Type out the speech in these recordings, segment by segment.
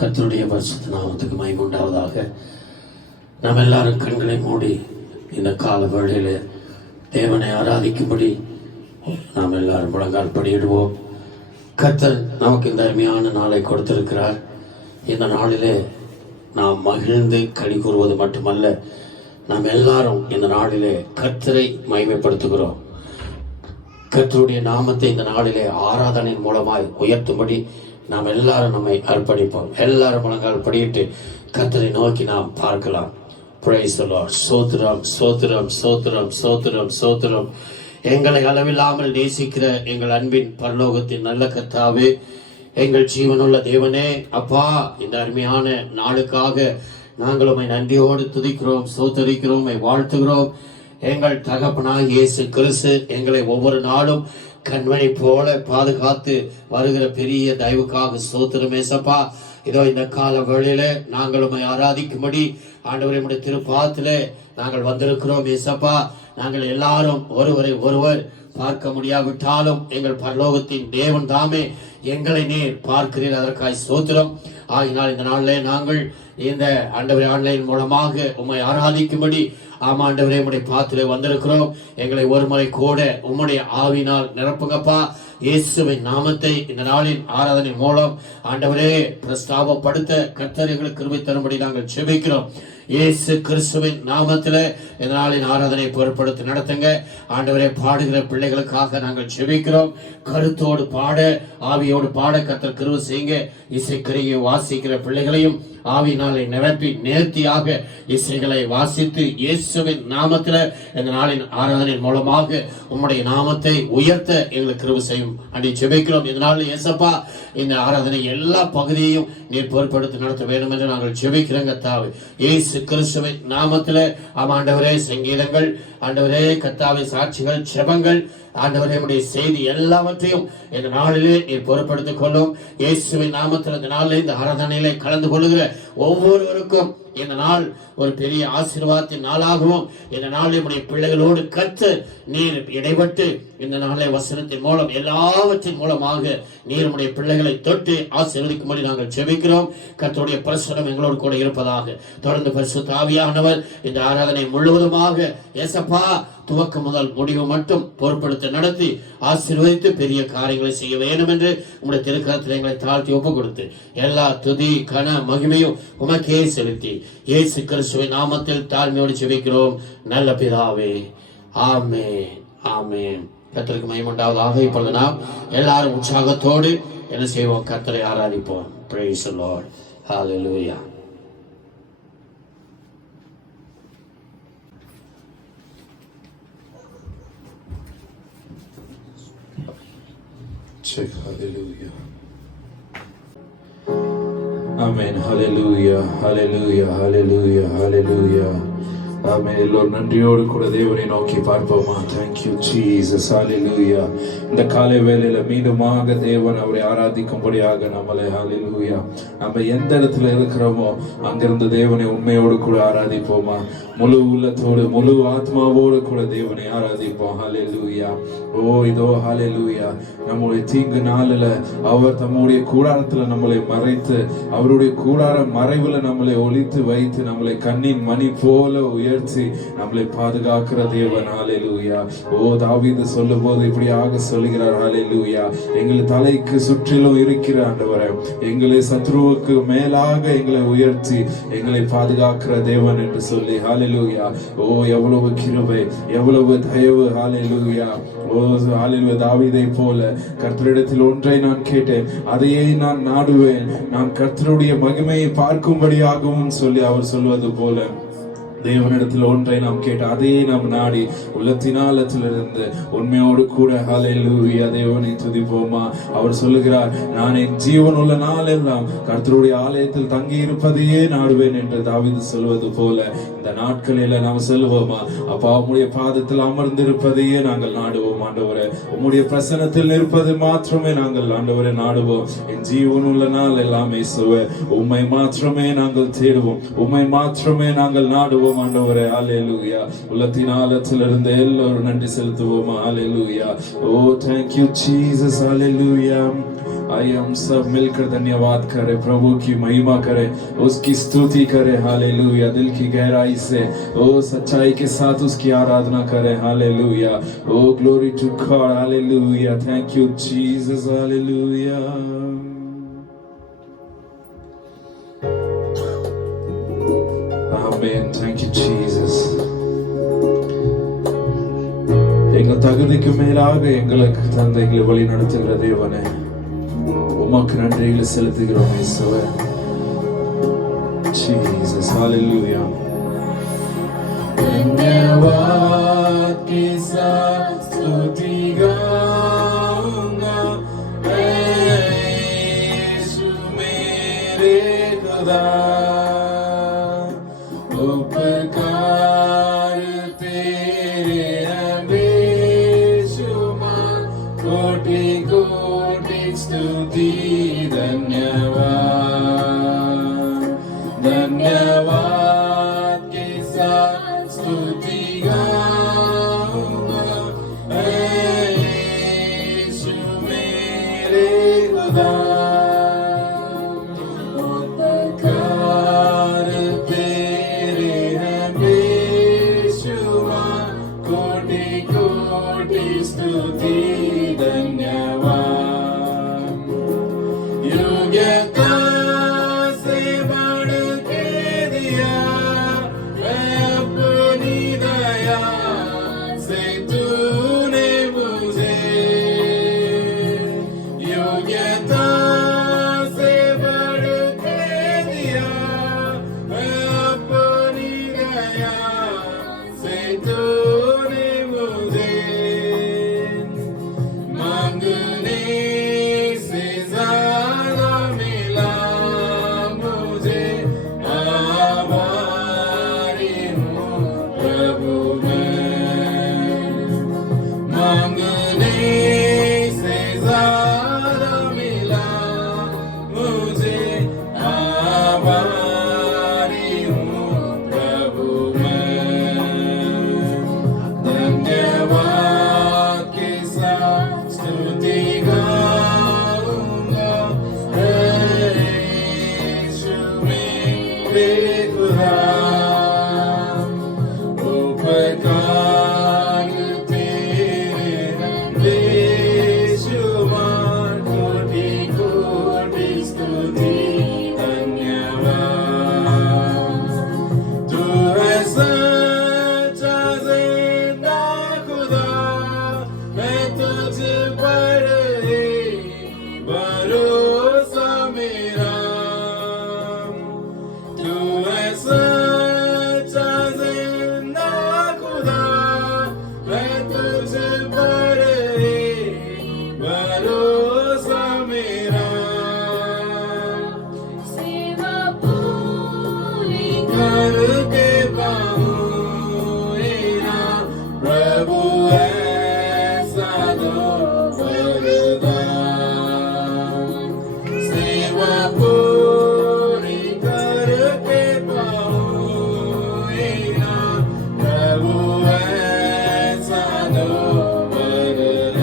கர்த்தருடைய பரிசுத்த நாமத்துக்கு மகிமை உண்டாவதாக. நாம் எல்லாரும் கண்களை மூடி இந்த கால வேளையில் தேவனை ஆராதிக்கும்படி நாம் எல்லாரும் முழங்கால் படியிடுவோம். கர்த்தர் நமக்கு இந்த அருமையான நாளை கொடுத்திருக்கிறார். இந்த நாளிலே நாம் மகிழ்ந்து களி கூறுவது மட்டுமல்ல, நாம் எல்லாரும் இந்த நாளிலே கர்த்தரை மகிமைப்படுத்துகிறோம். கர்த்தருடைய நாமத்தை இந்த நாளிலே ஆராதனையின் மூலமாய் உயர்த்தும்படி நாம் எல்லாரும் நம்மை அர்ப்பணிப்போம். எல்லாரும் முழங்கால் படியிட்டு கர்த்தரை நோக்கி நாம் பார்க்கலாம். Price the Lord. ஸ்தோத்திரம், ஸ்தோத்திரம், ஸ்தோத்திரம், ஸ்தோத்திரம், ஸ்தோத்திரம். எங்களை அளவில்லாமல் நேசிக்கிற எங்கள் அன்பின் பரலோகத்தின் நல்ல கர்த்தாவே, எங்கள் ஜீவனுள்ள தேவனே, அப்பா, இந்த அருமையான நாளுக்காக நாங்கள் உம்மை நன்றியோடு துதிக்கிறோம், ஸ்தோத்தரிக்கிறோம், உம்மை வாழ்த்துகிறோம். எங்கள் தகப்பனாகிய இயேசு கிறிஸ்து எங்களை ஒவ்வொரு நாளும் கண்மணி போல பாதுகாத்து வருகிற பெரிய தயவுக்காக ஸ்தோத்திரம் ஏசப்பா. இதோ இந்த கால வேளையில நாங்கள் உம்மை ஆராதிக்கும்படி ஆண்டவரே உம்முடைய திருப்பாதத்திலே நாங்கள் வந்திருக்கிறோம் ஏசப்பா. நாங்கள் எல்லாரும் ஒருவரை ஒருவர் பார்க்க முடியாவிட்டாலும் எங்கள் பரலோகத்தின் தேவன் தாமே எங்களை நேர் பார்க்கிறீர், அதற்காய் ஸ்தோத்திரம். ஆகினால் இந்த நாளிலே நாங்கள் இந்த ஆண்டவரே ஆன்லைன் மூலமாக உம்மை ஆராதிக்கும்படி ஆமாண்டவரே உம்முடைய பாத்திலே வந்திருக்கிறோம். எங்களை ஒரு முறை கூட உம்முடைய ஆவினால் நிரப்புங்கப்பா. இயேசுவின் நாமத்தை இந்த நாளின் ஆராதனை மூலம் ஆண்டவரே பிரஸ்தாபப்படுத்த கர்த்தர் எங்களுக்கு கிருபை தரும்படி நாங்கள் ஜெபிக்கிறோம். இயேசு கிறிஸ்துவின் நாமத்திலே இந்த நாளின் ஆராதனை பொறுப்படுத்தி நடத்துங்க ஆண்டவரே. பாடுகிற பிள்ளைகளுக்காக நாங்கள் ஜெபிக்கிறோம். கருத்தோடு பாட, ஆவியோடு பாட கர்த்தர் கிருபை செய்யுங்க. இசைக்கருவியை வாசிக்கிற பிள்ளைகளையும் ஆவியினாலே நிரப்பி நேர்த்தியாக இசைகளை வாசித்து இயேசுவின் நாமத்தில் இந்த நாளின் ஆராதனை மூலமாக உம்முடைய நாமத்தை உயர்த்த எங்களுக்கு கிருபை செய்யும் அப்படி ஜெபிக்கிறோம். இந்த நாளில் இயேசப்பா இந்த ஆராதனை எல்லா பகுதியையும் நீர் பொறுப்படுத்தி நடத்த வேண்டும் என்று நாங்கள் ஜெபிக்கிறோங்க கர்த்தாவே. இயேசு கிறிஸ்துவின் நாமத்தில் ஆண்டவரே சங்கீதங்கள், ஆண்டவரே கர்த்தாவே சாட்சிகள், ஜெபங்கள், ஆண்டவரே உடைய செய்தி எல்லாவற்றையும் இந்த நாளிலே நீர் பொறுப்படுத்திக் கொள்ளும். இயேசுவின் நாமத்தில் இந்த நாளிலே இந்த ஆராதனையிலே கலந்து கொள்ளுகிற ஒவ்வொருவருக்கும் இந்த நாள் ஒரு பெரிய ஆசீர்வாதத்தின் நாளாகவும் இந்த நாளில் உடைய பிள்ளைகளோடு கர்த்து நீர் இடைப்பட்டு இந்த நாளை வசனத்தின் மூலம் எல்லாவற்றின் மூலமாக நீர் உடைய பிள்ளைகளை தொட்டு ஆசீர்வதிக்கும்படி நாங்கள் ஜெபிக்கிறோம். கர்த்தருடைய பிரசன்னம் எங்களோடு கூட இருப்பதாக தொடர்ந்து பரிசுத்த ஆவியானவர் இந்த ஆராதனை முழுவதுமாக ஏசப்பா துவக்கம் முதல் முடிவு மட்டும் பொறுப்படுத்தி நடத்தி ஆசீர்வதித்து பெரிய காரியங்களை செய்ய வேண்டும் என்று உங்களுடைய திருக்கரத்தில் எங்களை தாழ்த்தி ஒப்புக் கொடுத்து எல்லா துதி கன மகிமையும் உமக்கே செலுத்தி இயேசு கிறிஸ்துவின் நாமத்தில் தாழ்மையோடு ஜெபிக்கிறோம் நல்ல பிதாவே, ஆமென், ஆமென். கர்த்தருக்கு மகிமை உண்டாவதாக. இப்பொழுது நாம் எல்லாரும் உற்சாகத்தோடு என்ன செய்வோம்? கர்த்தரை ஆராதிப்போம். Praise the Lord. Hallelujah. Check. Hallelujah. Amen. Hallelujah. Hallelujah. Hallelujah. Hallelujah. ஆமென். எல்லோரும் நன்றியோடு கூட தேவனை நோக்கி பார்ப்போமா? Thank you Jesus. Hallelujah. இந்த காலை வேளையில மீண்டுமாக தேவன் அவரை ஆராதிக்கும்படியாக நம்மளை ஹalleluya நம்ம எந்த இடத்துல இருக்கிறோமோ அங்கிருந்து தேவனை உண்மையோடு கூட ஆராதிப்போமா? முழு உள்ளத்தோடு முழு ஆத்மாவோடு கூட தேவனை ஆராதிப்போம். ஹalleluya. ஓ இதோ ஹalleluya. நம்முடைய தீங்கு நாளில் அவர் தம்முடைய கூடாரத்தில் நம்மளை மறைத்து அவருடைய கூடார மறைவுல நம்மளை ஒளித்து வைத்து நம்மளை கண்ணின் மணி போல உயர்த்தி நம்மளை பாதுகாக்கிற தேவன். ஹalleluya. ஓ தாவீது சொல்லும்போது இப்படியாக சொல்லுகிறார், ஹalleluya. எங்கள் தலைக்கு சுற்றிலும் இருக்கிற ஆண்டவரே, எங்களை சத்ருவுக்கு மேலாக எங்களை உயர்த்தி எங்களை பாதுகாக்கிற தேவன் என்று சொல்லி ஹalleluya. ஓ எவ்வளவு கிருபை, எவ்வளவு தயவு. ஹalleluya. ஓ ஹalleluya. தாவீதை போல கர்த்தரிடத்தில் ஒன்றை நான் கேட்டேன், அதையே நான் நாடுவேன், நான் கர்த்தருடைய மகிமையை பார்க்கும்படியாகவும் சொல்லி அவர் சொல்வது போல தேவனிடத்தில் ஒன்றை நாம் கேட்டு அதையே நாம் நாடி உள்ளத்தினாலத்திலிருந்து உண்மையோடு கூட ஹalleluya தேவனை துதிப்போமா? அவர் சொல்லுகிறார், நான் என் ஜீவன் உள்ள நாள் எல்லாம் கர்த்தருடைய ஆலயத்தில் தங்கி இருப்பதையே நாடுவேன் என்று தாவீது சொல்வது போல இந்த நாட்களில நாம் சொல்லுவோமா? அப்பா உம்முடைய பாதத்தில் அமர்ந்திருப்பதையே நாங்கள் நாடுவோம் ஆண்டவரே. உம்முடைய பிரசன்னத்தில் இருப்பது மாத்திரமே நாங்கள் ஆண்டவரை நாடுவோம். என் ஜீவன் உள்ள நாள் எல்லாம் இயேசுவே உம்மை மாத்திரமே நாங்கள் தேடுவோம், உம்மை மாத்திரமே நாங்கள் நாடுவோம் ஆண்டவரே. ஹalleluya. உள்ளத்தினாலத்திலிருந்து எல்லோரும் நன்றி செலுத்துவோம். ஹalleluya. Oh thank you Jesus. Hallelujah. आइए हम सब मिलकर धन्यवाद करें, प्रभु की महिमा करें, उसकी स्तुति करें। हालेलुया, दिल की गहराई से ओ सच्चाई के साथ उसकी आराधना करें। Hallelujah, O glory to God. Hallelujah, thank you Jesus. Hallelujah. Amen. Thank you, Jesus. எங்கள் தகுதிக்கு மேலாக எங்களுக்கு தந்த எங்களை வழி நடத்துகிற தேவனே, உமக்கு நன்றிகளை செலுத்துகிறோம் இயேசுவே. Jesus, hallelujah. धन्यवाद के साथ स्तुति गाऊंगा, यीशु मेरे खुदा। उपकार तेरे हैं बेशुमार, कोटि कोटि स्तुति। धन्यवाद, धन्यवाद के साथ स्तुति गाऊंगा, यीशु मेरे खुदा। उपकार तेरे हैं बेशुमार, कोटि कोटि स्तुति। धन्यवाद, योग्यता से बढ़ के दिया मैं अपनी दया से, तूने मुझे योग्यता से बढ़ के दिया मैं अपनी दया से, तूने मुझे मांगने से ज्यादा मिला मुझे। आभारी हूँ प्रभु मैं, मांगने से ज्यादा मिला मुझे। आभारी हूँ प्रभु मैं। धन्यवाद के साथ स्तुति गाऊंगा, यीशु मेरे खुदा। उपकार तेरे हैं बेशुमार, कोटि कोटि स्तुति। धन्यवाद, तू है सच्चा जिंदा खुदा, मैं तुझ पर ही भरोसा मेरा। तू है सच्चा जिंदा खुदा, मैं तुझ पर ही भरोसा मेरा। सेवा पूरी करके पाऊंगा प्रभु, ऐसा दो वरदान। सेवा पूरी करके पाऊंगा प्रभु, ऐसा दो वरदान।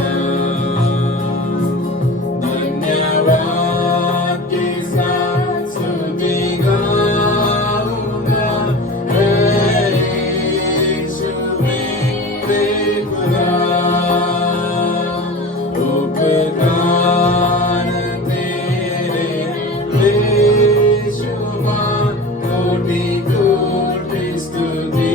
धन्यवाद के साथ स्तुति गाऊंगा, यीशु मेरे खुदा। उपकार तेरे बेशुमार, कोटि कोटि स्तुति।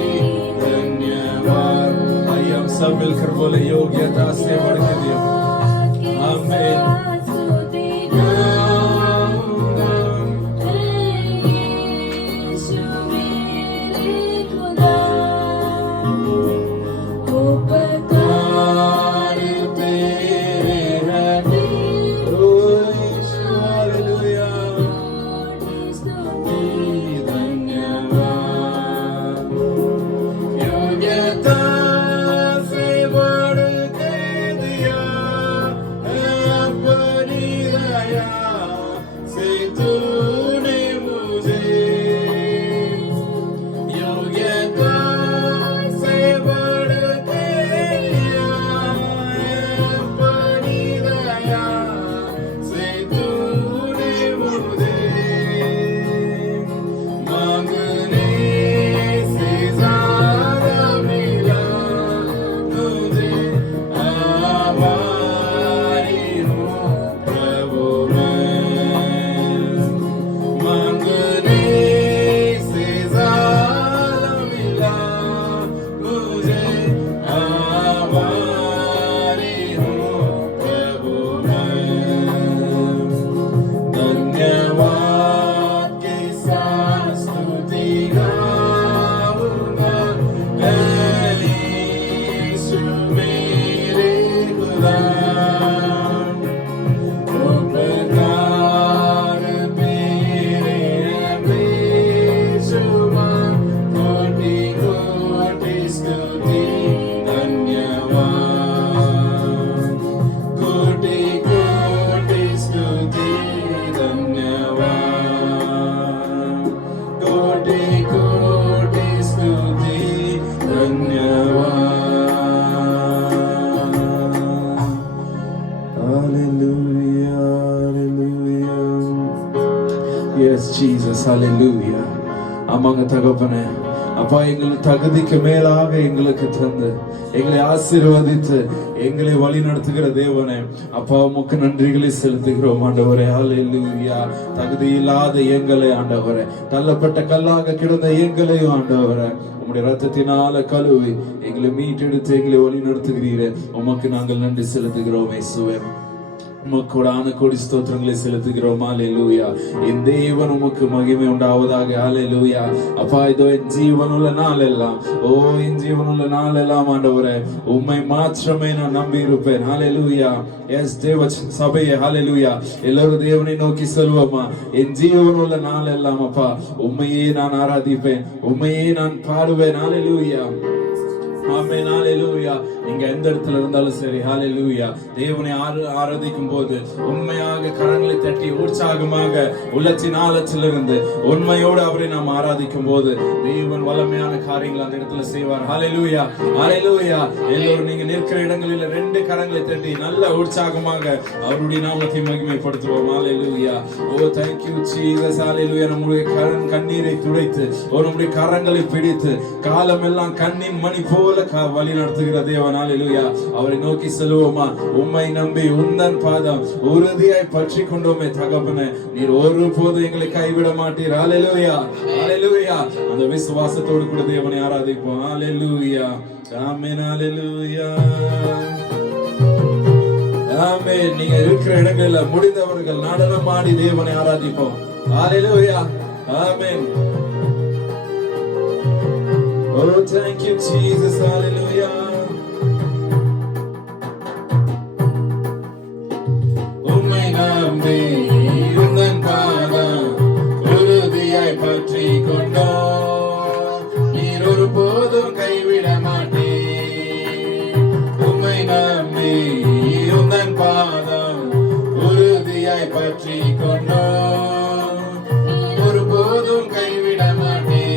धन्यवाद, आइए हम सब मिलकर बोले, योग्यता से बढ़ के दिया। आमीन। उपकार तेरे हैं बेशुमार, हालेलुया। धन्यवाद, योग्यता से बढ़ के दिया எஸ் ஜீசஸ் ஹalleluya. ஆமாங்க தகப்பனே, அப்பா எங்கள் தகுதிக்கு மேலாக எங்களுக்கு தந்து எங்களை ஆசீர்வதித்து எங்களை வழி நடத்துகிற தேவனே, அப்பா உமக்கு நன்றிகளை செலுத்துகிறோம் ஆண்டவரே. ஹalleluya. தகுதி இல்லாத எங்களை ஆண்டவரே, தள்ளப்பட்ட கல்லாக கிடந்த எங்களையும் ஆண்டவரே உம்முடைய ரத்தத்தினால கழுவி எங்களை மீட்டெடுத்து எங்களை வழி நடத்துகிறீரே, உமக்கு நாங்கள் நன்றி செலுத்துகிறோம் இயேசுவே. உமக்கு கோடி ஸ்தோத்திரங்களை செலுத்துகிறோம். ஹalleluya. என் தேவன் உமக்கு மகிமை உண்டாவதாக. ஹalleluya. அப்பா இதோ என் ஜீவனுள்ள நாளெல்லாம், என் ஜீவனுள்ள நாளெல்லாம் ஆண்டவரே உம்மை மாத்திரமே நான் நம்பி இருப்பேன். ஹalleluya. எஸ் தேவ சபையே ஹalleluya. எல்லாரும் தேவனை நோக்கி சொல்வோமா, என் ஜீவனுள்ள நாளெல்லாம் அப்பா உம்மையே நான் ஆராதிப்பேன், உம்மையே நான் பாடுவேன். ஹalleluya. ஆமென். ஹalleluya. நீங்க எந்த இடத்துல இருந்தாலும் சரி ஹalleluya, தேவனை ஆராதிக்கும் போது உண்மையாக கரங்களை தட்டி உற்சாகமாக உள்ளத்தின் ஆழத்திலிருந்து உண்மையோடு அவரை நாம் ஆராதிக்கும் போது தேவன் வல்லமையான காரியங்கள் அந்த இடத்துல செய்வார். ஹalleluya. ஹalleluya. எல்லோரும் நீங்க நிற்கிற இடங்களில் 2 கரங்களை தட்டி நல்ல உற்சாகமாக அவருடைய நாமத்தை மகிமைப்படுத்துவோம். ஹalleluya. ஓ thank you Jesus. ஹalleluya. நம்முடைய கண்ணீரை துடைத்து நம்முடைய கரங்களை பிடித்து காலமெல்லாம் கண்ணின் மணி போல வழி நடத்துகிற தேவன். ஹalleluya. அவரை நோக்கி செல்வோமா, உம்மை நம்பி உந்தன் பாதம் உறுதியாய் பற்றி கொண்டோமே தகப்பனே, நீர் ஒருபோதும் எங்களை கைவிட மாட்டீர். ஹalleluya. ஹalleluya. அந்த விசுவாசத்தோடு கூட தேவனை ஆராதிப்போம். ஹalleluya. ஆமென். ஹalleluya. ஆமென். நீங்க இருக்கிற இடங்களில் முடிந்தவர்கள் நடனம் ஆடி தேவனை ஆராதிப்போம். ஹalleluya. ஆமென். Oh, thank you, Jesus. Hallelujah. உம்மை நம்பி உந்தன் பாதம் உறுதியாய் பற்றி கொண்டோம், நீர் ஒருபோதும் கைவிட மாட்டீர். உம்மை நம்பி உந்தன் பாதம் உறுதியாய் பற்றி கொண்டோம், ஒருபோதும் கைவிட மாட்டீர்.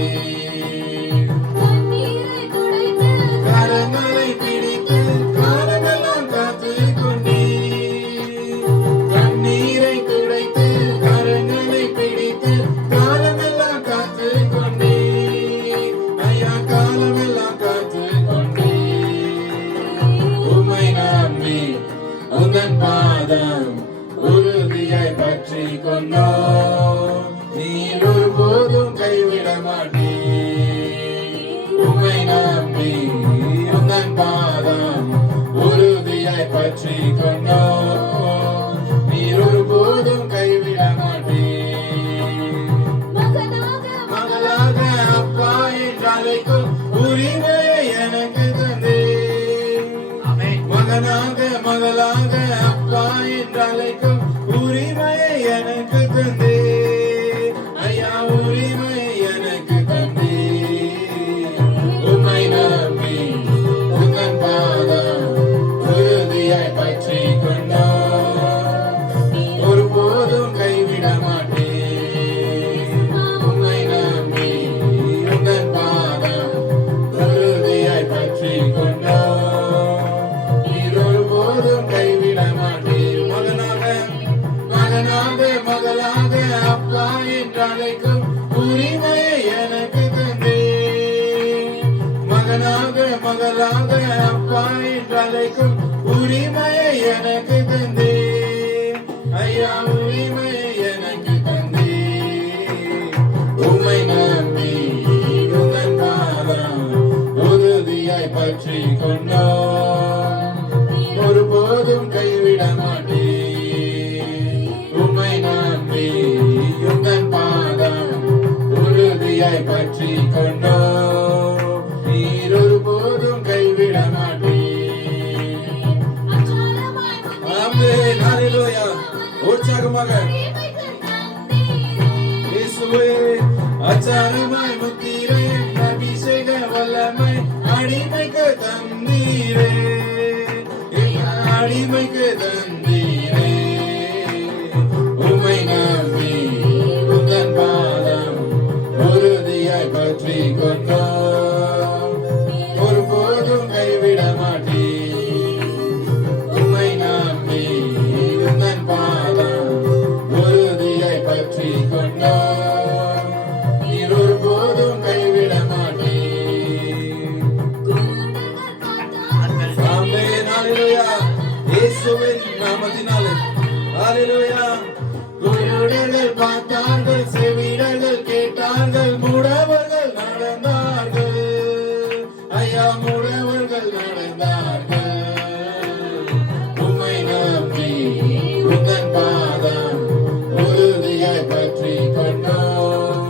உந்தன் பாதம் உறுதியாய் பற்றி கொண்டோம், நீர் ஒருபோதும் கைவிட மாட்டீர். உம்மை நம்பி உந்தன் பாதம் உறுதியாய் பற்றி கொண்டோம், நீர் ஒருபோதும் கைவிட மாட்டீர். மகளாக அப்பா என்று அழைக்கும் உரிமையை எனக்கு தந்தீர். மகனாக மகளாக அப்பா என்று அழைக்கும் உரிமையை எனக்கு தந்தே, ஐயா உரிமையை எனக்கு தந்தே. உம்மை நம்பி உந்தன் பாதம் உறுதியாய் பற்றி கொண்டோம், ஒருபோதும் கைவிட மாட்டேன். உம்மை நம்பி உந்தன் பாதம் உறுதியாய் பற்றி கொண்டோம், கைவிட மாட்டீர். மகனாக மகளாக அப்பா என்று அழைக்கும் உரிமையை எனக்கு தந்தே. மகனாக மகளாக அப்பா என்று அழைக்கும் உரிமையை எனக்கு தந்தே, ஐயா உரிமையை எனக்கு தந்தே. உம்மை நம்பி உந்தன் பாதம் உறுதியாய் பற்றி கொண்டோம், ஒருபோதும் கைவிட மாட்டீர். உம்மை நம்பி உந்தன் பாதம் உறுதியாய் பற்றி கொண்டோம், நீர் ஒருபோதும் கைவிட மாட்டீர். ஆமென். ஹalleluya. உற்சாகமாக இயேசுவே அச்சாரமாய் முத்திரை அபிஷேக வல்லமை அடிமைக்கு தந்தீரே, அடிமைக்கு தந்தீரே. உம்மை நம்பி உந்தன் பாதம் உறுதியாய் பற்றி கொண்டோம், ஒருபோதும் கைவிட மாட்டீர். உம்மை நம்பி உந்தன் பாதம் உறுதியாய் பற்றி கொண்டோம். நீர் ஒருபோதும் கைவிட மாட்டீர். ஆமென். ஹalleluya. இயேசுவின் நாமத்தினாலே ஹalleluya. குருடர்கள் பார்த்தார்கள், செவிடர்கள் கேட்டார்கள், முடவர்கள் நடந்தார்கள். ஐயா, முடவர்கள் நடந்தார்கள். உம்மை நம்பி உந்தன் பாதம் உறுதியாய் பற்றிக் கொண்டோம்.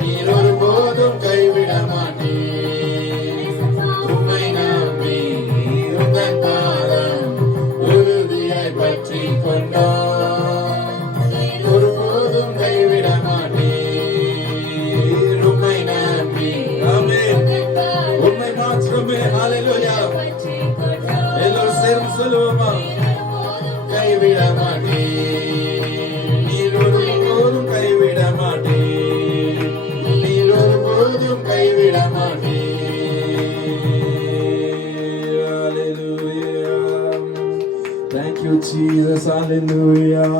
நீர் ஒருபோதும் கைவிட மாட்டீர். உம்மை நம்பி உந்தன் பாதம் உறுதியாய் பற்றிக் கொண்டோம். ஒருபோதும் கைவிட மாட்டீர். உம்மை நம்பி. ஆமென். உம்மை மாத்திரமே. ஹalleluya. எல்லோரும் சேர்ந்து சொல்லுவோமா? கைவிட மாட்டீர். நீர் ஒருபோதும் கைவிட மாட்டீர். நீர் ஒருபோதும் கைவிட மாட்டீர். Hallelujah. Thank you Jesus. Hallelujah.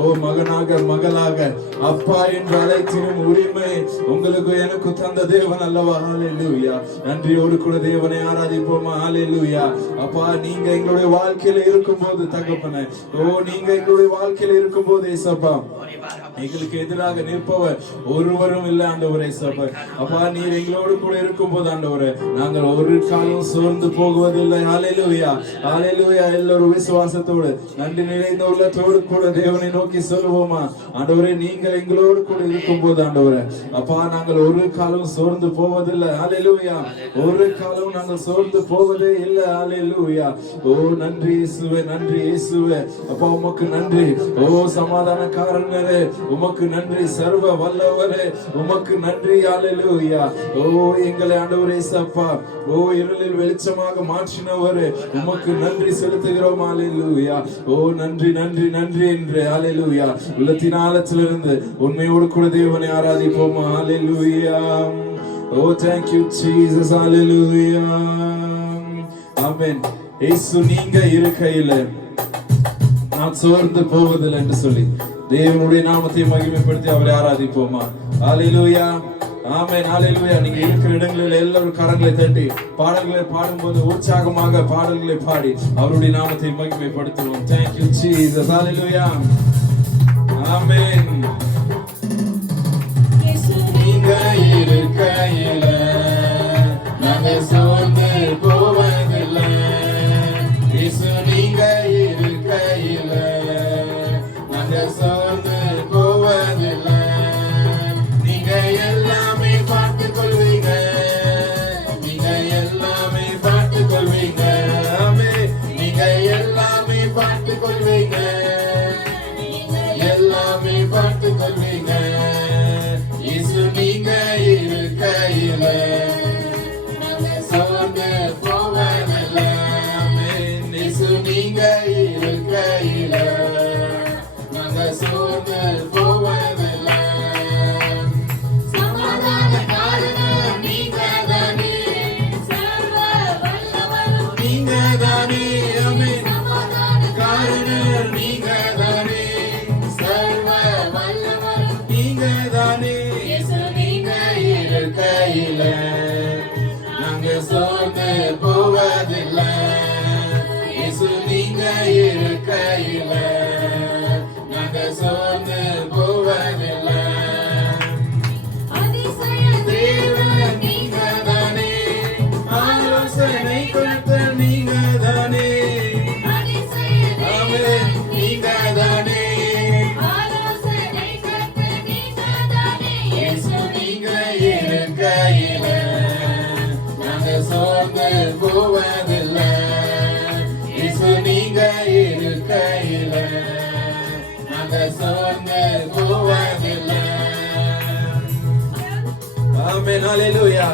ஓ மகனாக மகளாக அப்பா என்று அழைத்திடும் உரிமை உங்களுக்கு எனக்கு தந்த தேவன் அல்லவா? ஹalleluya. நன்றியோடு கூட தேவனை ஆராதிப்போமா? ஹalleluya. அப்பா, நீங்க எங்களுடைய வாழ்க்கையில இருக்கும்போது தகப்பனே, ஓ நீங்க எங்களுடைய வாழ்க்கையில இருக்கும்போது ஏசப்பா, எங்களுக்கு எதிராக நிற்பவர் ஒருவரும் இல்லை ஆண்டவரே. ஏசப்பா, அப்பா நீர் எங்களோடு கூட இருக்கும்போது ஆண்டவரே, நாங்கள் ஒரு காலம் சோர்ந்து போகுவதில்லை. ஹalleluya. ஹalleluya. எல்லோரும் விசுவாசத்தோடு நன்றி நிறைந்த உள்ளத்தோடு கூட தேவனை நோக்கி சொல்லுவோமா? ஆண்டவரே, நீங்கள் எங்களோடு கூட இருக்கும்போது ஆண்டவரே, அப்பா நாங்கள் ஒரு காலம் சோர்ந்து போவதில்லை. ஹalleluya. ஒரு காலம் நாங்கள் சோர்ந்து போவதே இல்லை. ஹalleluya. ஓ நன்றி இயேசுவே, நன்றி இயேசுவே. அப்பா உமக்கு நன்றி. ஓ சமாதானக்காரனே, உமக்கு நன்றி. சர்வ வல்லவரே, உமக்கு நன்றி. ஹalleluya. ஓ எங்களை ஆண்டவரே இயேசப்பா, ஓ இருளில் வெளிச்சமாக மாற்றினவரே, உமக்கு நன்றி செலுத்துகிறோம். ஹalleluya. ஓ நன்றி நன்றி நன்றி என்று ஹalleluya. உள்ளத்தின் ஆழத்திலிருந்து உண்மையோடு கூட தேவனை ஆராதிப்போமா? ஹalleluya. ஓ thank you Jesus. ஹalleluya. ஆமென். இயேசு நீங்க இருக்கையில நான் சோர்ந்து போவதில்லை என்று சொல்லி தேவனுடைய நாமத்தை மகிமைப்படுத்தி அவரை ஆராதிப்போமா? ஹalleluya. ஆமென். ஹalleluya. நீங்க இருக்கிற இடங்களில் எல்லாரும் கரங்களை தட்டி பாடல்களை பாடும்போது உற்சாகமாக பாடல்களை பாடி அவருடைய நாமத்தை மகிமைப்படுத்துவோம். Thank you Jesus. ஹalleluya. ஆமென். நீங்க இருக்கையில நாங்கள் சோர்ந்து போவதில்லை. இயேசு நீங்க இருக்கையில நாங்கள் சோர்ந்து போவதில்லை. நீங்க எல்லாமே பார்த்துக் கொள்வீங்க. நீங்க எல்லாமே பார்த்துக் கொள்வீங்க. ஆமென். நீங்க எல்லாமே பார்த்துக் கொள்வீங்க. எல்லாமே பார்த்துக் கொள்வீங்க. இயேசு நீங்க இருக்கையில நாங்கள் சோர்ந்து போவதில்லை. ஆமென். இயேசு நீங்க இருக்கையில நாங்கள் சோர்ந்து போவதில்லை. சமாதானக்காரர் நீங்கதானே, சர்வ வல்லவரும் நீங்கதானே. ஆமென். சமாதானக்காரர் நீங்கதானே, சர்வ வல்லவரும் நீங்கதானே. இயேசு நீங்க இருக்கையில நாங்கள் சோர்ந்து போவதில்லை. இயேசு நீங்க இருக்கையில நாங்கள் சோர்ந்து போவதில்லை. தேவன் நீங்கதானே, ஆலோசனை கொடுத்த நீங்கதானே. ஆமென். நீங்கதானே, இயேசு நீங்க இருக்கையில நாங்கள் சோர்ந்து போவதில்லை. இயேசு நீங்க இருக்கையில நாங்கள் சோர்ந்து போவதில்லை. ஆமென். ஹalleluya.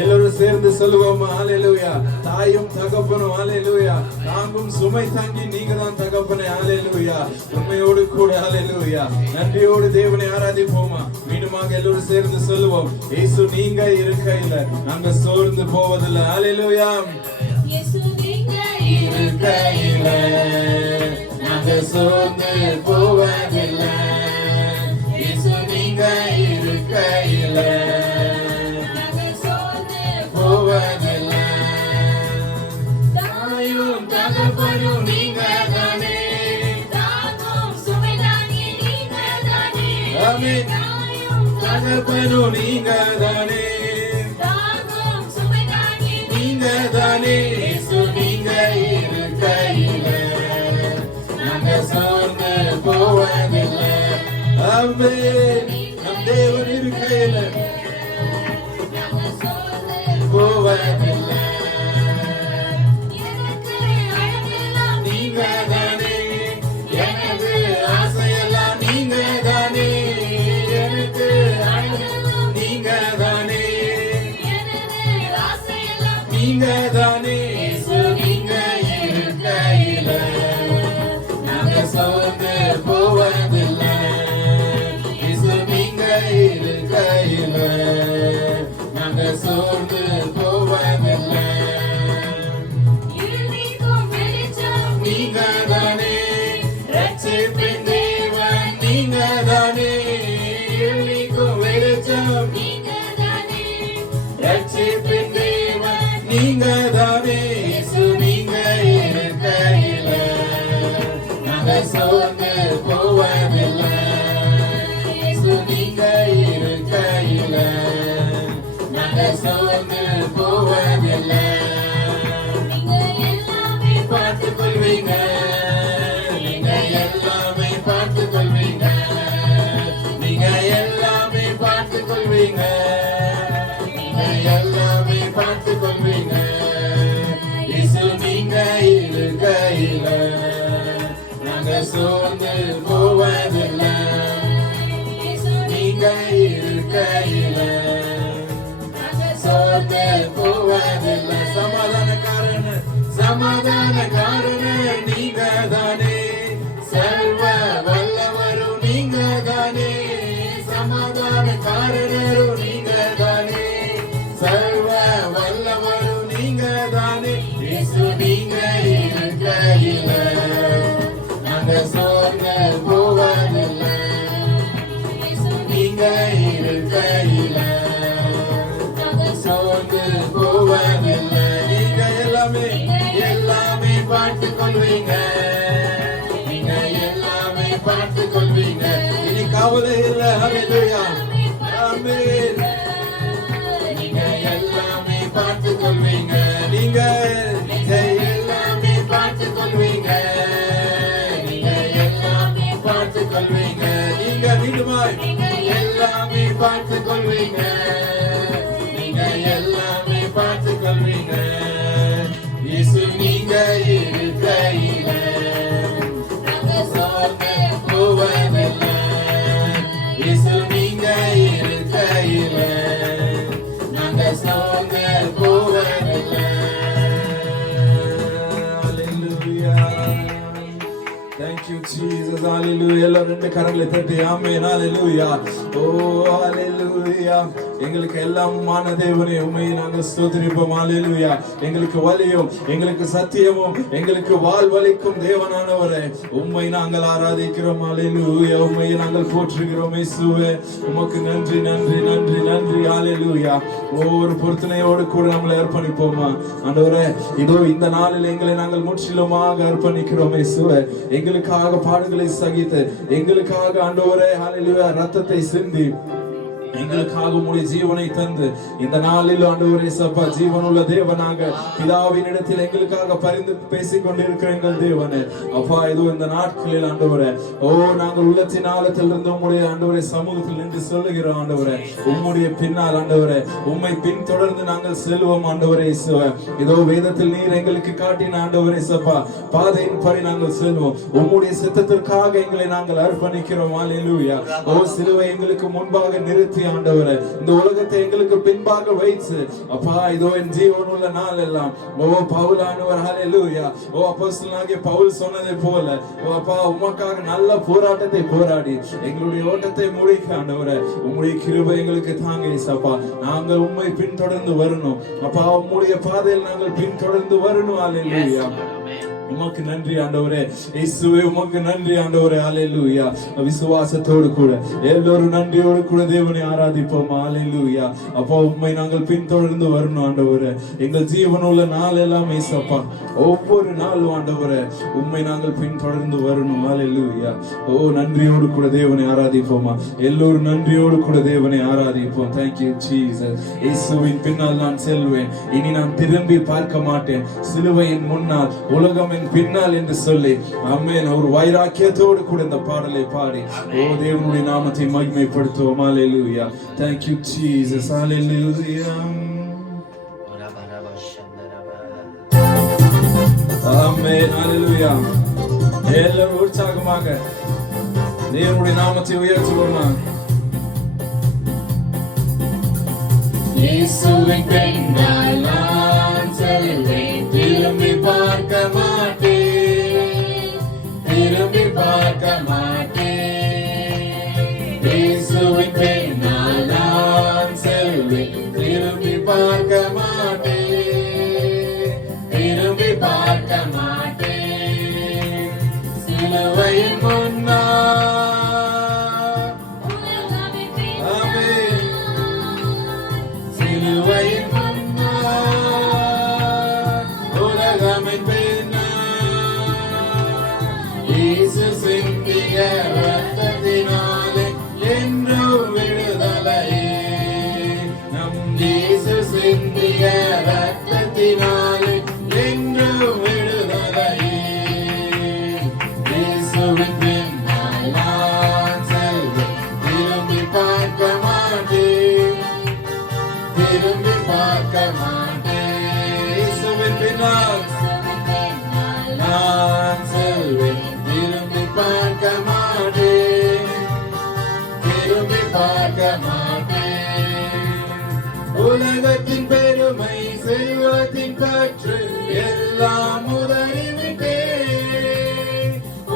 எல்லோரும் சேர்ந்து சொல்லுவோமா? ஹalleluya. தாயும் தகப்பனும் ஹalleluya. தாங்கும் சுமை தாங்கி நீங்க தான் தகப்பனே. ஹalleluya. உண்மையோடு கூட ஹalleluya. நன்றியோடு தேவனை ஆராதிப்போமா? மீண்டுமாக எல்லோரும் சேர்ந்து சொல்லுவோம். இயேசு நீங்க இருக்கையில நாங்க சோர்ந்து போவதில்லை. ஹalleluya. இயேசு நீங்க இருக்கையில நாங்க சோர்ந்து போவதில்லை. இயேசு தகப்பனும் நீங்க தானே, நீங்க தானே. இயேசு நீங்க இருக்கையில நாங்க சோர்ந்து போவதில்லை. ஆமென். நம் தேவன் இருக்கையில போவதில்லை. நீங்க தானே, எனது ஆசையெல்லாம் நீங்க தானே, எனக்கு நீங்க தானே, நீங்க தானே. இயேசு நீங்க இருக்கையில நாங்க சோர்ந்து போவதில்லை. இயேசு நீங்க இருக்கையில நாங்க சோர்ந்து போவதில்லை. நீங்க தானே, ரட்சிப்பின் தேவன் நீங்க தானே, இருளிக்கும் வெளிச்சம் ரட்சிப்பின் தேவன் நீங்க தானே. இயேசு நீங்க இருக்கையில நாங்க சோர்ந்து போவதில்லை. இயேசு நீங்க இருக்கையில நாங்க சோர்ந்து போவதில்லை. பார்த்துக் கொள்வீங்க, நீங்க எல்லாமே பார்த்துக் கொள்வீங்க, நீங்க எல்லாமே பார்த்துக் கொள்வீங்க, நீங்க எல்லாமே பார்த்துக் கொள்வீங்க. இயேசு நீங்க இருக்கையில நாங்க சோர்ந்து போவதில்லை. நீங்க இருக்கையில சோர்ந்து போவதில்லை. சமாதானக்காரனர் நீங்க தானே, சர்வ வல்லவரும் நீங்க தானே, சமாதானக்காரனரும் நீங்க தானே, சர்வ வல்லவரும் நீங்க தானே. இயேசு நீங்க இருக்கையில நாங்க சோர்ந்து போவதில்லை. நீங்க இருக்கையில சோர்ந்து போவதில்லை. நீங்க எல்லாமே எல்லாமே பார்த்துக் கொள்வீங்க, நீங்க எல்லாமே பார்த்துக் கொள்வீங்க. இனி கவலை இல்லை. ஹல்லேலூயா. ஆமென். நீங்க எல்லாமே பார்த்துக் கொள்வீங்க, நீங்க எல்லாமே பார்த்துக் கொள்வீங்க, நீங்க எல்லாமே பார்த்துக் கொள்வீங்க. நீங்க வீடுமாய் எல்லாமே பார்த்துக் கொள்வீங்க, நீங்க எல்லாமே பார்த்துக் கொள்வீங்க. இயேசு நீங்க இருக்கையில சோர்ந்து போவதில்லை. இயேசு நீங்க இருக்கையில நாங்க சோர்ந்து போவதில்லை. Hallelujah. Thank you Jesus. Hallelujah. எல்லாரும் ரெண்டு கரங்களை தட்டி ஆமென். Hallelujah. Oh hallelujah. எங்களுக்கு எல்லாமான தேவனே உம்மை நாங்கள் ஸ்தோத்திரிப்போம். ஹல்லேலூயா. எங்களுக்கு வலியும் எங்களுக்கு சத்தியமும் எங்களுக்கு வாழ்வளிக்கும் தேவனானவரே உம்மை நாங்கள் ஆராதிக்கிறோம். ஹல்லேலூயா. உம்மை நாங்கள் போற்றுகிறோம். இயேசுவே உமக்கு நன்றி நன்றி நன்றி நன்றி. ஹல்லேலூயா. ஒவ்வொரு பொருத்தனையோடு கூட நம்மளை அர்ப்பணிப்போமா ஆண்டவரே. இதோ இந்த நாளில் எங்களை நாங்கள் முற்றிலுமாக அர்ப்பணிக்கிறோம். இயேசுவே எங்களுக்காக பாடுகளை சகித்து எங்களுக்காக ஆண்டவரே ஹல்லேலூயா ரத்தத்தை சிந்தி எங்களுக்காக உம்முடைய ஜீவனை தந்து இந்த நாளில் ஆண்டவரே சப்பா ஜீவனுள்ள தேவனாக பிதாவின் இடத்தில் எங்களுக்காக பரிந்து பேசிக் கொண்டிருக்கிற எங்கள் தேவனே அப்பா இதோ இந்த நாட்களில் ஆண்டவரே நாங்கள் உள்ளத்தின் ஆழத்திலிருந்து உம்முடைய ஆண்டவரே சமூகத்தில் நின்று சொல்லுகிறோம். ஆண்டவரே உம்முடைய பின்னால் ஆண்டவரே உம்மை பின் தொடர்ந்து நாங்கள் செல்வோம். ஆண்டவரே இதோ வேதத்தில் நீர் எங்களுக்கு காட்டின ஆண்டவரே சப்பா பாதையின் படி நாங்கள் செல்வோம். உம்முடைய சித்தத்திற்காக எங்களை நாங்கள் அர்ப்பணிக்கிறோம். ஹல்லேலூயா. சிலுவை எங்களுக்கு முன்பாக நிறுத்தி ஆண்டவரே இந்த உலகத்தை எங்களுக்கு பின்பாக வைத்து அப்பா இதோ என் ஜீவனுள்ள நாள் எல்லாம் பவுலானவர் ஹல்லேலூயா அப்போஸ்தலனாகிய பவுல் சொன்னதை போல அப்பா உமக்காக நல்ல போராட்டத்தை போராடி எங்களுடைய ஓட்டத்தை முடிக்க ஆண்டவரே உம்முடைய கிருபை எங்களுக்கு தாங்க இயேசப்பா. நாங்கள் உம்மை பின்தொடர்ந்து வரணும் அப்பா. உம்முடைய பாதையில் நாங்கள் பின்தொடர்ந்து வரணும். ஹல்லேலூயா. உமக்கு நன்றி ஆண்டவரே. இயேசுவே உமக்கு நன்றி ஆண்டவரே. ஹalleluya. விசுவாசத்தோடு கூட எல்லோரும் நன்றியோடு கூட தேவனை ஆராதிப்போம். ஹalleluya. அப்பா உம்மை நாங்கள் பின்தொடர்ந்து வரணும் ஆண்டவரே. எங்கள் ஜீவனுள்ள நாள் எல்லாம் ஏசப்பா, ஒவ்வொரு நாளும் ஆண்டவரே உம்மை நாங்கள் பின்தொடர்ந்து வரணும். ஹalleluya. ஓ நன்றியோடு கூட தேவனை ஆராதிப்போமா. எல்லோரும் நன்றியோடு கூட தேவனை ஆராதிப்போம். Thank you Jesus. இயேசுவின் பின்னால் நான் செல்வேன், இனி நான் திரும்பி பார்க்க மாட்டேன், சிலுவையின் முன்னால் உலகம் என் பின்னால் என்று சொல்லி ஆமென். ஒரு வைராக்கியத்தோடு கூட இந்த பாடலை பாடி ஓ தேவனுடைய நாமத்தை மகிமைப்படுத்துவோம். ஹalleluya. Thank you Jesus. Hallelujah. ஆமென். ஹalleluya. எல்லாரும் உற்சாகமாக தேவனுடைய நாமத்தை உயர்த்துவோமா. இயேசுவின் பின்னால் நான் செல்வேன், திரும்பி பார்க்க மாட்டேன், திரும்பி பார்க்க மாட்டேன். இயேசுவின் பின்னால் நான் செல்வேன், திரும்பி பார்க்க மாட்டேன், திரும்பி பார்க்க மாட்டேன். சிலுவையின் முன்னால் சிலுவையின் முன்னால் உலகமின் பின்னால் இயேசு சிந்திய இரத்தத்தினாலே என்றும் விடுதலையே. நம் இயேசு சிந்திய இரத்தத்தினாலே என்றும் விடுதலையே. இயேசுவின் பின்னால் நான் செல்வேன், திரும்பி பார்க்க மாட்டேன், திரும்பி பார்க்க மாட்டேன். இயேசுவின் பின்னால் நான் செல்வேன், திரும்பி பார்க்க மாட்டேன், திரும்பி பார்க்க மாட்டேன். உலகத்தின் பெருமை செல்வத்தின் பற்று எல்லாம் உதறிவிட்டேன்.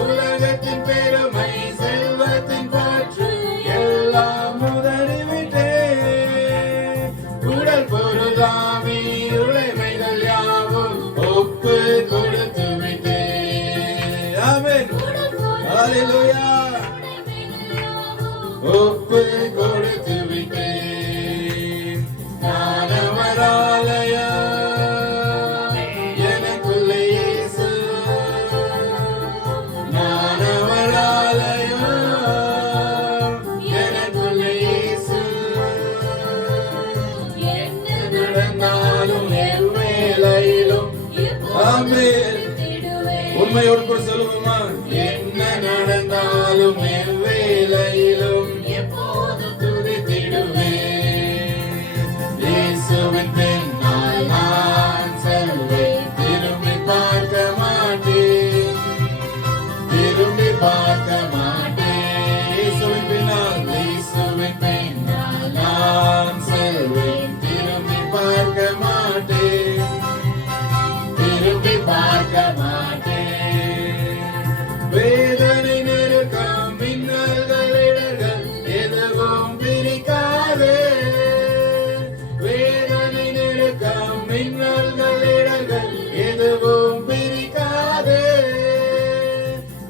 உலகத்தின் பெருமை செல்வத்தின் பற்று எல்லாம் உதறிவிட்டேன். உடல் பொருளாவி உடைமைகள் யாவும் ஒப்பு கொடுத்து விட்டேன். ஆமென். ஹalleluya. ஒப்பு கொடுத்து விட்டேன். ஞானவராலயா எனக்குள்ளே இயேசு, ஞானவராலயா எனக்குள்ளே இயேசு. நடந்தாலும் எவ்வேளையிலும் ஆமென். உண்மையோடு கூட சொல்லுவோமா. என்ன நடந்தாலும் எவ்வேளையிலும் எப்போதும் துதித்திடுவேன். இயேசுவின் பின்னால் நான் செல்வேன், திரும்பி பார்க்க மாட்டேன், திரும்பி பார்க்க மாட்டேன். இயேசுவின் பின்னால், இயேசுவின் பின்னால் நான் செல்வேன், திரும்பி பார்க்க மாட்டேன், திரும்பி பார்க்க மாட்டேன். வேதனை நெருக்கம் மின்னல்கள் இடர்கள் எதுவும் பிரிக்காதே. வேதனை நெருக்கம் மின்னல்கள் இடர்கள் எதுவும் பிரிக்காதே.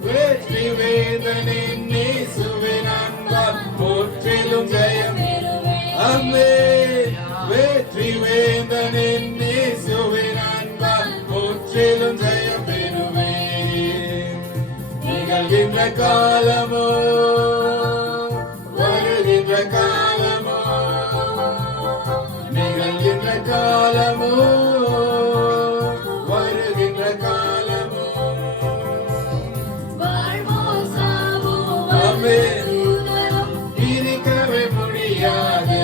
வெற்றி வேதனை இயேசுவின் அன்பால் முற்றிலும் ஜெயம். ஆமென். வெற்றி வேதனை இயேசுவின் அன்பால் முற்றிலும் ஜெயம் பெறுவேன். நிகழ்கின்ற காலமோ வருகின்ற காலமோ, நிகழ்கின்ற காலமோ வருகின்ற காலமோ. ஆமென். பிரிக்கவே முடியாது.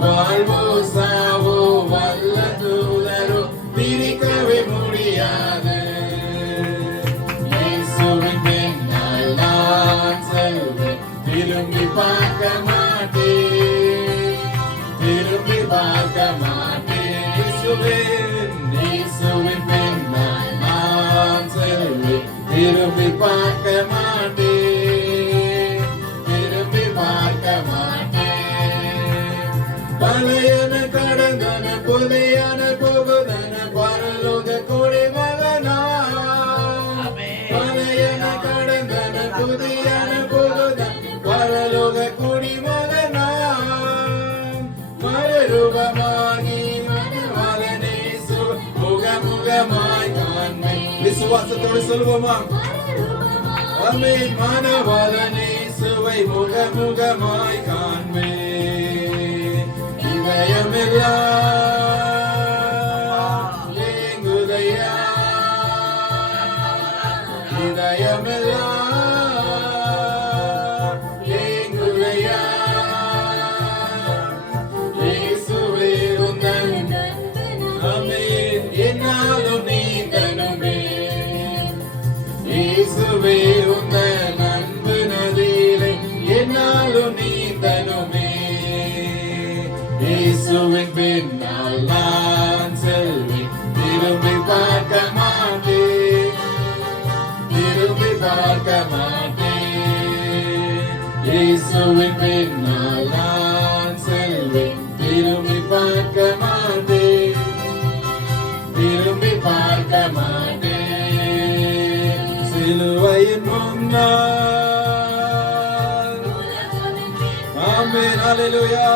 வாழ்வோ சாவோ வல்ல தூதரோ பிரிக்கவே முடியாது. இயேசுவின் பின்னால் நான் செல்வேன், திரும்பி பார்க்க மாட்டேன், திரும்பி பார்க்க மாட்டேன். இயேசுவின் பின்னால் நான் செல்வேன், திரும்பி பார்க்க மாட்டேன், திரும்பி பார்க்க மாட்டேன். பழையன கடந்து விசுவாசத்தோடு சொல்லுவோமா? ஆமென். மணவாளனே சுவை முகமுகமாய் காண்பே, இதயமெல்லாம் ஏங்குதையா, இதயமெல்லாம் ஏங்குதையா. இயேசுவே உந்தன் ஆமென் என்னாலும் நீ தனுமே, இயேசுவே உந்தன் அன்பு நதியிலே என்னாலும் நீ தனுமே. இயேசுவின் பின்னால் நான் செல்வேன், திரும்பி பார்க்க மாட்டேன், திரும்பி பார்க்க மாட்டேன். இயேசுவின் பின்னால் நான் செல்வேன், திரும்பி பார்க்க மாட்டேன், திரும்பி பார்க்க மாட்டேன். சிலுவையின் முன்னால் ஆமென் ஹல்லேலூயா.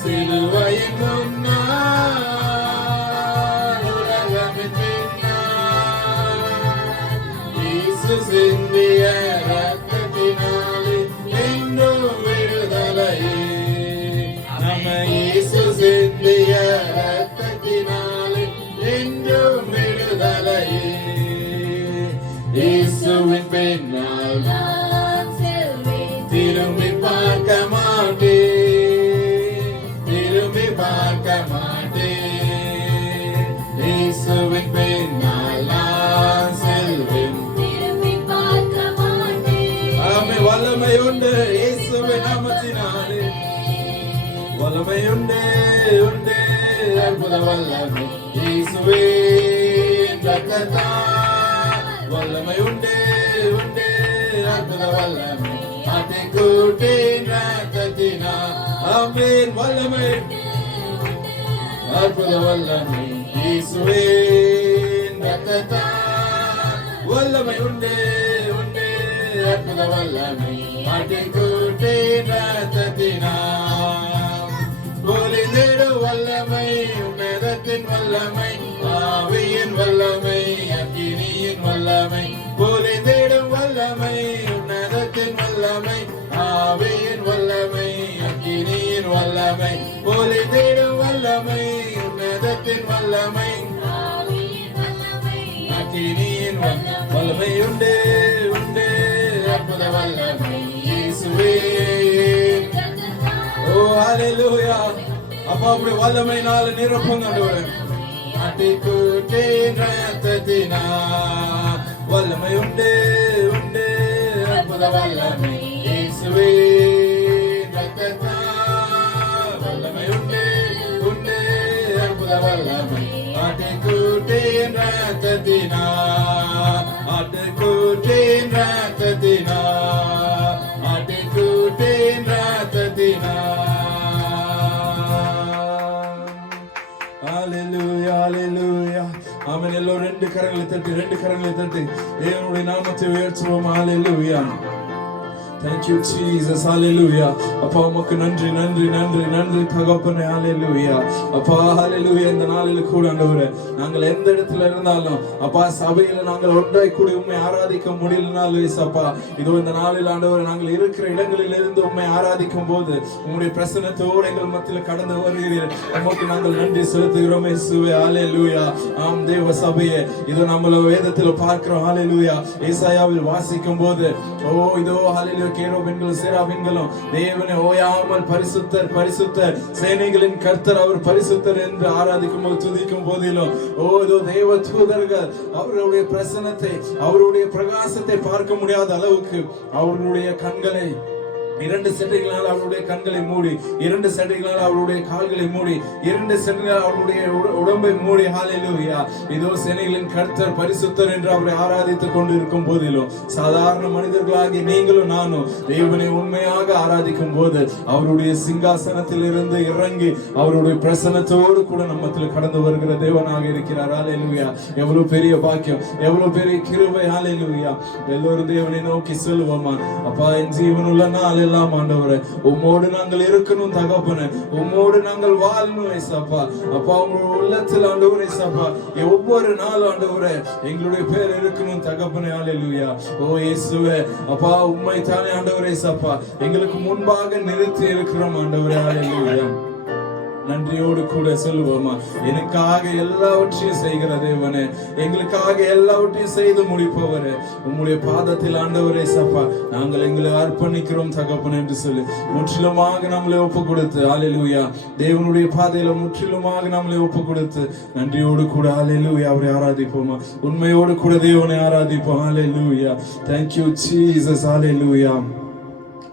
சிலுவையின் முன்னால் உலகமின் பின்னால் இயேசு சிந்திய ரத்தத்தினாலே என்றும் விடுதலையே. நம்ம இயேசு சிந்திய ரத்தத்தினாலே என்றும் விடுதலையே. இயேசுவின் பின்னால் திரும்பி பார்க்க மாட்டேன், திரும்பி பார்க்க மாட்டேன். இயேசுவின் பின்னால் நான் செல்வேன், திரும்பி பார்க்க மாட்டேன். ஆமென். வல்லமை உண்டு இயேசுவின் நாமத்தினாலே, வல்லமை உண்டு உண்டு, அற்புத வல்லமை இயேசுவே ரத்தத்தால். வல்லமை உண்டு உண்டு, அற்புத வல்லமை ஆட்டுக்குட்டின் ரத்தத்தினால். ஆமென். வல்லமை அற்புத வல்லமை இயேசுவே ரத்தத்தால். வல்லமை உண்டு உண்டு, அற்புத வல்லமை ஆட்டுக்குட்டின் ரத்தத்தினால். பொழிந்திடும் வல்லமை உன்னதத்தின் வல்லமை, ஆவியின் வல்லமை அக்கினியின் வல்லமை. பொழிந்திடும் வல்லமை உன்னதத்தின் வல்லமை, ஆவியின் வல்லமை அக்கினியின் வல்லமை. பொழிந்திடும் வல்லமை உன்னதத்தின் வல்லமை, ஆவியின் வல்லமை, அக்கினியின் வல்லமை உண்டு உண்டு, அற்புத வல்லமை இயேசுவே. ஓ ஹல்லேலூயா. அப்பா அப்படி வல்லமையினால நிரப்புங்க ஆண்டவரே. ஆட்டுக்குட்டின் ரத்தத்தினால் வல்லமை உண்டு உண்டு, அற்புத வல்லமை இயேசுவே ரத்தத்தால். வல்லமை உண்டு உண்டு, அற்புத வல்லமை ஆட்டுக்குட்டின் ரத்தத்தினால், ஆட்டுக்குட்டின் ரத்தத்தினால், ஆட்டுக்குட்டின் ரத்தத்தினால். ஹல்லேலூயா ஹல்லேலூயா. ஆமென். எல்லோரும் ரெண்டு கரங்களை தட்டி தேவனுடைய நாமத்தை உயர்த்துவோம். ஹல்லேலூயா. Thank you Jesus. Hallelujah. அப்பா உமக்கு நன்றி நன்றி நன்றி நன்றி தகப்பனே. ஹalleluya. அப்பா ஹalleluya. இந்த நாளில் கூட ஆண்டவரே, நாங்கள் எந்த இடத்துல இருந்தாலும் அப்பா சபையில நாங்கள் ஒன்றாய் கூடி உம்மை ஆராதிக்க முடியலனாலும் ஏசப்பா, இதோ இந்த நாளில் ஆண்டவரே நாங்கள் இருக்கிற இடங்களில் இருந்து உம்மை ஆராதிக்கும் போது உம்முடைய பிரசன்னத்தோடு எங்கள் மத்தியில் கடந்து வருகிறீர்கள். உமக்கு நாங்கள் நன்றி செலுத்துகிறோம் இயேசுவே. ஹalleluya. ஆம் தேவ சபையே, இதோ நம்ம வேதத்தில் பார்க்கிறோம். ஹalleluya. ஏசாயாவில் வாசிக்கும் போது ஓ இதோ ஹalleluya கேருபீன்களும் சேராபீன்களும் தேவனை ஓயாமல் பரிசுத்தர் பரிசுத்தர் சேனைகளின் கர்த்தர் அவர் பரிசுத்தர் என்று ஆராதிக்கும் போது துதிக்கும் போதிலும் ஓ இதோ தேவ தூதர்கள் அவருடைய பிரசன்னத்தை அவருடைய பிரகாசத்தை பார்க்க முடியாத அளவுக்கு அவர்களுடைய கண்களை இரண்டு சட்டைகளால் அவருடைய கண்களை மூடி, இரண்டு சட்டைகளால் அவருடைய கால்களை மூடி, இரண்டு சட்டைகளால் அவருடைய உடம்பை மூடி. ஹalleluya. இதோ சேனைகளின் கர்த்தர் பரிசுத்தர் என்று அவரை ஆராதித்துக் கொண்டு இருக்கும் போதிலும் சாதாரண மனிதர்களாகிய நீங்களும் நானும் தேவனை உண்மையாக ஆராதிக்கும் போது அவருடைய சிங்காசனத்தில் இருந்து இறங்கி அவருடைய பிரசன்னத்தோடு கூட நம்மத்தில் கடந்து வருகிற தேவனாக இருக்கிறார். ஹalleluya. எவ்வளவு பெரிய பாக்கியம், எவ்வளவு பெரிய கிருபை. ஹalleluya. எல்லோரும் தேவனை நோக்கி சொல்லுவோமா? அப்பா என் ஜீவனுள்ள நாளில் எல்லாம் ஆண்டவரே உம்மோடு நாங்கள் இருக்கணும் தகப்பனே, உம்மோடு நாங்கள் வாழணும் ஏசப்பா. அப்பா உங்களுடைய உள்ளத்தில் ஆண்டவரே ஏசப்பா ஒவ்வொரு நாள் ஆண்டவரே எங்களுடைய பேர் இருக்கணும் தகப்பனே. ஹல்லேலூயா. ஓ இயேசுவே அப்பா உம்மை தானே ஆண்டவரே ஏசப்பா எங்களுக்கு முன்பாக நிறுத்தி இருக்கிறோம் ஆண்டவரே. ஹல்லேலூயா. நன்றியோடு கூட சொல்லுவோமா, எனக்காக எல்லாவற்றையும் செய்கிற தேவனே, எங்களுக்காக எல்லாவற்றையும் செய்து முடிப்பவரே, உம்முடைய பாதத்தில் ஆண்டவரே சப்பா நாங்கள் எங்களை அர்ப்பணிக்கிறோம் தகப்பன் என்று சொல்லி முற்றிலுமாக நம்மளை ஒப்பு கொடுத்து ஹல்லேலூயா தேவனுடைய பாதையில முற்றிலுமாக நம்மளை ஒப்பு கொடுத்து நன்றியோடு கூட ஹல்லேலூயா அவரை ஆராதிப்போமா, உண்மையோடு கூட தேவனை ஆராதிப்போம். ஹல்லேலூயா. Thank you Jesus. ஹல்லேலூயா.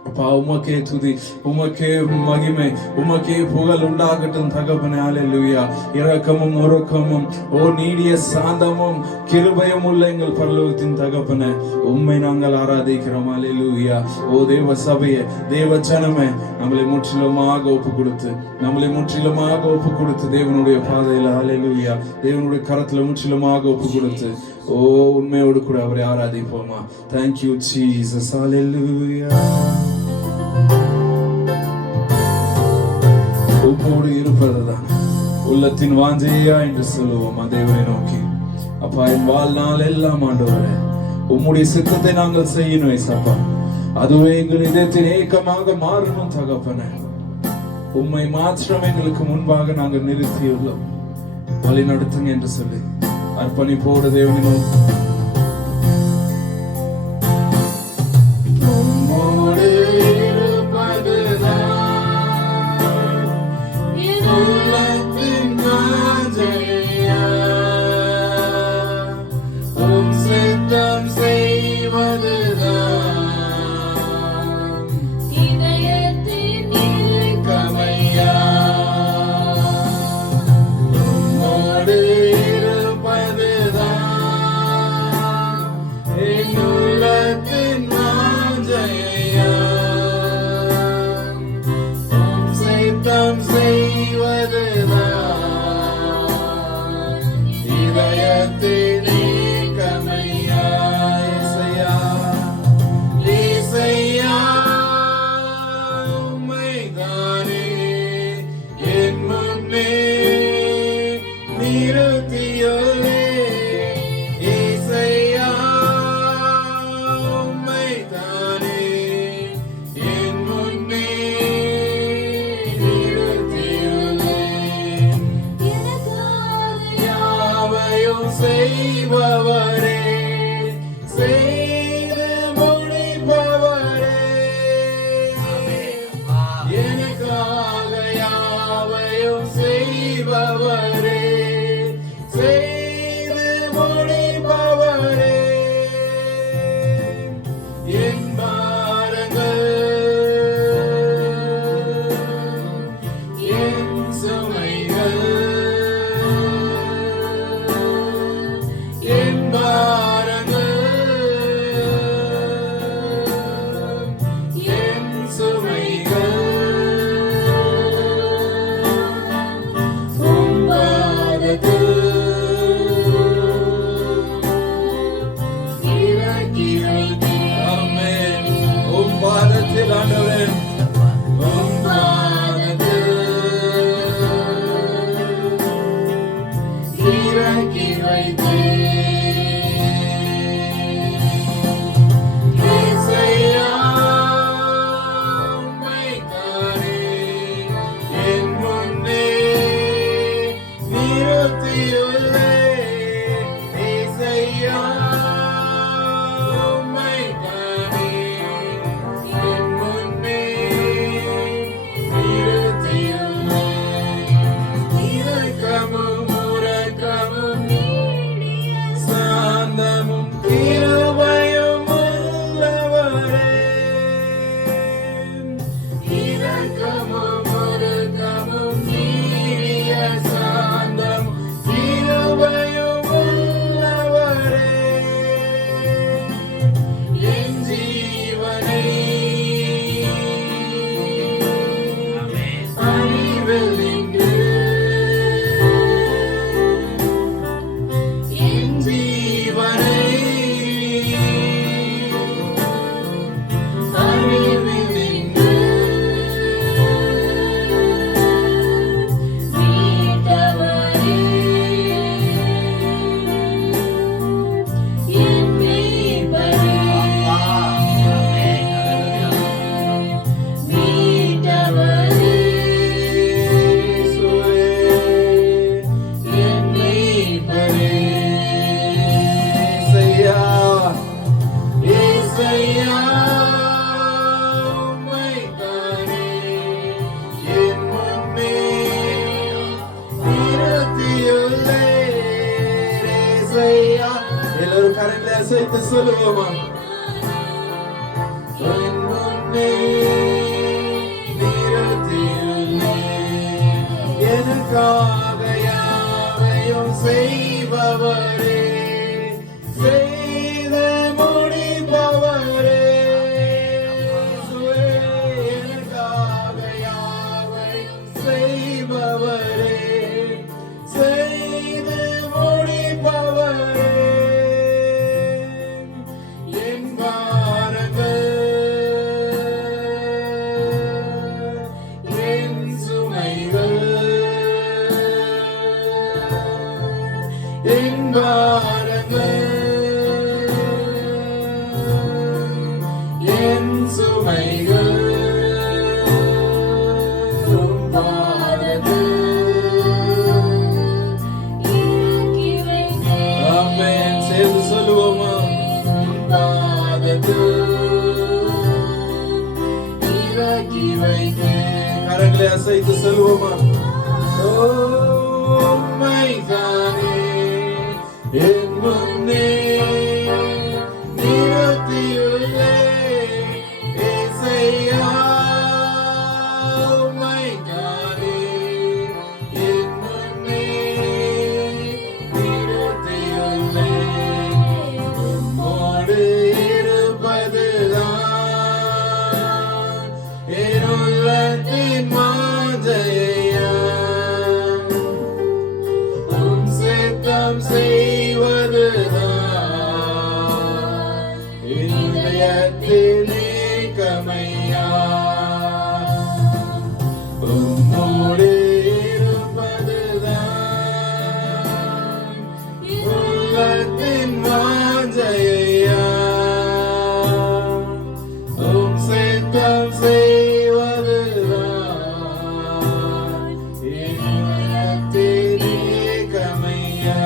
அப்பா உமக்கே துதி, உமக்கே மகிமை, உமக்கே புகழ் உண்டாகட்டும் தகப்பனே. ஹல்லேலூயா. இரக்கமும் உருக்கமும் ஓ நீடிய சாந்தமும் கிருபையும் உள்ள எங்கள் பரலோகத்தின் தகப்பனே உம்மை நாங்கள் ஆராதிக்கிறோம். ஹல்லேலூயா. ஓ தேவ சபையே, தேவ ஜனமே, நம்மளை முற்றிலுமாக ஒப்பு கொடுத்து தேவனுடைய பாதையில ஹல்லேலூயா தேவனுடைய கரத்துல முற்றிலுமாக ஒப்பு கொடுத்து ஓ உண்மையோடு கூட அவரை ஆராதிப்போமா. Thank you Jesus. ஹல்லேலூயா. உம்மோடு இருப்பதுதான் உள்ளத்தின் வாஞ்சையா என்று சொல்லுவோம் தேவனை நோக்கி. அப்பா என் வாழ்நாள் எல்லாம் ஆண்டவரே உம்முடைய சித்தத்தை நாங்கள் செய்யணும் ஏசப்பா, அதுவே எங்கள் இதயத்தின் ஏக்கமாக மாறணும் தகப்பனே. உம்மை மாத்திரம் எங்களுக்கு முன்பாக நாங்கள் நிறுத்தியுள்ளோம், வழி நடத்துங்க என்று சொல்லி அர்ப்பணிப்போடு தேவனை நோக்கி செய்பவரே, செய்து முடிப்பவரே, எனக்காக யாவையும் செய்பவரே, செய்து முடிப்பவரே, என் பாரங்கள் என் சுமைகள் என்பார் அசைத்து சொல்லுவோமா? என் முன்னே நிறுத்தியுள்ளே எனக்காக யாவையும் செய்பவரே, செய்து முடிப்பவரே, எனக்காக யாவையும் செய்பவரே, செய்து முடிப்பவரே, என் பாரங்கள் என் சுமைகள் என் பாரங்கள் என் சுமைகள் உம் பாதத்தில் இறக்கி வைத்தேன். ஆமென். சேர்ந்து சொல்லுவோமா? உம் பாதத்தில் இறக்கி வைத்தேன். கரங்களை அசைத்து சொல்லுவோமா? உம்மைதானே என் முன்னே நிறுத்தியுள்ளே இயேசையா, உம்மைதானே என் முன்னே நிறுத்தியுள்ளே, உம்மோடு இருப்பதுதான் என் உள்ளத்தின் வாஞ்சையா, உம் சித்தம் செய்வதுதான் இதயத்தின் ஏக்கமையா, உம்மோடு இருப்பதுதான் உள்ளத்தின் வாஞ்சையா, உம் சித்தம் செய்வதுதான் இதயத்தின் ஏக்கமையா.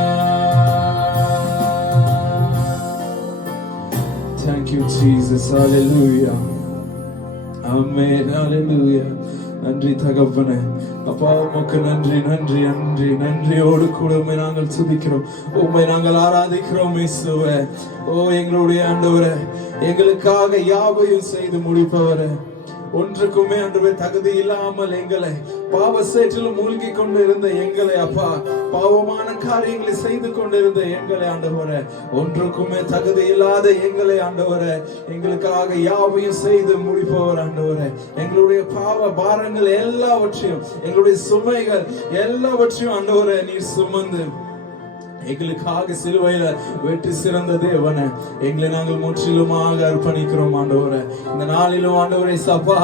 Thank you, Jesus. Hallelujah. Amen. Hallelujah. நன்றி தகப்பனே. அப்பா உமக்கு நன்றி நன்றி நன்றி நன்றியோடு கூட உம்மை நாங்கள் துதிக்கிறோம், உம்மை நாங்கள் ஆராதிக்கிறோம் இயேசுவே. ஓ எங்களுடைய ஆண்டவரே, எங்களுக்காக யாவையும் செய்து முடிப்பவரே, ஒன்றுக்குமே ஆண்டவரே தகுதி இல்லாமல் எங்களை பாவ சேற்றிலும் மூழ்கி கொண்டு இருந்த எங்களை, அப்பா பாவமான காரியங்களை செய்து கொண்டிருந்த எங்களை ஆண்டவரே, ஒன்றுக்குமே தகுதி இல்லாத எங்களை ஆண்டவரே, எங்களுக்காக யாவையும் செய்து முடிப்பவர் ஆண்டவரே. எங்களுடைய பாவ பாரங்கள் எல்லாவற்றையும், எங்களுடைய சுமைகள் எல்லாவற்றையும் ஆண்டவரே நீர் சுமந்து எங்களுக்காக சிலுவையில வெற்றி சிறந்த தேவனே, எங்களை நாங்கள் முற்றிலுமாக அர்ப்பணிக்கிறோம் ஆண்டவரே. இந்த நாளிலும் ஆண்டவரே சப்பா,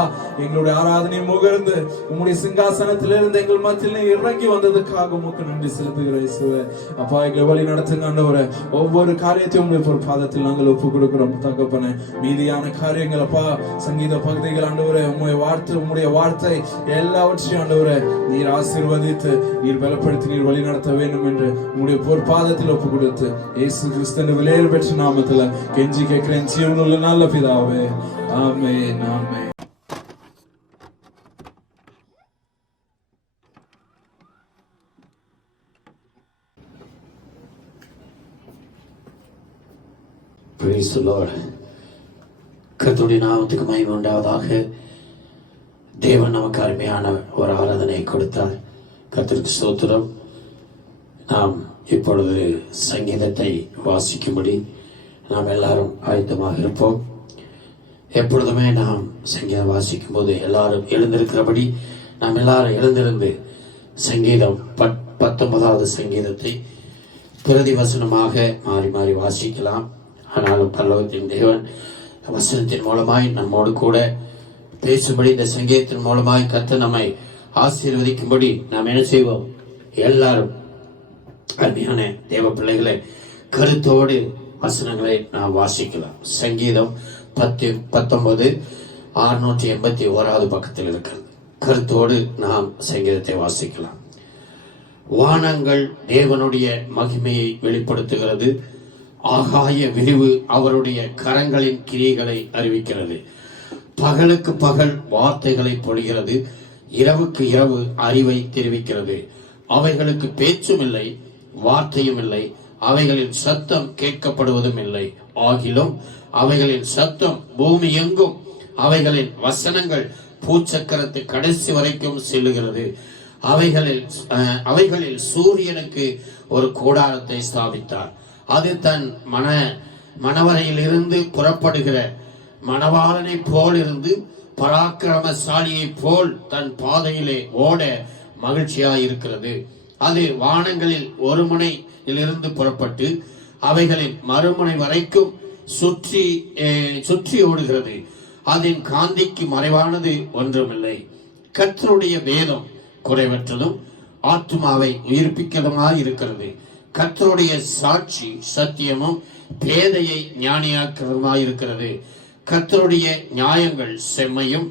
எங்களுடைய ஆராதனை முகர்ந்து உம்முடைய சிங்காசனத்திலிருந்து எங்கள் மத்தியிலே இறங்கி வந்ததுக்காக உமக்கு நன்றி செலுத்துகிறேன் இயேசுவே. அப்பா எங்களை வழி நடத்துங்க ஆண்டவரே. ஒவ்வொரு காரியத்தையும் உங்களுடைய ஒரு பாதத்தில் நாங்கள் ஒப்புக் கொடுக்கிறோம் தகப்பனே. மீதியான காரியங்கள் அப்பா, சங்கீத பகுதிகள் ஆண்டவரே, உம்முடைய வார்த்தை எல்லாவற்றையும் ஆண்டவரே நீர் ஆசீர்வதித்து நீர் பலப்படுத்தி நீர் வழி நடத்த வேண்டும் என்று உம்முடைய பாதத்தில் ஒப்பு கொடுத்து இயேசு கிறிஸ்துவின் விலையேற பெற்ற நாமத்தில் கெஞ்சி கேட்கிறேன் ஜீவனுள்ள நல்ல பிதாவே. ஆமென் ஆமென். Praise the Lord. கர்த்தருடைய நாமத்துக்கு மகிமை உண்டாவதாக. தேவன் நமக்கு அருமையான ஒரு ஆராதனை கொடுத்தார். கர்த்தருக்கு ஸ்தோத்திரம். நாம் இப்பொழுது சங்கீதத்தை வாசிக்கும்படி நாம் எல்லாரும் ஆயத்தமாக இருப்போம். எப்பொழுதுமே நாம் சங்கீதம் வாசிக்கும் போது எல்லாரும் எழுந்திருக்கிறபடி நாம் எல்லாரும் எழுந்திருந்து சங்கீதம் 19வது சங்கீதத்தை பிரதி வசனமாக மாறி மாறி வாசிக்கலாம். ஆனாலும் பரலோகத்தின் தேவன் வசனத்தின் மூலமாய் நம்மோடு கூட பேசும்படி இந்த சங்கீதத்தின் மூலமாய் கர்த்தர் நம்மை ஆசீர்வதிக்கும்படி நாம் என்ன செய்வோம்? எல்லாரும் அருமையான தேவ பிள்ளைகளை கருத்தோடு வசனங்களை நாம் வாசிக்கலாம். சங்கீதம் 19 681வது பக்கத்தில் இருக்கிறது. கருத்தோடு நாம் சங்கீதத்தை வாசிக்கலாம். வானங்கள் தேவனுடைய மகிமையை வெளிப்படுத்துகிறது. ஆகாய விரிவு அவருடைய கரங்களின் கிரியைகளை அறிவிக்கிறது. பகலுக்கு பகல் வார்த்தைகளை பொழிகிறது. இரவுக்கு இரவு அறிவை தெரிவிக்கிறது. அவைகளுக்கு பேச்சும் இல்லை, வார்த்தையும் இல்லை, அவைகளின் சத்தம் கேட்கப்படுவதும் இல்லை. ஆகிலும் அவைகளின் சத்தம் பூமி எங்கும், அவைகளின் வசனங்கள் பூச்சக்கரத்து கடைசி வரைக்கும் செல்லுகிறது. அவைகளில் சூரியனுக்கு ஒரு கூடாரத்தை ஸ்தாபித்தார். அது தன் மணவரையில் இருந்து புறப்படுகிற மணவாளனை போல் இருந்து பராக்கிரமசாலியை போல் தன் பாதையிலே ஓட மகிழ்ச்சியாய் இருக்கிறது. அது வானங்களில் ஒரு முனையிலிருந்து புறப்பட்டு அவைகளின் மறுமுனை வரைக்கும் சுற்றி ஓடுகிறது. அதன் காந்திக்கு மறைவானது ஒன்றுமில்லை. கர்த்தருடைய வேதம் குறைவற்றதும் ஆத்துமாவை உயிர்ப்பிக்கிறதுமாய் இருக்கிறது. கர்த்தருடைய சாட்சி சத்தியமும் பேதையை ஞானியாக்கிறதுமாய் இருக்கிறது. கர்த்தருடைய நியாயங்கள் செம்மையும்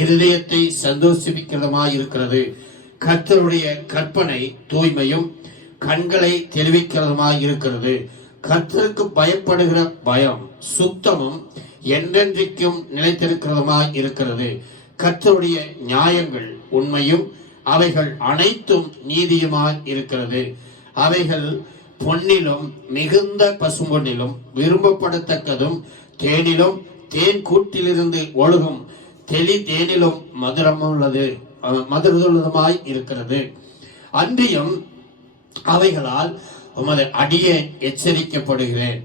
இருதயத்தை சந்தோஷிப்பிக்கிறதுமாய் இருக்கிறது. கர்த்தருடைய கற்பனை தூய்மையும் கண்களை தெளிவிக்கிறதுமாய் இருக்கிறது. கர்த்தருக்கு பயப்படுகிற பயம் சுத்தமும் என்றென்றைக்கும் நிலைத்திருக்கிறதுமாய் இருக்கிறது. கர்த்தருடைய நியாயங்கள் உண்மையும் அவைகள் அனைத்தும் நீதியுமாய் இருக்கிறது. அவைகள் பொன்னிலும் மிகுந்த பசும்பொன்னிலும் விரும்பப்படத்தக்கதும் தேனிலும் தேன் கூட்டிலிருந்து ஒழுகும் தெளி தேனிலும் மதுரமுள்ளதுமாய் இருக்கிறது. அன்றியும் அவைகளால் உமது அடியேன் எச்சரிக்கப்படுகிறேன்.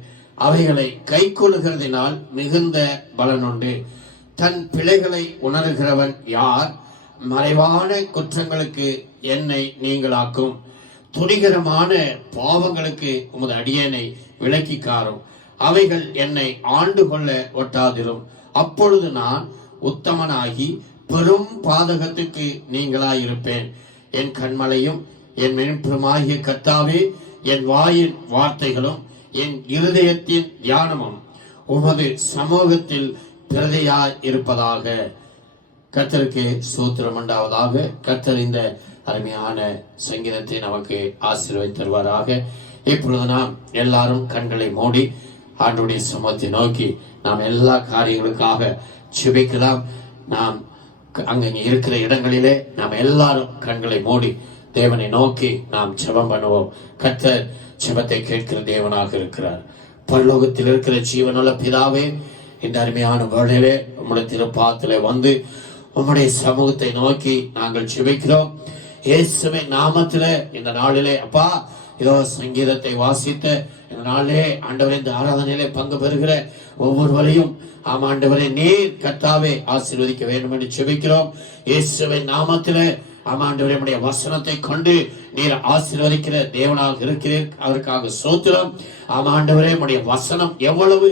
அவைகளை கை கொள்ளுகிறதினால் மிகுந்த பலனுண்டு. தன் பிழைகளை உணர்கிறவன் யார்? மறைவான குற்றங்களுக்கு என்னை நீங்களாக்கும். துணிகரமான பாவங்களுக்கு உமது அடியேனை விலக்கி காரும். அவைகள் என்னை ஆண்டு கொள்ள ஒட்டாதிரும். அப்பொழுது நான் உத்தமனாகி பெரும் பாதகத்துக்கு நீங்களாயிருப்பேன். என் கண்மலையும் என் மென்புறமாகிய கர்த்தாவே, என் வாயின் வார்த்தைகளும் என் இருதயத்தின் தியானமும் உமது சமூகத்தில் பிரதியாய் இருப்பதாக. கர்த்தருக்கு ஸ்தோத்திரம் உண்டாவதாக. கர்த்தர் இந்த அருமையான சங்கீதத்தை நமக்கு ஆசீர்வதித்து தருவாராக. இப்பொழுது நாம் எல்லாரும் கண்களை மூடி ஆண்டவருடைய சமூகத்தை நோக்கி நாம் எல்லா காரியங்களுக்காக ஜெபிக்கலாம். நாம் அங்கே இருக்கிற இடங்களிலே நாம் எல்லாரும் கண்களை மூடி தேவனை நோக்கி நாம் ஜெபம் பண்ணுவோம். கர்த்தர் ஜெபத்தை கேட்கிற தேவனாக இருக்கிறார். பரலோகத்தில் இருக்கிற ஜீவனுள்ள பிதாவே, இந்த அருமையான வேளையிலே உம்முடைய திருப்பாத்திலே வந்து உம்முடைய சமூகத்தை நோக்கி நாங்கள் ஜெபிக்கிறோம். இயேசுவின் நாமத்திலே இந்த நாளிலே அப்பா, இதோ சங்கீதத்தை வாசித்த இந்த நாளிலே ஆண்டவரே, இந்த ஆராதனையிலே பங்கு பெறுகிற ஒவ்வொருவரையும் ஆண்டவரே நீர் கர்த்தாவே ஆசீர்வதிக்க வேண்டும் என்று ஜெபிக்கிறோம். இயேசுவின் நாமத்திலே ஆண்டவரே, நம்முடைய வசனத்தை கொண்டு நீர் ஆசீர்வதிக்கிற தேவனாக இருக்கிறீர். அதற்காக ஸ்தோத்திரம். ஆண்டவரே, நம்முடைய வசனம் எவ்வளவு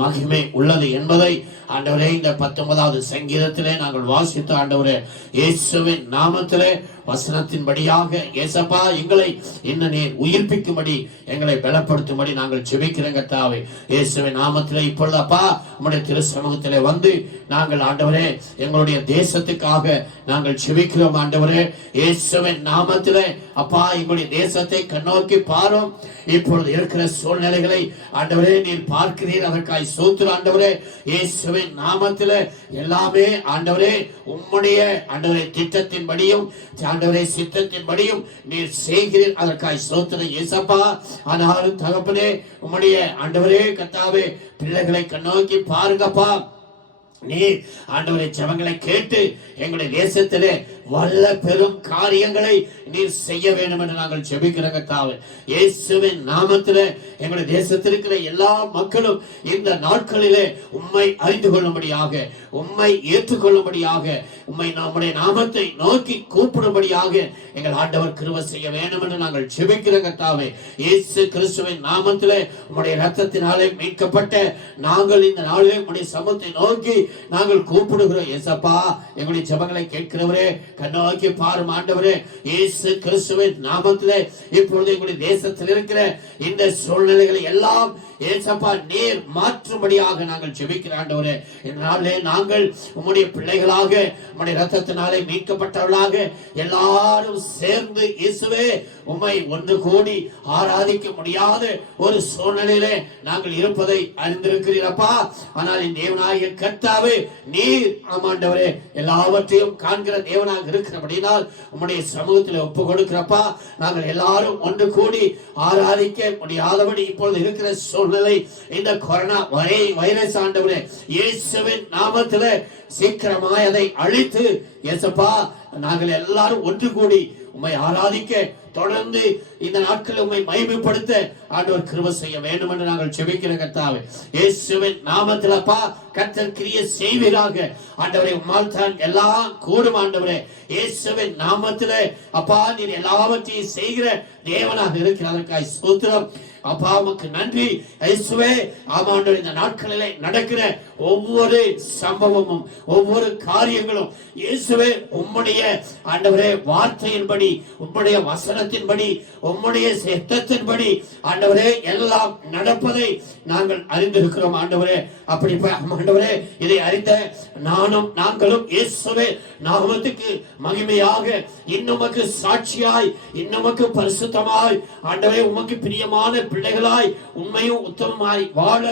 மகிமை உள்ளது என்பதை ஆண்டவரே இந்த 19வது சங்கீதத்திலே நாங்கள் வாசித்த ஆண்டவரே, இயேசுவின் நாமத்திலே வசனத்தின்படியாக இயேசப்பா எங்களை இன்னும் நீர் உயிர்ப்பிக்கும்படி எங்களை பலப்படுத்தும்படி நாங்கள் ஜெபிக்கிறோம் கர்த்தாவே. இயேசுவின் நாமத்திலே இப்பொழுது அப்பா உம்முடைய திரு சமூகத்திலே வந்து நாங்கள் ஆண்டவரே எங்களுடைய தேசத்துக்காக நாங்கள் ஜெபிக்கிறோம் ஆண்டவரே. இயேசுவின் நாமத்திலே அப்பா எங்களுடைய தேசத்தை கண்ணோக்கி பாரும். இப்பொழுது இருக்கிற சூழ்நிலைகளை ஆண்டவரே நீர் பார்க்கிறீர். அதற்காய் ஸ்தோத்திரம் ஆண்டவரே. இயேசுவின் நாமத்திலே எல்லாமே ஆண்டவரே உம்முடைய ஆண்டவரே திட்டத்தின்படியும் ஆண்டவரே சித்தத்தின்படியும் நீர் செய்கிறீர். அதற்காய் ஸ்தோத்திரம் இயேசப்பா. ஆனாலும் தகப்பனே உம்முடைய ஆண்டவரே கர்த்தாவே பிள்ளைகளை கண்ணோக்கி பாருங்கப்பா. நீர் ஆண்டவரே ஜெபங்களை கேட்டு எங்களுடைய தேசத்திலே வல்ல பெரும் காரியங்களை நீர் செய்ய வேண்டும் என்று நாங்கள் ஜெபிக்கிறோம் கர்த்தாவே. இயேசுவின் நாமத்திலே எங்களுடைய தேசத்தில் இருக்கிற எல்லா மக்களும் இந்த நாட்களிலே உம்மை அறிந்து கொள்ளும்படியாக, உம்மை ஏற்றுக்கொள்ளும்படியாக, உம்மை நம்முடைய நாமத்தை நோக்கி கூப்பிடும்படியாக எங்கள் ஆண்டவர் கிருபை செய்ய வேண்டும் என்று நாங்கள் ஜெபிக்கிறோம் கர்த்தாவே. இயேசு கிறிஸ்துவின் நாமத்திலே உம்முடைய இரத்தத்தினாலே மீட்கப்பட்ட நாங்கள் இந்த நாளிலே உம்முடைய சமூகத்தை நோக்கி நாங்கள் கூப்பிடுகிறோம். இயேசப்பா எங்களுடைய ஜெபங்களை கேட்கிறவரே கண்ணோக்கி பாரும் ஆண்டவரே. இயேசு கிறிஸ்துவின் நாமத்திலே இப்பொழுது எங்களுடைய தேசத்தில் இருக்கிற இந்த சூழ்நிலைகளை எல்லாம் இயேசப்பா நீர் மாற்றும்படியாக நாங்கள் ஜெபிக்கிற ஆண்டவரே. இதனாலே நாங்கள் உம்முடைய பிள்ளைகளாக உம்முடைய இரத்தத்தினாலே மீட்கப்பட்டவர்களாக எல்லாரும் சேர்ந்து இயேசுவே உம்மை ஒன்று கூடி ஆராதிக்க முடியாத ஒரு சூழ்நிலையிலே நாங்கள் இருப்பதை அறிந்திருக்கிறீரப்பா. ஆனால் இந்த தேவனாகிய கர்த்தாவே நீர் ஆண்டவரே எல்லாவற்றையும் காண்கிற தேவனாக தேவனாக இருக்கிறபடினால் உம்முடைய சமூகத்தில் ஒப்பு கொடுக்கிறப்பா. நாங்கள் எல்லாரும் ஒன்று கூடி ஆராதிக்க முடியாதபடி இப்பொழுது இருக்கிற சூழ்நிலை, இந்த கொரோனா வைரஸ் ஆண்டவரே இயேசுவின் நாமத்தில் சீக்கிரமாய் அதை அழித்து இயேசப்பா நாங்கள் எல்லாரும் ஒன்று கூடி உம்மை ஆராதிக்க, தொடர்ந்து இந்த நாட்களில் உம்மை மகிமைப்படுத்த ஆண்டவர் கிருபை செய்ய வேண்டும் என்று நாங்கள் ஜெபிக்கிற கர்த்தாவே இயேசுவின் நாமத்தில் அப்பா கர்த்தர் கிரியை செய்வீராக. ஆண்டவரே உம்மால் தான் எல்லாம் கூடும் ஆண்டவரே இயேசுவின் நாமத்தில் அப்பா நீர் எல்லாவற்றையும் செய்கிற தேவனாக இருக்கிறதற்காய் ஸ்தோத்திரம் அப்பா. உமக்கு நன்றி இயேசுவே. ஆமாண்டவர் இந்த நாட்களிலே நடக்கிற ஒவ்வொரு சம்பவமும் ஒவ்வொரு காரியங்களும் இயேசுவே உம்முடைய ஆண்டவரே வார்த்தையின்படி உம்முடைய வசனத்தின்படி உம்முடைய சித்தத்தின்படி ஆண்டவரே எல்லாம் நடப்பதை நாங்கள் அறிந்திருக்கிறோம் ஆண்டவரே. அப்படி ஆண்டவரே இதை அறிந்த நாங்களும் இயேசுவே நாமத்துக்கு மகிமையாக இன்னுமக்கு சாட்சியாய் இன்னுமக்கு பரிசுத்தமாய் ஆண்டவரே உமக்கு பிரியமான பிள்ளைகளாய் உண்மையும் உத்தமமாய் வாழ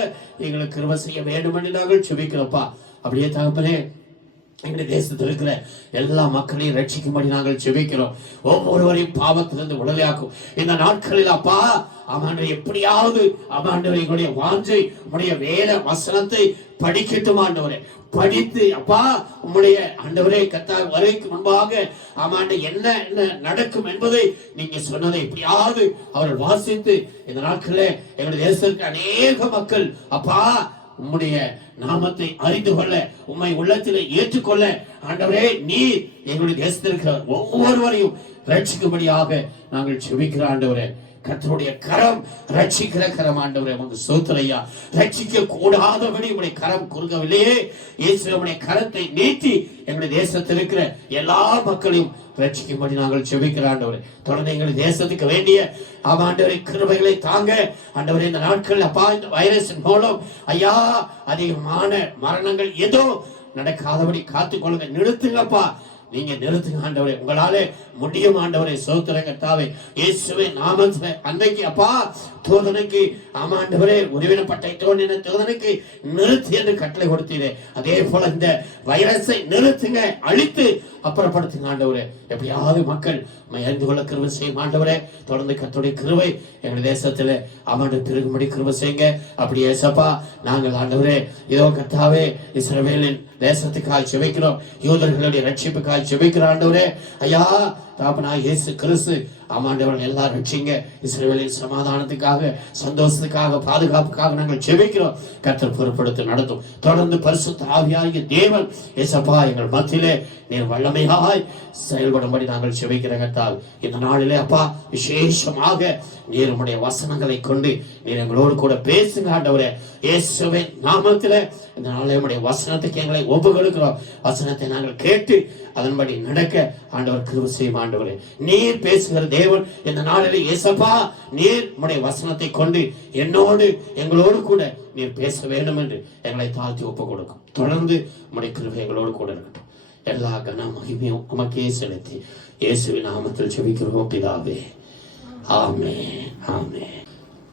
எங்களுக்கு கிருபை செய்ய வேண்டும் என்று நாங்கள் ஜெபிக்கிறோம்ப்பா. அப்படியே தகப்பனே எங்களுடைய தேசத்தில் இருக்கிற எல்லா மக்களையும் ரட்சிக்கும்படி நாங்கள் ஜெபிக்கிறோம். ஒவ்வொருவரையும் பாவத்திலிருந்து விடுதலையாக்கும் இந்த நாட்களில் அப்பா. ஆமாண்டவரே எப்படியாவது ஆமாண்டவரே எங்களுடைய வாஞ்சை உம்முடைய வேத வசனத்தை படிக்கட்டும் ஆண்டவரே. படித்து அப்பா உம்முடைய ஆண்டவரே கர்த்தர் வருகைக்கு முன்பாக ஆமாண்ட என்ன நடக்கும் என்பதை நீங்க சொன்னதை எப்படியாவது அவர்கள் வாசித்து இந்த நாட்களில் எங்களுடைய தேசத்திற்கு அநேக மக்கள் அப்பா உம்முடைய நாமத்தை அறிந்து கொள்ள உம்மை உள்ளத்தில் ஏற்றுக்கொள்ள ஆண்டவரே நீர் எங்களுடைய தேசத்தில் இருக்கிற ஒவ்வொருவரையும் ரட்சிக்கும்படியாக நாங்கள் ஜெபிக்கிற ஆண்டவரே. கர்த்தருடைய கரம் ரட்சிக்கிற கரம் ஆண்டவரே உமக்கு ஸ்தோத்திரம். ரட்சிக்க கூடாதபடி உம்முடைய கரம் குறுகவில்லையே இயேசுவே. உம்முடைய கரத்தை நீட்டி எங்களுடைய தேசத்தில் இருக்கிற எல்லா மக்களையும் ரட்சிக்கும்படி நாங்கள் ஜெபிக்கிற ஆண்டவரே. தொடர்ந்து எங்களுடைய தேசத்துக்கு வேண்டிய ஆண்டவரே கிருபைகளை தாங்க ஆண்டவரே. இந்த நாட்கள் அப்பா இந்த வைரஸின் மூலம் ஐயா அதிகமான மரணங்கள் ஏதோ நடக்காதபடி காத்துக்கொள்ளுங்க. நிறுத்துங்கப்பா, நீங்க நிறுத்துங்க ஆண்டவரே. உங்களாலே முடியும் ஆண்டவரே. ஸ்தோத்திரம் கர்த்தாவே இயேசுவே நாமத்திலே. அன்னைக்கு அப்பா தூதனுக்கு ஆமாண்டவரே உருவினப்பட்ட தோன்றின தூதனுக்கு நிறுத்து என்று கட்டளை கொடுத்தீரே, அதே போல இந்த வைரஸை நிறுத்துங்க, அழித்து அப்புறப்படுத்துங்க ஆண்டவரே. எப்படியாவது மக்கள் அறிந்து கொள்ள கிருபை செய்யும் ஆண்டவரே. தொடர்ந்து கர்த்தருடைய கிருபை எங்களுடைய தேசத்துல ஆமாண்டு திருகும்படி கிருபை செய்யுங்க. அப்படியே ஏசப்பா நாங்கள் ஆண்டவரே இதோ கர்த்தாவே இஸ்ரவேலின் தேசத்துக்காய் ஜெபிக்கிறோம். யூதர்களுடைய ரட்சிப்புக்காய் ஜெபிக்கிறோம் ஆண்டவரே. ஐயா தாப்பனாய் இயேசு கிறிஸ்து ஆமாண்டவர்கள் எல்லாரும் ரட்சிங்க. இஸ்ரவேலின் சமாதானத்துக்காக சந்தோஷத்துக்காக பாதுகாப்புக்காக நாங்கள் ஜெபிக்கிறோம். கர்த்தர் பொறுப்படுத்தி நடத்தும். தொடர்ந்து பரிசுத்த ஆவியாகிய தேவன் ஏசப்பா எங்கள் மத்தியிலே நீர் வல்லமையாய் செயல்படும்படி நாங்கள் ஜெபிக்கிற கர்த்தாவே. இந்த நாளிலே அப்பா விசேஷமாக நீர் உம்முடைய வசனங்களை கொண்டு நீர் எங்களோடு கூட பேசுங்க ஆண்டவரே. இயேசுவின் நாமத்திலே இந்த நாளிலே உம்முடைய வசனத்துக்கு எங்களை ஒப்பு கொடுக்கிறோம். வசனத்தை நாங்கள் கேட்டு அதன்படி நடக்க ஆண்டவர் கிருபை செய்யும் ஆண்டவரே. நீர் பேசுகிற தேவன் இந்த நாளிலே இயேசப்பா நீர் உம்முடைய வசனத்தை கொண்டு என்னோடு எங்களோடு கூட நீர் பேச வேண்டும் என்று எங்களை தாழ்த்தி ஒப்பு கொடுக்கும். தொடர்ந்து உம்முடைய கிருபை எங்களோடு கூட இருக்கட்டும். எல்லா கன மகிமையும் உமக்கே செலுத்தி இயேசுவின் நாமத்தில் ஜெபிக்கிறோம் பிதாவே. ஆமென், ஆமென்.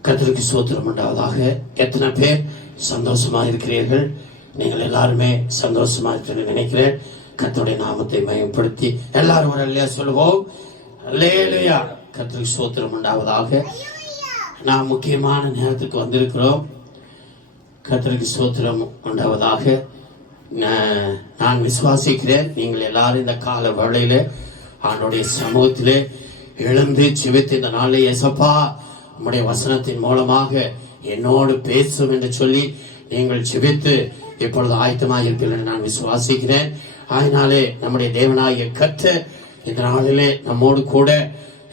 கர்த்தருக்கு ஸ்தோத்திரம் உண்டாவதாக. எத்தனை பேர் சந்தோஷமா இருக்கிறீர்கள்? நீங்கள் எல்லாருமே சந்தோஷமா இருக்கிறீர்கள் நினைக்கிறேன். கர்த்தருடைய நாமத்தை மகிமைப்படுத்தி எல்லாரும் ஒரு அல்லேலூயா சொல்லுவோம். அல்லேலூயா. கர்த்தருக்கு ஸ்தோத்திரம் உண்டாவதாக. நாம் முக்கியமான நேரத்துக்கு வந்திருக்கிறோம். கர்த்தருக்கு ஸ்தோத்திரம் உண்டாவதாக. நான் விசுவாசிக்கிறேன் நீங்கள் எல்லாரும் இந்த கால வேளையில ஆண்டவருடைய சமூகத்திலே எழுந்து ஜெபித்து இந்த நாளில் ஏசப்பா உம்முடைய வசனத்தின் மூலமாக என்னோடு பேசும் என்று சொல்லி நீங்கள் ஜெபித்து இப்பொழுது ஆயத்தமாக இருப்பீர்கள் நான் விசுவாசிக்கிறேன். அதனாலே நம்முடைய தேவனாகிய கர்த்தர் இந்த நாளிலே நம்மோடு கூட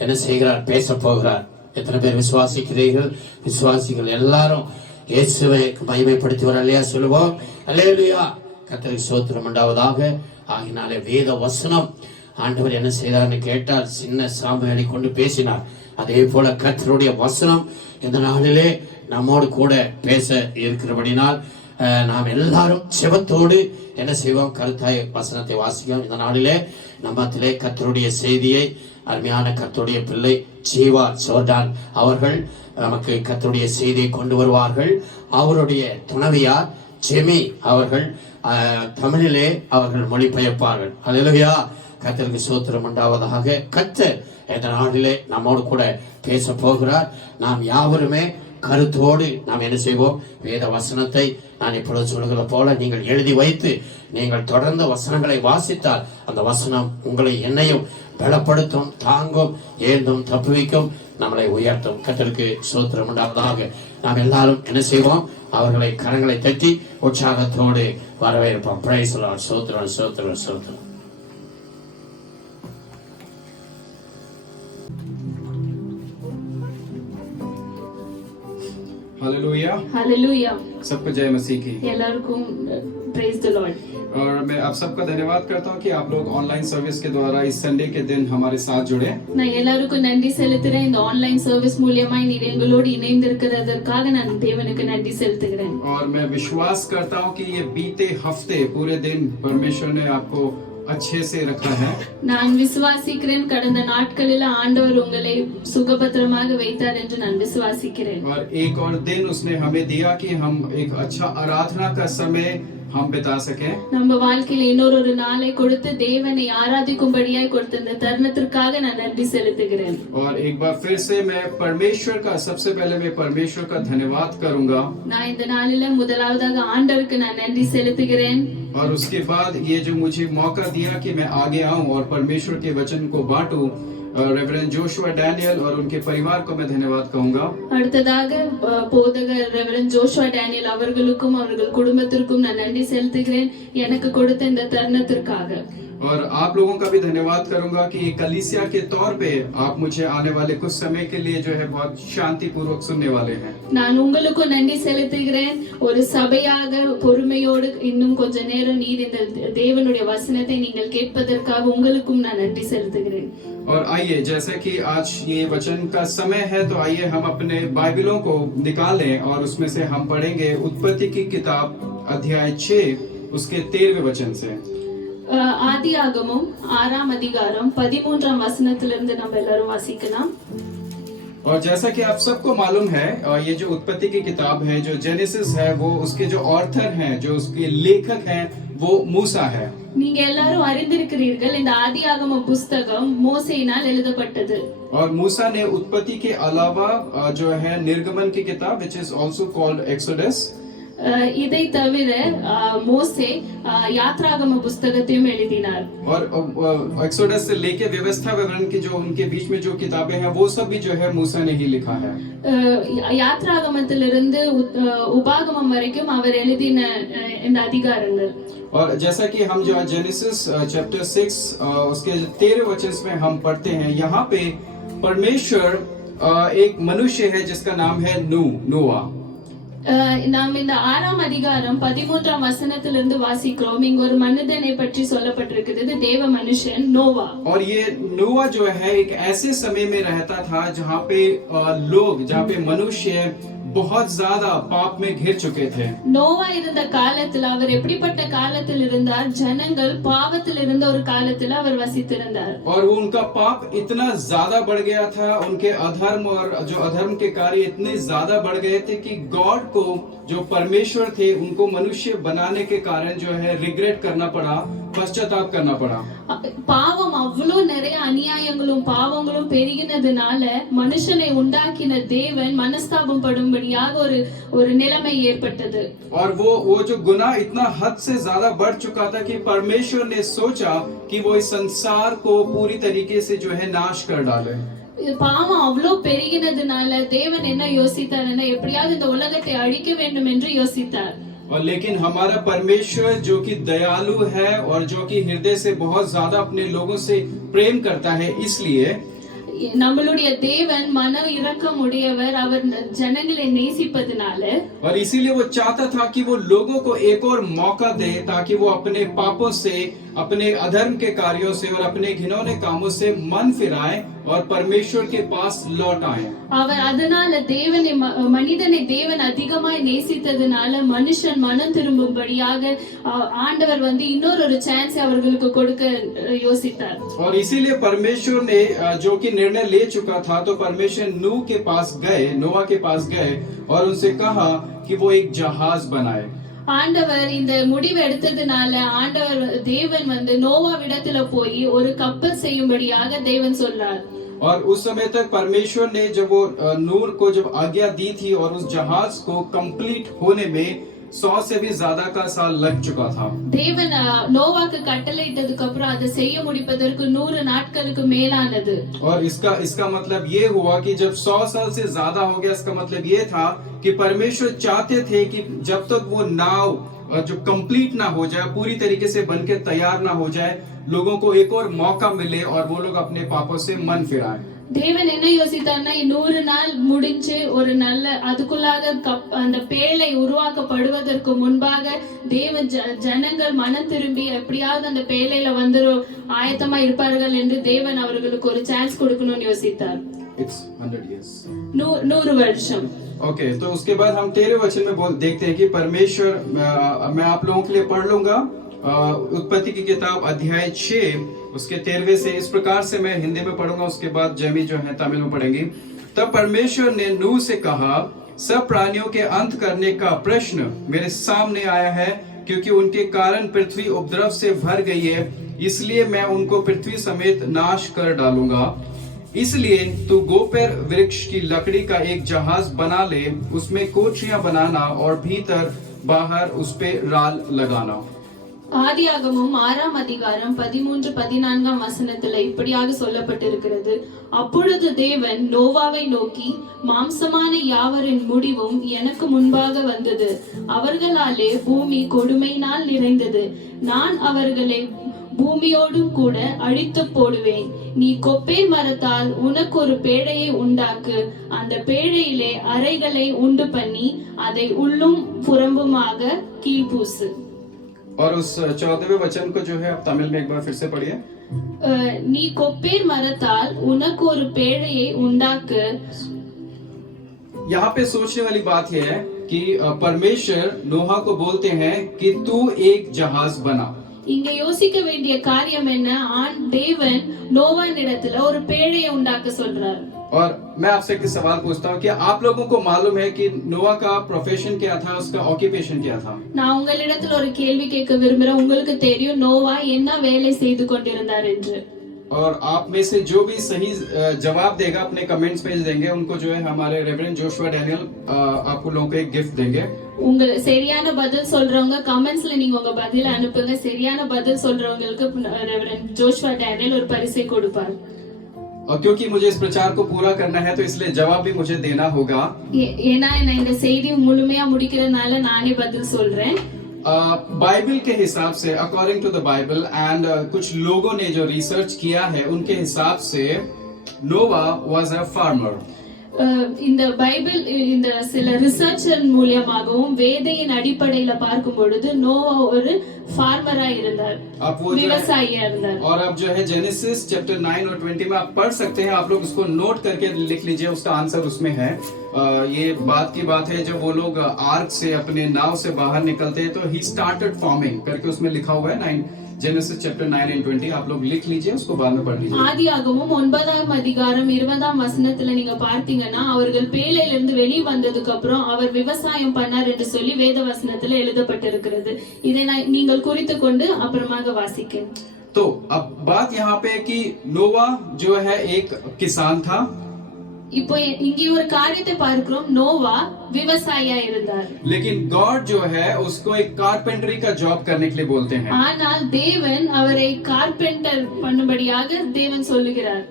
என்ன செய்கிறார்? பேச போகிறார். எத்தனை பேர் விசுவாசிக்கிறீர்கள்? விசுவாசிகள் எல்லாரும் இயேசுவை மகிமைப்படுத்தி வர இல்லையா சொல்லுவோம். அல்லேலூயா. கர்த்தருக்கு ஸ்தோத்திரம் உண்டாவதாக. ஆகினாலே வேத வசனம் ஆண்டவர் என்ன செய்தார்னு கேட்டால் சின்ன சாமுவேலை கொண்டு பேசினார். அதே போல கர்த்தருடைய வசனம் இந்த நாளிலே நம்மோடு கூட பேச இருக்கிறபடினால் நாம் எல்லாரும் செபத்தோடு என்ன செய்வோம்? கருத்தாய் வசனத்தை வாசிக்கிறோம். இந்த நாளிலே நம்மத்திலே கர்த்தருடைய செய்தியை அருமையான கர்த்தருடைய பிள்ளை ஜீவா ஜோர்டான் அவர்கள் நமக்கு கர்த்தருடைய செய்தியை கொண்டு வருவார்கள். அவருடைய துணைவியார் ஜெமி அவர்கள் தமிழிலே அவர்கள் மொழிபெயர்ப்பார்கள். அல்லேலூயா. கர்த்தருக்கு ஸ்தோத்திரம் உண்டாவதாக. கர்த்தர் இந்த நாளிலே நம்மோடு கூட பேச போகிறார். நாம் யாவருமே கருத்தோடு நாம் என்ன செய்வோம்? வேத வசனத்தை நான் இப்பொழுது சொல்கிற போல நீங்கள் எழுதி வைத்து நீங்கள் தொடர்ந்து வசனங்களை வாசித்தால் அந்த வசனம் உங்களை என்னையும் பலப்படுத்தும், தாங்கும், ஏந்தும், தப்புவிக்கும், நம்மளை உயர்த்தும். கர்த்தருக்கு ஸ்தோத்திரம் உண்டாவதாக. நாம் எல்லாரும் என்ன செய்வோம்? அவர்களை கரங்களை தட்டி உற்சாகத்தோடு வரவேற்போம். Price the Lord. ஸ்தோத்திரம், ஸ்தோத்திரம், ஸ்தோத்திரம். हालेलुया। हालेलुया। सबको जय मसीह की। எல்லாருக்கும் praise the Lord। और मैं आप सबका धन्यवाद करता हूँ कि आप लोग ऑनलाइन सर्विस के द्वारा इस संडे के दिन हमारे साथ जुड़े। நான் எல்லாருக்கும் நன்றி செலுத்துறேன். இந்த ஆன்லைன் சர்வீஸ் மூலமாய் நீங்க எங்களோடு இணைந்திருக்கிறதற்காக நான் தேவனுக்கு நன்றி செலுத்துகிறேன். और मैं विश्वास करता हूँ कि ये बीते हफ्ते पूरे दिन परमेश्वर ने आपको अच्छे से रखा है। நான் விசுவாசிக்கிறேன் கடந்த நாட்களில் ஆண்டவர் உங்களை சுகபத்திரமாக வைத்தார் என்று நான் விசுவாசிக்கிறேன். और एक और दिन उसने हमें दिया कि हम एक अच्छा आराधना का समय हम बिता सके। நம்ம வாழ்க்கையில் இன்னொரு நாளை கொடுத்து தேவனை ஆராதிக்கும்படியாய் கொடுத்த இந்த தருணத்திற்காக நான் நன்றி செலுத்துகிறேன். और एक बार फिर से मैं परमेश्वर का सबसे पहले मैं परमेश्वर का धन्यवाद करूंगा। நான் இந்த நாளில முதலாவதாக ஆண்டவருக்கு நான் நன்றி செலுத்துகிறேன். और उसके बाद ये जो मुझे मौका दिया कि मैं आगे आऊं और परमेश्वर के वचन को बांटूं, रेवरेंड जोशुआ डैनियल और उनके परिवार को मैं धन्यवाद कहूंगा। அடுத்ததாக போதகர் ரெவரண்ட் ஜோஷுவா டேனியல் அவர்களுக்கும் அவர்கள் குடும்பத்திற்கும் நான் நன்றி செலுத்துகிறேன் எனக்கு கொடுத்த இந்த தருணத்திற்காக. और आप लोगों का भी धन्यवाद करूंगा कि कलीसिया के तौर पे आप मुझे आने वाले कुछ समय के लिए जो है बहुत शांति पूर्वक सुनने वाले हैं। நான் உங்களுக்கும் நன்றி செலுத்துகிறேன். ஒரு சபையாக பொறுமையோடு இன்னும் கொஞ்ச நேரம் நீர் இந்த தேவனுடைய வசனத்தை நீங்கள் கேட்பதற்காக உங்களுக்கும் நான் நன்றி செலுத்துகிறேன். और आइए, जैसे कि आज ये वचन का समय है, तो आइए हम अपने बाइबलों को निकालें और उसमें से हम पढ़ेंगे उत्पत्ति की किताब अध्याय 6 उसके 13वें वचन से। ஆதியாகமம் 6ஆம் அதிகாரம் 13ஆம் வசனத்திலிருந்து நம்ம எல்லாரும் வாசிக்கலாம். और जैसा कि आप सबको मालूम है, ये जो उत्पत्ति की किताब है, जो जेनेसिस है, वो उसके जो ऑर्थर हैं, जो उसके लेखक हैं, वो मूसा है। நீங்க எல்லாரும் அறிந்திருக்கிறீர்கள் இந்த ஆதியாகம புத்தகம் மோசேயினால் எழுதப்பட்டது. और मूसा ने उत्पत्ति के अलावा जो है निर्गमन की किताब which is also called Exodus, இதை தவிர மோசே யாத்ராகம புத்தகத்தையும் எழுதினார். और एक्सोडस से लेके व्यवस्था विवरण की जो उनके बीच में जो किताबें हैं वो सब भी जो है मूसा ने ही लिखा है। யாத்ராகமத்திலிருந்து உபாகமம் வரைக்கும் அவர் எழுதின இந்த அதிகாரங்கள். और जैसा कि हम जो जेनेसिस चैप्टर 6 उसके 13 वचन में हम पढ़ते हैं, यहाँ पे परमेश्वर एक मनुष्य है जिसका नाम है नोआ। நாம் இந்த 6ஆம் அதிகாரம் 13ஆம் வசனத்திலிருந்து வாசிக்கிறோம். இங்க ஒரு மனிதனை பற்றி சொல்லப்பட்டிருக்கிறது, தேவ மனுஷன் நோவா. और ये नोआ जो है एक ऐसे समय में रहता था जहाँ पे मनुष्य बहुत ज्यादा पाप में घिर चुके थे। நோவா இருந்த காலத்தில் அவர் எப்படிப்பட்ட காலத்தில் இருந்தார்? ஜனங்கள் பாவத்தில் இருந்த ஒரு காலத்தில் அவர் வசித்திருந்தார். और वो उनका पाप इतना ज्यादा बढ़ गया था, उनके अधर्म और जो अधर्म के कार्य इतने ज्यादा बढ़ गए थे कि गॉड को, जो परमेश्वर थे, उनको मनुष्य बनाने के कारण जो है रिग्रेट करना पड़ा, पश्चाताप करना पड़ा। பாவம் அவ்வளவு நிறைய அநியாயங்களும் பாவங்களும் பெருகினதுனால மனுஷனை உண்டாக்கின தேவன் மனஸ்தாபம் படும்படியாக ஒரு நிலைமை ஏற்பட்டது. और वो जो गुनाह इतना हद से ज्यादा बढ़ चुका था कि परमेश्वर ने सोचा कि वो इस संसार को पूरी तरीके से जो है नाश कर डाले। பாவம் அவ்வளவு பெருகினதுனால தேவன் என்ன யோசித்தார்னா எப்படியாவது இந்த உலகத்தை அழிக்க வேண்டும் என்று யோசித்தார். और लेकिन हमारा परमेश्वर जो कि दयालु है और जो कि हृदय से बहुत ज्यादा अपने लोगों से प्रेम करता है, इसलिए நம்மளுடைய தேவன் மன இரக்கம் உடையவர், அவர் ஜனங்களை நேசிப்பதனால और इसीलिए वो चाहता था कि वो लोगों को एक और मौका दे ताकि वो अपने पापों से, अपने अधर्म के कार्यों से और अपने घिनौने कामों से मन फिराए और परमेश्वर के पास लौट आए। அவர் அதனால மனிதனை தேவன் அதிகமாய் நேசித்ததனால மனுஷன் மனம் திரும்பும்படியாக ஆண்டவர் இன்னொரு சான்ஸ் அவர்களுக்கு கொடுக்க யோசித்தார். और इसीलिए परमेश्वर ने जो कि निर्णय ले चुका था, तो परमेश्वर नोआ के पास गए और उनसे कहा कि वो एक जहाज बनाए। ஆண்டவர் இந்த முடிவு எடுத்ததுனால ஆண்டவர் தேவன் வந்து நோவாவிடத்துல போய் ஒரு கப்பல் செய்யும்படியாக தேவன் சொல்றார். और उस समय तक परमेश्वर ने जब वो नूह को जब आज्ञा दी थी और उस जहाज को कंप्लीट होने में 100 से भी ज्यादा का साल लग चुका था. தேவன் நோவாக்கு கட்டளையிட்டதுக்கு அப்புறம் அதை செய்ய முடிப்பதற்கு 100 நாட்களுக்கு மேலானது. और इसका मतलब ये हुआ कि जब 100 साल से ज्यादा हो गया, इसका मतलब ये था कि परमेश्वर चाहते थे कि जब तक वो नाव जो कंप्लीट ना हो जाए, पूरी तरीके से बनके तैयार ना हो जाए, लोगों को एक और मौका मिले और वो लोग अपने पापों से मन फिराएं. தேவன் என்ன யோசித்தார்னா 100 நாள் முடிஞ்சு ஒரு நல்ல அதுக்குள்ளாக அந்த பேழை உருவாக்கப்படுவதற்கு முன்பாக தேவன் ஜனங்கள் மனம் திரும்பி எப்படியாவது அந்த பேழையில வந்து ஆயத்தமா இருப்பார்கள் என்று தேவன் அவர்களுக்கு ஒரு சான்ஸ் கொடுக்கணும்னு யோசித்தார். It's 100 years. 100 வருஷம். ओके, तो उसके बाद हम 13वें वचन में देखते हैं कि परमेश्वर, मैं आप लोगों के लिए पढ़ लूंगा उत्पत्ति की किताब अध्याय 6 उसके 13वें से. इस प्रकार से मैं हिंदी में पढ़ूंगा, उसके बाद जमी जो है तमिल में पढ़ेंगी. तब परमेश्वर ने नूह से कहा, सब प्राणियों के अंत करने का प्रश्न मेरे सामने आया है, क्योंकि उनके कारण पृथ्वी उपद्रव से भर गई है, इसलिए मैं उनको पृथ्वी समेत नाश कर डालूंगा. इसलिए तू गोपेर वृक्ष की लकड़ी का एक जहाज बना ले, उसमें कोठरियां बनाना और भीतर बाहर उस पे राल लगाना. ஆதியாகமம் 6ஆம் அதிகாரம் 13-14 வசனத்துல இப்படியாக சொல்லப்பட்டிருக்கிறது. அப்பொழுது தேவன் நோவாவை நோக்கி, மாம்சமான யாவரின் முடிவும் எனக்கு முன்பாக வந்தது, அவர்களாலே பூமி கொடுமையினால் நிறைந்தது, நான் அவர்களை பூமியோடும் கூட அழித்து போடுவேன். நீ கொப்பேர் மரத்தால் உனக்கு ஒரு பேழையை உண்டாக்கு, அந்த பேழையிலே அறைகளை உண்டு பண்ணி அதை உள்ளும் புறம்புமாக கீழ்பூசு. और उस 14वें वचन को जो है आप तमिल में एक बार फिर से पढ़िए. நீ கொப்பேர் மரத்தால் உனக்கு ஒரு பேழையை உண்டாக்கு. यहाँ पे सोचने वाली बात यह है कि परमेश्वर नोहा को बोलते हैं कि तू एक जहाज बना. இங்க யோசிக்க வேண்டிய காரியம் என்ன? தேவன் நோவானிடத்துல ஒரு பேழையை உண்டாக்க சொல்றார். और मैं आपसे एक सवाल पूछता हूँ कि आप लोगों को मालूम है कि नोआ का प्रोफेशन क्या था, उसका ऑक्यूपेशन क्या था? நான் உங்களிடத்துல ஒரு கேள்வி கேட்க விரும்புறேன். உங்களுக்கு தெரியும் நோவா என்ன வேலை செய்து கொண்டிருந்தார் என்று. और आप में से जो भी सही जवाब देगा अपने कमेंट्स पेज देंगे, उनको जो है हमारे रेवरेंड जोशुआ डैनियल आप लोगों को एक गिफ्ट देंगे. உங்க சரியான பதில் சொல்றவங்க கமெண்ட்ஸ்ல நீங்க உங்க பதில அனுப்புங்க. சரியான பதில் சொல்றவங்களுக்கு ரெவரண்ட் ஜோஷுவா டேனியல் ஒரு பரிசை கொடுப்பார். और क्योंकि मुझे इस प्रचार को पूरा करना है, तो इसलिए जवाब भी मुझे देना होगा. ஏன்னா நான் இந்த செய்தி முழுமையா முடிக்கிறதுனால நானே பதில் சொல்றேன். बाइबल के हिसाब से, according to the Bible and कुछ लोगों ने जो रिसर्च किया है उनके हिसाब से नोवा वाज अ फार्मर. இந்த பைபிள் இந்த சில ரிசர்ச்சர் மூலமாகவும் வேதையின் அடிப்படையில பார்க்கும் பொழுது நோவா ஒரு ஃபார்மரா இருந்தார், விவசாயியா இருந்தார். और अब जो है जेनेसिस चैप्टर 9 और 20 में आप पढ़ सकते हैं, आप लोग उसको नोट करके लिख लीजिए, उसका आंसर उसमें है. ये बात की बात है जब वो लोग आर्क से अपने नाव से बाहर निकलते हैं तो ही स्टार्टेड फार्मिंग करके उसमें लिखा हुआ है 9 जेनेसिस चैप्टर 9 and 20. आप लोग लिख लीजिए, उसको बाद में पढ़ लीजिए. ஆதியாகமம் 9ஆம் அதிகாரம் 20ஆம் வசனத்துல நீங்க பார்த்தீங்கன்னா அவர்கள் பேழையில இருந்து வெளியே வந்ததுக்கு அப்புறம் அவர் விவசாயம் பண்ணார் என்று சொல்லி வேத வசனத்துல எழுதப்பட்டிருக்கிறது. இதை நீங்கள் குறித்து கொண்டு அப்புறமாக வாசிக்க. तो अब बात यहाँ पे कि नोवा जो है एक किसान था. இப்போ இங்கே ஒரு காரியத்தை பார்க்கிறோம், நோவா விவசாயியா இருந்தார். लेकिन गॉड जो है उसको एक कारपेंटरी का जॉब करने के लिए बोलते हैं. ஆனால் தேவன் அவரை கார்பெண்டர் பண்ணும்படியாக தேவன் சொல்லுகிறார்.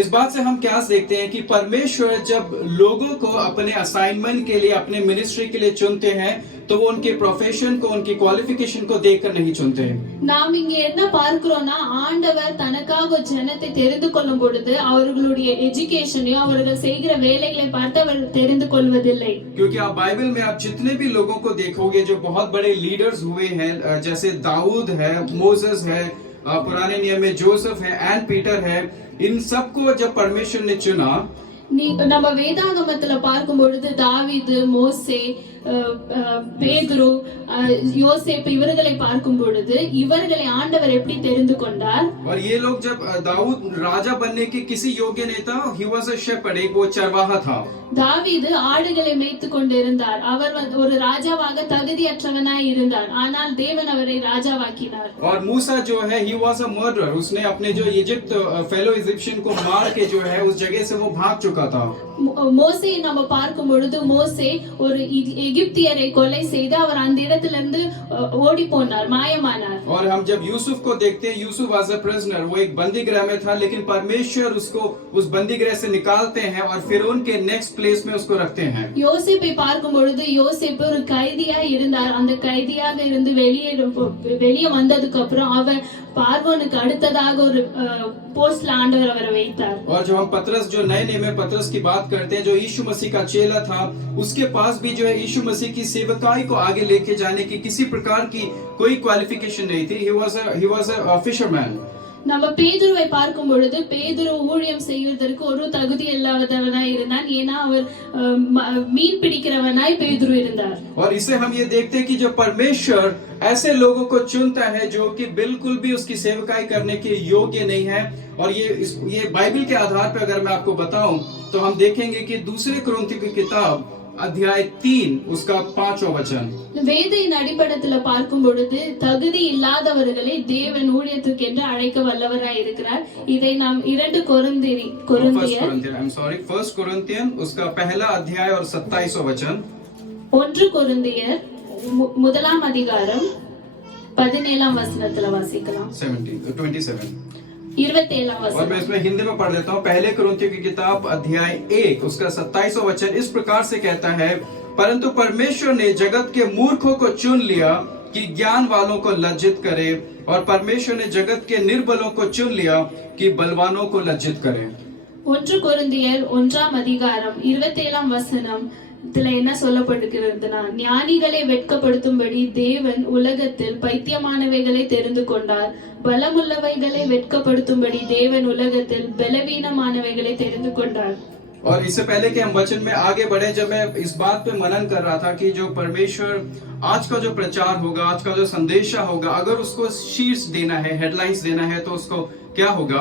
इस बात से हम क्या देखते हैं कि परमेश्वर जब लोगों को अपने असाइनमेंट के लिए, अपने मिनिस्ट्री के लिए चुनते हैं, तो वो उनके प्रोफेशन को, उनकी क्वालिफिकेशन को देखकर नहीं चुनते हैं. நாம் இங்க என்ன பார்க்கிறோம்னா ஆண்டவர் தனக்காக ஜனத்தை தெரிந்து கொள்ளும் பொழுது அவர்களுடைய எஜுகேஷனையும் அவர்கள் செய்கிற வேலைகளை பார்த்து அவர் தெரிந்து கொள்வதில்லை. क्योंकि आप बाइबल में आप जितने भी लोगों को देखोगे जो बहुत बड़े लीडर्स हुए हैं, जैसे दाऊद है, मोसेस है, पुराने नियम में जोसेफ है एंड पीटर है, इन सबको जब परमेश्वर ने चुना, நம்ம வேதாகமத்துல பார்க்கும் பொழுது தாவீது, மோசே, பேதுரு, யோசேப்பு இவர்களை பார்க்கும் பொழுது இவர்களை ஆண்டவர் எப்படி தெரிந்து கொண்டார்? और ये लोग जब दाऊद राजा बनने के किसी योग्य नहीं था, he was a shepherd, एक वो चरवाहा था। தாவீது ஆடுகளை மேய்த்து கொண்டிருந்தார். அவர் ஒரு ராஜாவாக தகுதியற்றவனாய் இருந்தார். ஆனால் தேவன் அவரை ராஜாவாக்கினார். और मूसा जो है he was a murderer, उसने अपने जो इजिप्ट फेलो इजिप्शियन को मार के जो है उस जगह से वो भाग चुका था। மோசே நம்ம பார்க்கும் பொழுது மோசே ஒரு எகிப்தியரை கொலை செய்து அவர் அந்த இடத்திலிருந்து ஓடி போனார், மாயமானார். और हम जब यूसुफ को देखते हैं, यूसुफ वाज अ प्रिजनर, वो एक बंदी गृह में था, लेकिन परमेश्वर उसको उस बंदी गृह से निकालते हैं और फिरौन के नेक्स्ट प्लेस में उसको रखते हैं। யோசேப்பை பார்க்கும் பொழுது யோசேப்பு ஒரு கைதியா இருந்தார். அந்த கைதியாக இருந்து வெளியே வந்ததுக்கு அப்புறம் அவர் பார்வோனுக்கு அடுத்ததாக ஒரு போஸ்ட்ல ஆண்டவர் அவரை வைத்தார். और जो हम पतरस, जो नए नियम में पतरस की बात करते हैं, जो यीशु मसीह का चेला था, उसके पास भी जो है यीशु मसीह की सेवकाई को आगे लेके जाने की किसी प्रकार की कोई क्वालिफिकेशन नहीं थी। he was a fisherman। நம்ம பேதுருவை பார்க்கும் பொழுது பேதுரு ஊழியம் செய்வதற்கு ஒரு தகுதி இல்லாதவனாய் இருந்தான். ஏன்னா அவர் மீன் பிடிக்கிறவனாய் பேதுரு இருந்தார். और इसे हम ये देखते हैं कि जो परमेश्वर ऐसे लोगों को चुनता है जो कि बिल्कुल भी उसकी सेवकाई करने के योग्य नहीं है। और ये बाइबल के आधार पर अगर मैं आपको बताऊं तो हम देखेंगे कि दूसरे कुरिन्थियों की किताब अध्याय 3 उसका 5वां वचन, வேதையின் அடிப்படையில பார்க்கும் பொழுது தகுதி இல்லாதவர்களை தேவன் ஊழியத்துக்கு என்று அழைக்க வல்லவராய் இருக்கிறார். இதை நாம் 2 கொரிந்தியர் उसका पहला अध्याय और 27वां वचन, 1 கொரிந்தியர் முதலாம் அதிகாரம் 17ஆம் வசனத்துல வாசிக்கலாம். 27। 27ஆம் और வசனம். मैं इसमें हिंदी में पढ़ देता हूँ। पहले कुरिन्थियों की किताब अध्याय 1 उसका 27वां वचन इस प्रकार से कहता है, परंतु परमेश्वर ने जगत के मूर्खों को चुन लिया कि ज्ञान वालों को लज्जित करे, और परमेश्वर ने जगत के निर्बलों को चुन लिया कि बलवानों को लज्जित करे। 1 கொரிந்தியர் 1ஆம் அதிகாரம் 27ஆம் வசனம் இதுல என்ன சொல்லப்பட்டிருக்கிறதுனா, ஞானிகளை வெட்கப்படுத்தும்படி தேவன் உலகத்தில் பைத்தியமானவைகளை தெரிந்து கொண்டார், பலமுள்ளவைகளை வெட்கப்படுத்தும்படி தேவன் உலகத்தில் பலவீனமானவைகளை தெரிந்து கொண்டார். और इससे पहले कि हम वचन में आगे बढ़े, जब मैं इस बात पे मनन कर रहा था कि जो परमेश्वर आज का जो प्रचार होगा, आज का जो संदेशा होगा, अगर उसको शीर्ष देना है, हेडलाइंस देना है, तो उसको क्या होगा?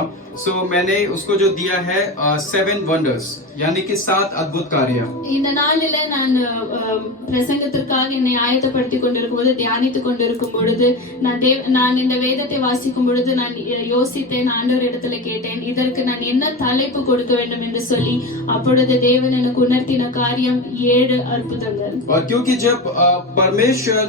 मैंने उसको जो दिया है 7 वंडर्स, यानी कि 7 अद्भुत कार्य। இந்த நாளில நான் பிரசங்கத்திற்காக என்னை ஆயத்தப்படுத்திக் கொண்டிருக்கும்போது, தியானித்துக் கொண்டிருக்கும் பொழுது நான் இந்த வேதத்தை வாசிக்கும் பொழுது நான் யோசித்தேன், ஆண்டவர் இடத்துல கேட்டேன் இதற்கு நான் என்ன தலைப்பு கொடுக்க வேண்டும் என்று சொல்லி. அப்பொழுது தேவன் எனக்கு உணர்த்தின காரியம் 7 அற்புதங்கள்। और क्योंकि जब परमेश्वर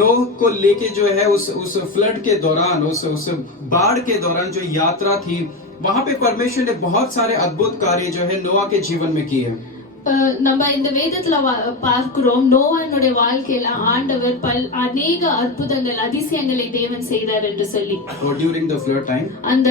नोह को लेके जो है उस फ्लड के दौरान, उस बाढ़ के दौरान जो यात्रा थी, वहां पे परमेश्वर ने बहुत सारे अद्भुत कार्य जो है नोआ के जीवन में किए। நம்ம இந்த வேதத்துல பார்க்கிறோம், நோவானுடைய வாழ்க்கையில ஆண்டவர் அநேக அற்புதங்கள், அதிசயங்களை தேவன் செய்தார் என்று சொல்லி, ड्यूरिंग द फ्लड टाइम, அந்த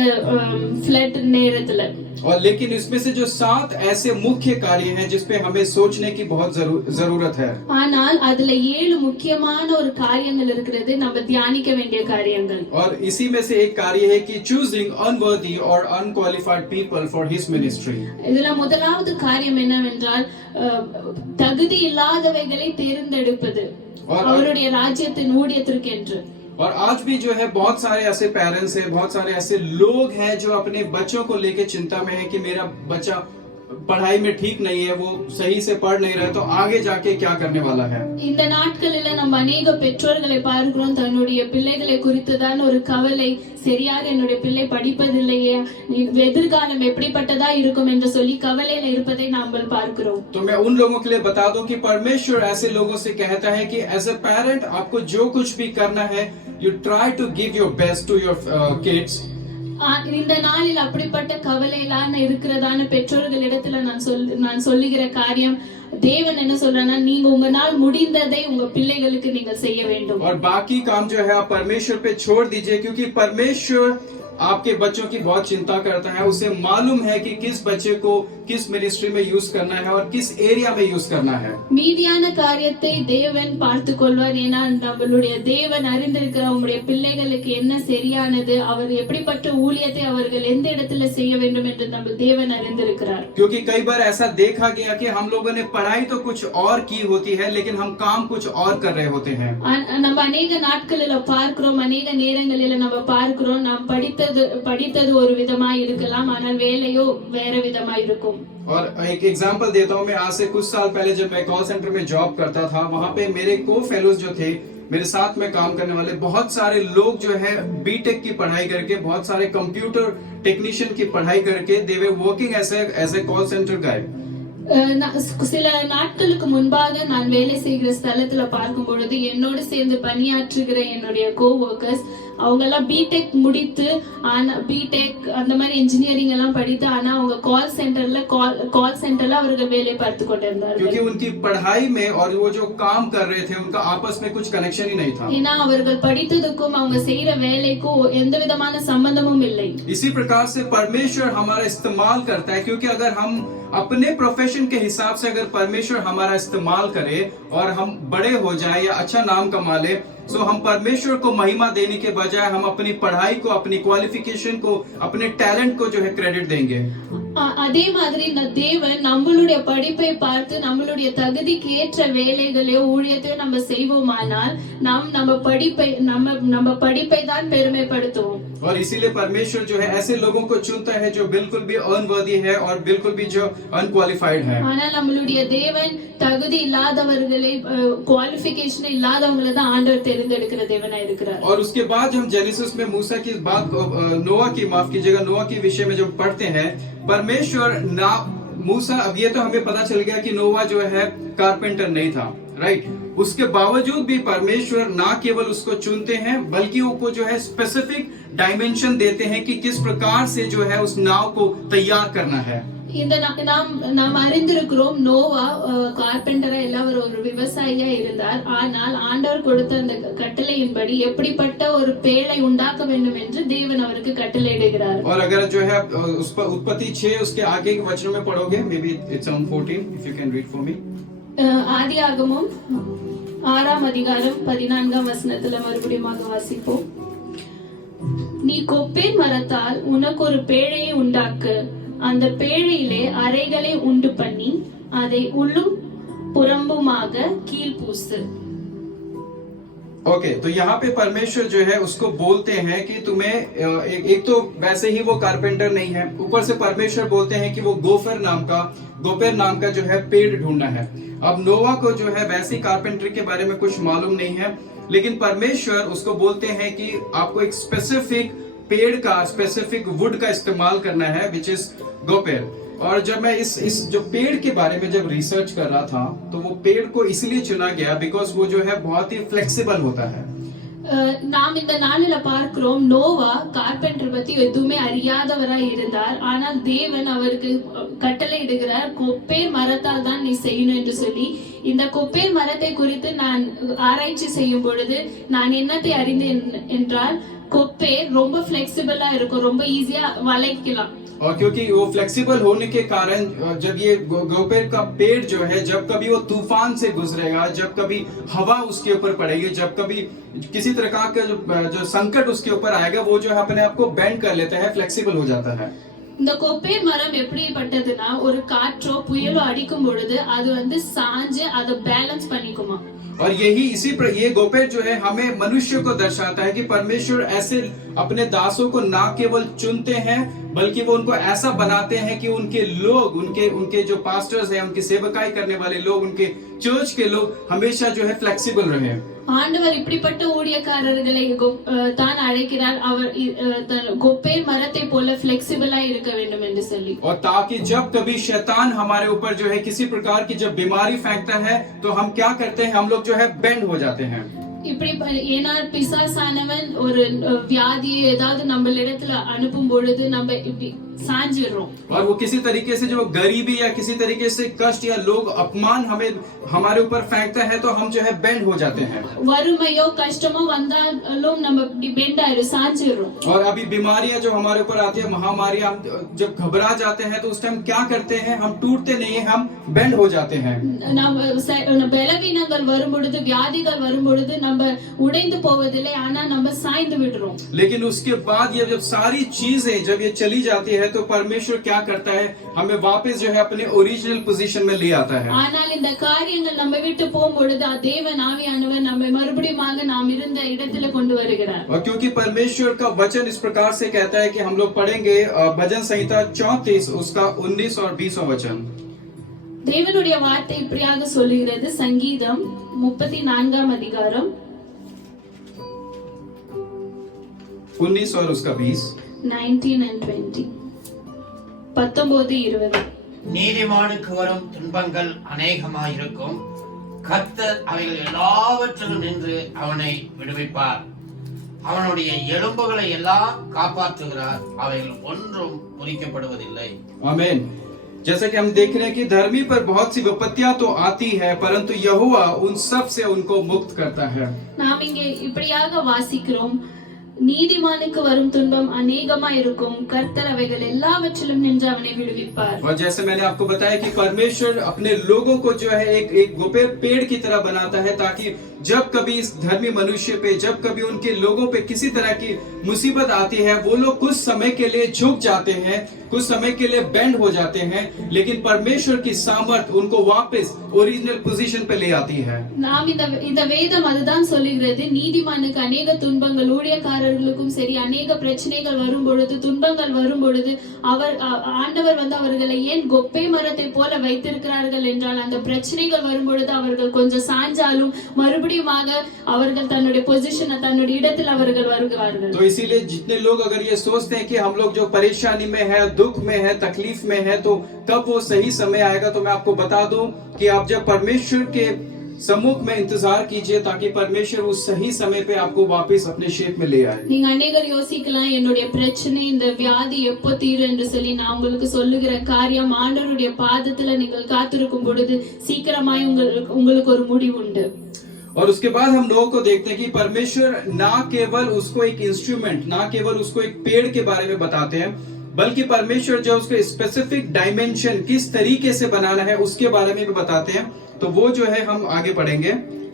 फ्लड நேரத்துல। और लेकिन इसमें से जो 7 ऐसे मुख्य कार्य हैं जिस पे हमें सोचने की बहुत जरूरत है। ஆனால் அதுல 7 முக்கியமான ஒரு காரியங்கள் இருக்கிறது, நம்ம தியானிக்க வேண்டிய காரியங்கள்। और इसी में से एक कार्य है कि चूजिंग अनवर्दी और unqualified people for his ministry. இதுல முதலாவது காரியம் என்னவென்றால் தகுதி இல்லாதவைகளை தேர்ந்தெடுப்பது அவருடைய ராஜ்யத்தின் ஊழியத்திற்கு என்று। और आज भी जो है बहुत सारे ऐसे पेरेंट्स हैं, बहुत सारे ऐसे लोग हैं जो अपने बच्चों को लेके चिंता में है कि मेरा बच्चा पढ़ाई में ठीक नहीं है, वो सही से पढ़ नहीं रहा है, तो आगे जाके क्या करने वाला है। இந்த நாட்களில நம்ம अनेक பெற்றோர்களை பார்க்கிறோம், தன்னுடைய பிள்ளைகளை குறித்துதான் ஒரு கவலை, சரியாக என்னுடைய பிள்ளை படிப்பதில்லையே, எதிர்காலம் எப்படிப்பட்டதா இருக்கும் என்று சொல்லி கவலையில இருப்பதை நாம் பார்க்கிறோம்। तो मैं उन लोगों के लिए बता दूं कि परमेश्वर ऐसे लोगों से कहता है कि एज अ पेरेंट आपको जो कुछ भी करना है, you try to give your best to your kids. இந்த நாளில் அப்படிப்பட்ட கவலையிலான இருக்கிறதான பெற்றோர்களிடத்துல நான் சொல்லுகிற காரியம், தேவன் என்ன சொல்றானா, நீங்க உங்களால் முடிந்ததை உங்க பிள்ளைகளுக்கு நீங்க செய்ய வேண்டும்। और बाकी काम जो है आप परमेश्वर पे छोड़ दीजिए, क्योंकि परमेश्वर आपके बच्चों की बहुत चिंता करता है, उसे मालूम है कि किस बच्चे को किस मिनिस्ट्री में यूज करना है और किस एरिया में यूज करना है। மீதியான காரியத்தை தேவன் பார்த்துக் கொள்வார். ஏன்னா நம்மளுடைய தேவன் அறிந்திருக்கிற உங்களுடைய பிள்ளைகளுக்கு என்ன சரியானது, அவர் எப்படிப்பட்ட ஊழியத்தை அவர்கள் எந்த இடத்துல செய்ய வேண்டும் என்று நம்ம தேவன் அறிந்திருக்கிறார். क्योंकि कई बार ऐसा देखा गया कि हम लोगों ने पढ़ाई तो कुछ और की होती है, लेकिन हम काम कुछ और कर रहे होते हैं। நம்ம अनेक நாட்களில பார்க்கிறோம், अनेक நேரங்களில நம்ம பார்க்கிறோம், நாம் படித்தது ஒரு விதமா இருக்கலாம், ஆனால் வேலையோ வேற விதமா இருக்கும். और एक एग्जांपल देता हूँ, मैं आज से कुछ साल पहले जब मैं कॉल सेंटर में जॉब करता था, वहां पे मेरे को फेलोज जो थे, मेरे साथ में काम करने वाले बहुत सारे लोग जो है बीटेक की पढ़ाई करके, बहुत सारे कंप्यूटर टेक्नीशियन की पढ़ाई करके they were working as a call centre guy. சில நாட்களுக்கு முன்பாக நான் வேலை செய்கிற ஸ்தலத்துல பார்க்கும் பொழுது என்னோடு சேர்ந்து பணியாற்றுகிற என்னுடைய கோவொர்க்கர்ஸ் அவங்க எல்லாம் பிடெக் முடித்து, ஆனா பிடெக் அந்த மாதிரி இன்ஜினியரிங் எல்லாம் படித்து, ஆனா அவங்க கால் சென்டர்ல அவர்கள் வேலை பார்த்து கொண்டிருந்தார்கள். क्योंकि उनकी पढ़ाई में और वो जो काम कर रहे थे उनका आपस में कुछ कनेक्शन ही नहीं था. ஏன்னா அவர்கள் படித்ததுக்கும் அவங்க செய்யற வேலைக்கும் எந்த விதமான சம்பந்தமும் இல்லை. इसी प्रकार से परमेश्वर हमारा इस्तेमाल करता है, क्योंकि अगर हम अपने प्रोफेशन के हिसाब से अगर परमेश्वर हमारा इस्तेमाल करे और हम बड़े हो जाए या अच्छा नाम कमा ले, तो हम परमेश्वर को महिमा देने के बजाय हम अपनी पढ़ाई को, अपनी क्वालिफिकेशन को, अपने टैलेंट को जो है क्रेडिट देंगे. அதே மாதிரி தேவன் நம்மளுடைய படிப்பை பார்த்து நம்மளுடைய தகுதிக்கு ஏற்ற வேலைகளையோ ஊழியத்தையோ நம்ம செய்வோமானால் நாம் நம்ம படிப்பை தான் பெருமைப்படுத்துவோம். और इसीलिए परमेश्वर जो है ऐसे लोगों को चुनता है जो बिल्कुल भी अनवर्दी है और बिल्कुल भी जो अनक्वालिफाइड है. ஆனால் நம்மளுடைய தேவன் தகுதி இல்லாதவர்களை, குவாலிஃபிகேஷன் இல்லாதவங்களை தான் ஆண்டவர் தேர்ந்தெடுக்கிற தேவனா இருக்கிறார். और उसके बाद हम जेनेसिस में मूसा की बात, नोआ की, माफ कीजिएगा, नोआ के विषय में जब पढ़ते हैं, परमेश्वर ना मूसा, अब ये तो हमें पता चल गया कि नोआ जो है कारपेंटर नहीं था, राइट. उसके बावजूद भी परमेश्वर ना केवल उसको चुनते हैं बल्कि वो जो है स्पेसिफिक डायमेंशन देते हैं कि किस प्रकार से जो है उस नाव को तैयार करना है. இந்த நாம் அறிந்திருக்கிறோம், நோவா கார்பெண்டரா இல்ல, அவர் ஒரு விவசாயியா இருந்தார். ஆனால் ஆண்டவர் கொடுத்த அந்த கட்டளையின்படி எப்படிப்பட்ட ஒரு பேழை உண்டாக்க வேண்டும் என்று தேவன் அவருக்கு கட்டளையிடுகிறார். और अगर जो है उस पर उत्पत्ति 6 उसके आगे के वचनों में पढ़ोगे, may be it's on 14, if you can read for me. ஆதியாகமம் 6ஆம் அதிகாரம் 14ஆம் வசனத்துல மறுபடியும் வாசிப்போம். நீ கொப்பேர் மரத்தால் உனக்கு ஒரு பேழையை உண்டாக்கு, அந்த பேழையிலே அறைகளை உண்டு பண்ணி அதை உள்ளும் புறம்புமாக கீழ் பூசு. ओके, तो यहाँ पे परमेश्वर जो है उसको बोलते हैं कि तुम्हें एक तो वैसे ही वो कारपेंटर नहीं है, ऊपर से परमेश्वर बोलते हैं कि वो गोपेर नाम का जो है पेड़ ढूंढना है. अब नोवा को जो है वैसी कारपेंटर के बारे में कुछ मालूम नहीं है, लेकिन परमेश्वर उसको बोलते हैं कि आपको एक स्पेसिफिक पेड़ का, स्पेसिफिक वुड का इस्तेमाल करना है, विच इज गोपेर. और जब मैं इस जो पेड़ के बारे में जब रिसर्च कर रहा था, तो वो पेड़ को इसलिए चुना गया बिकॉज वो जो है बहुत ही फ्लेक्सिबल होता है. நாம் இந்த நாளில பார்க்கிறோம், நோவா கார்பெண்டர் பத்தி எதுவுமே அறியாதவராய் இருந்தார். ஆனால் தேவன் அவருக்கு கட்டளை இடுகிறார், கொப்பேர் மரத்தால் தான் நீ செய்யணும் என்று சொல்லி. இந்த கொப்பேர் மரத்தை குறித்து நான் ஆராய்ச்சி செய்யும் பொழுது நான் என்னத்தை அறிந்தேன் என்றால், கொப்பேர் ரொம்ப फ्लेक्सिबलா இருக்கும், ரொம்ப ஈஸியா வளைக்கலாம். और क्योंकि वो फ्लेक्सिबल होने के कारण जब ये गोपेर का पेड़ जो है, जब कभी वो तूफान से गुजरेगा, जब कभी हवा उसके ऊपर पड़ेगी, जब कभी किसी तरह का जो संकट उसके ऊपर आएगा, वो जो है अपने आप को बेंड कर लेता है, फ्लेक्सिबल हो जाता है. இந்த கொப்பேர் மரம் எப்படிப்பட்டதுன்னா, ஒரு காற்றோ புயலோ அடிக்கும் பொழுது அது சாஞ்சு அதை பேலன்ஸ் பண்ணிக்குமா. और ये गोपेर जो है हमें मनुष्य को दर्शाता है कि परमेश्वर ऐसे अपने दासों को ना केवल चुनते हैं बल्कि वो उनको ऐसा बनाते हैं कि उनके लोग, उनके जो पास्टर्स हैं, उनकी सेवकाई करने वाले लोग, उनके चर्च के लोग हमेशा जो है फ्लेक्सिबल रहे. ஆண்டவர் இப்படிப்பட்ட ஊழியக்காரர்களை தான் அழைக்கிறார், அவர் கொப்பேர் மரத்தை போல फ्लेक्सिबलா இருக்க வேண்டும் என்று சொல்லி. और ताकि जब कभी शैतान हमारे ऊपर जो है किसी प्रकार की जब बीमारी फेंकता है, तो हम क्या करते हैं, हम लोग जो है बेंड हो जाते हैं. இப்படி ஏன்னா பிசாசானவன் ஒரு வியாதியை ஏதாவது நம்ம இடத்துல அனுப்பும் பொழுது நம்ம இப்படி சாஞ்சிடுறோம். और वो किसी तरीके से जो गरीबी या किसी तरीके से कष्ट या लोग अपमान हमें हमारे ऊपर फेंकता है तो हम जो है बेंड हो जाते हैं. வறுமையோ கஷ்டமோ வந்தாலும் நம்ம இப்படி பெண்ட் ஆயிடும், சாஞ்சிடுறோம். और अभी बीमारियां जो हमारे ऊपर आती है, महामारियां, हम जब घबरा जाते हैं तो उस टाइम क्या करते हैं, हम टूटते नहीं है, हम बेंड हो जाते हैं. நம்ம பலவீனங்கள் வரும்பொழுது, வியாதிகள் வரும்பொழுது நம்ம உடைந்து போவதில்லை, ஆனா நம்ம சாய்ந்து விடுறோம். लेकिन उसके बाद ये जब सारी चीजें जब ये चली जाती है तो परमेश्वर क्या करता है, हमें वापस जो है अपने ओरिजिनल पोजीशन में ले आता है. ஆனால் இந்த காரியங்கள் நம்ம விட்டு போகும்பொழுது தேவன் ஆவியானவர் நம்மை மறுபடியும் நாம் இருந்த இடத்துல கொண்டு வருகிறார். और क्योंकि परमेश्वर का वचन इस प्रकार से कहता है कि हम लोग पढ़ेंगे भजन संहिता 34 उसका 19 और 20 वचन. தேவனுடைய வார்த்தை இப்படியாக சொல்லுகிறது. சங்கீதம் 34 அதிகாரம் 19 और उसका 20. 19 and 20. 19-20. நீதிமானுக்கு வரும் துன்பங்கள் அநேகமாயிருக்கும், கர்த்தர் அவைகள் எல்லாவற்றிலும் நின்று அவனை விடுவிப்பார். அவனுடைய எலும்புகளை எல்லாம் காப்பாற்றுகிறார், அவைகள் ஒன்றும் முறிக்கப்படுவதில்லை. आमीन. जैसे कि हम देख रहे हैं कि धर्मी पर बहुत सी विपत्तियां तो आती है, परंतु यहोवा उन सब से उनको मुक्त करता है. நாம் இங்கே இப்படியாக வாசிக்கிறோம். நீதிமானுக்கு வரும் துன்பம் அநேகமா இருக்கும், கர்த்தர் அவைகள் எல்லாவற்றிலும் நின்று அவனை விடுவிப்பார். और जैसे मैंने आपको बताया कि परमेश्वर अपने लोगों को जो है एक गोपे पेड़ की तरह बनाता है, ताकि जब कभी इस धर्मी मनुष्य पे, जब कभी उनके लोगों पे किसी तरह की मुसीबत आती है, वो लोग कुछ समय के लिए झुक जाते हैं, कुछ समय के लिए बेंड हो जाते हैं, लेकिन परमेश्वर की सामर्थ उनको वापस ओरिजिनल पोजीशन पे ले आती है. நாம் இந்த வேதம் அதுதான் சொல்லுகிறது. நீதிமானுக்கு அநேக துன்பங்கள், ஊழியக்காரர்களுக்கும் சரி அநேக பிரச்சனைகள் வரும் பொழுது, துன்பங்கள் வரும் பொழுது ஆண்டவர் அவர்களை ஏன் கொப்பை மரத்தை போல வைத்திருக்கிறார்கள் என்றால், அந்த பிரச்சனைகள் வரும் பொழுது அவர்கள் கொஞ்சம் சாஞ்சாலும் மறுபடியும் அவர்கள் தன்னுடைய பொசிஷன், தன்னுடைய இடத்தில் அவர்கள் வருவார்கள். तो इसीलिए जितने लोग अगर ये सोचते हैं कि हम लोग जो परेशानी में है, दुख में है, तकलीफ में है, तो कब वो सही समय आएगा, तो मैं आपको बता दूं कि आप जब परमेश्वर के सम्मुख में इंतजार कीजिए, ताकि परमेश्वर उस सही समय पे आपको वापस अपने शेप में ले आए. நீங்க अनेகர் யோசிக்கலாம், என்னுடைய பிரச்சனை, இந்த வியாதி எப்போ தீரும் என்று சொல்லி. நான் உங்களுக்கு சொல்லுகிற காரியம், ஆண்டவருடைய பாதத்துல நீங்கள் காத்திருக்கும் பொழுது சீக்கிரமாய் உங்களுக்கு ஒரு முடிவு உண்டு. और उसके बाद हम लोगों को देखते हैं कि परमेश्वर ना केवल उसको एक इंस्ट्रूमेंट, ना केवल उसको एक पेड़ के बारे में बताते हैं, बल्कि परमेश्वर जो उसको स्पेसिफिक डायमेंशन किस तरीके से बनाना है उसके बारे में भी बताते हैं. तो वो जो है हम आगे पढ़ेंगे.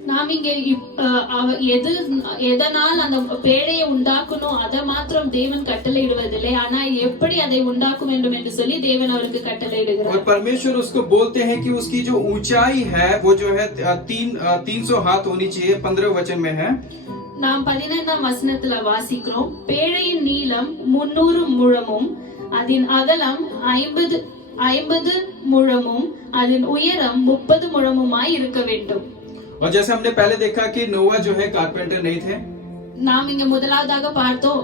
நாம் இங்கே எதனால் அந்த பேழையை உண்டாக்கணும் அதை மாத்திரம் தேவன் கட்டளையிடுவதில்லை, ஆனா எப்படி அதை உண்டாக்க வேண்டும் என்று சொல்லி தேவன் அவருக்கு கட்டளையிடுகிறார். और परमेश्वर उसको बोलते हैं कि उसकी जो ऊंचाई है वो जो है 300 हाथ होनी चाहिए. 15 वचन में है. நாம் 15ஆம் வசனத்துல வாசிக்கிறோம். பேழையின் நீளம் 300 முழமும், அதன் அகலம் 50 முழமும், அதன் உயரம் 30 முழமுமாய் இருக்க வேண்டும். और जैसे हमने पहले देखा कि नोवा जो है कारपेंटर नहीं थे, நாம் இங்க முதலாவதாக பார்த்தோம்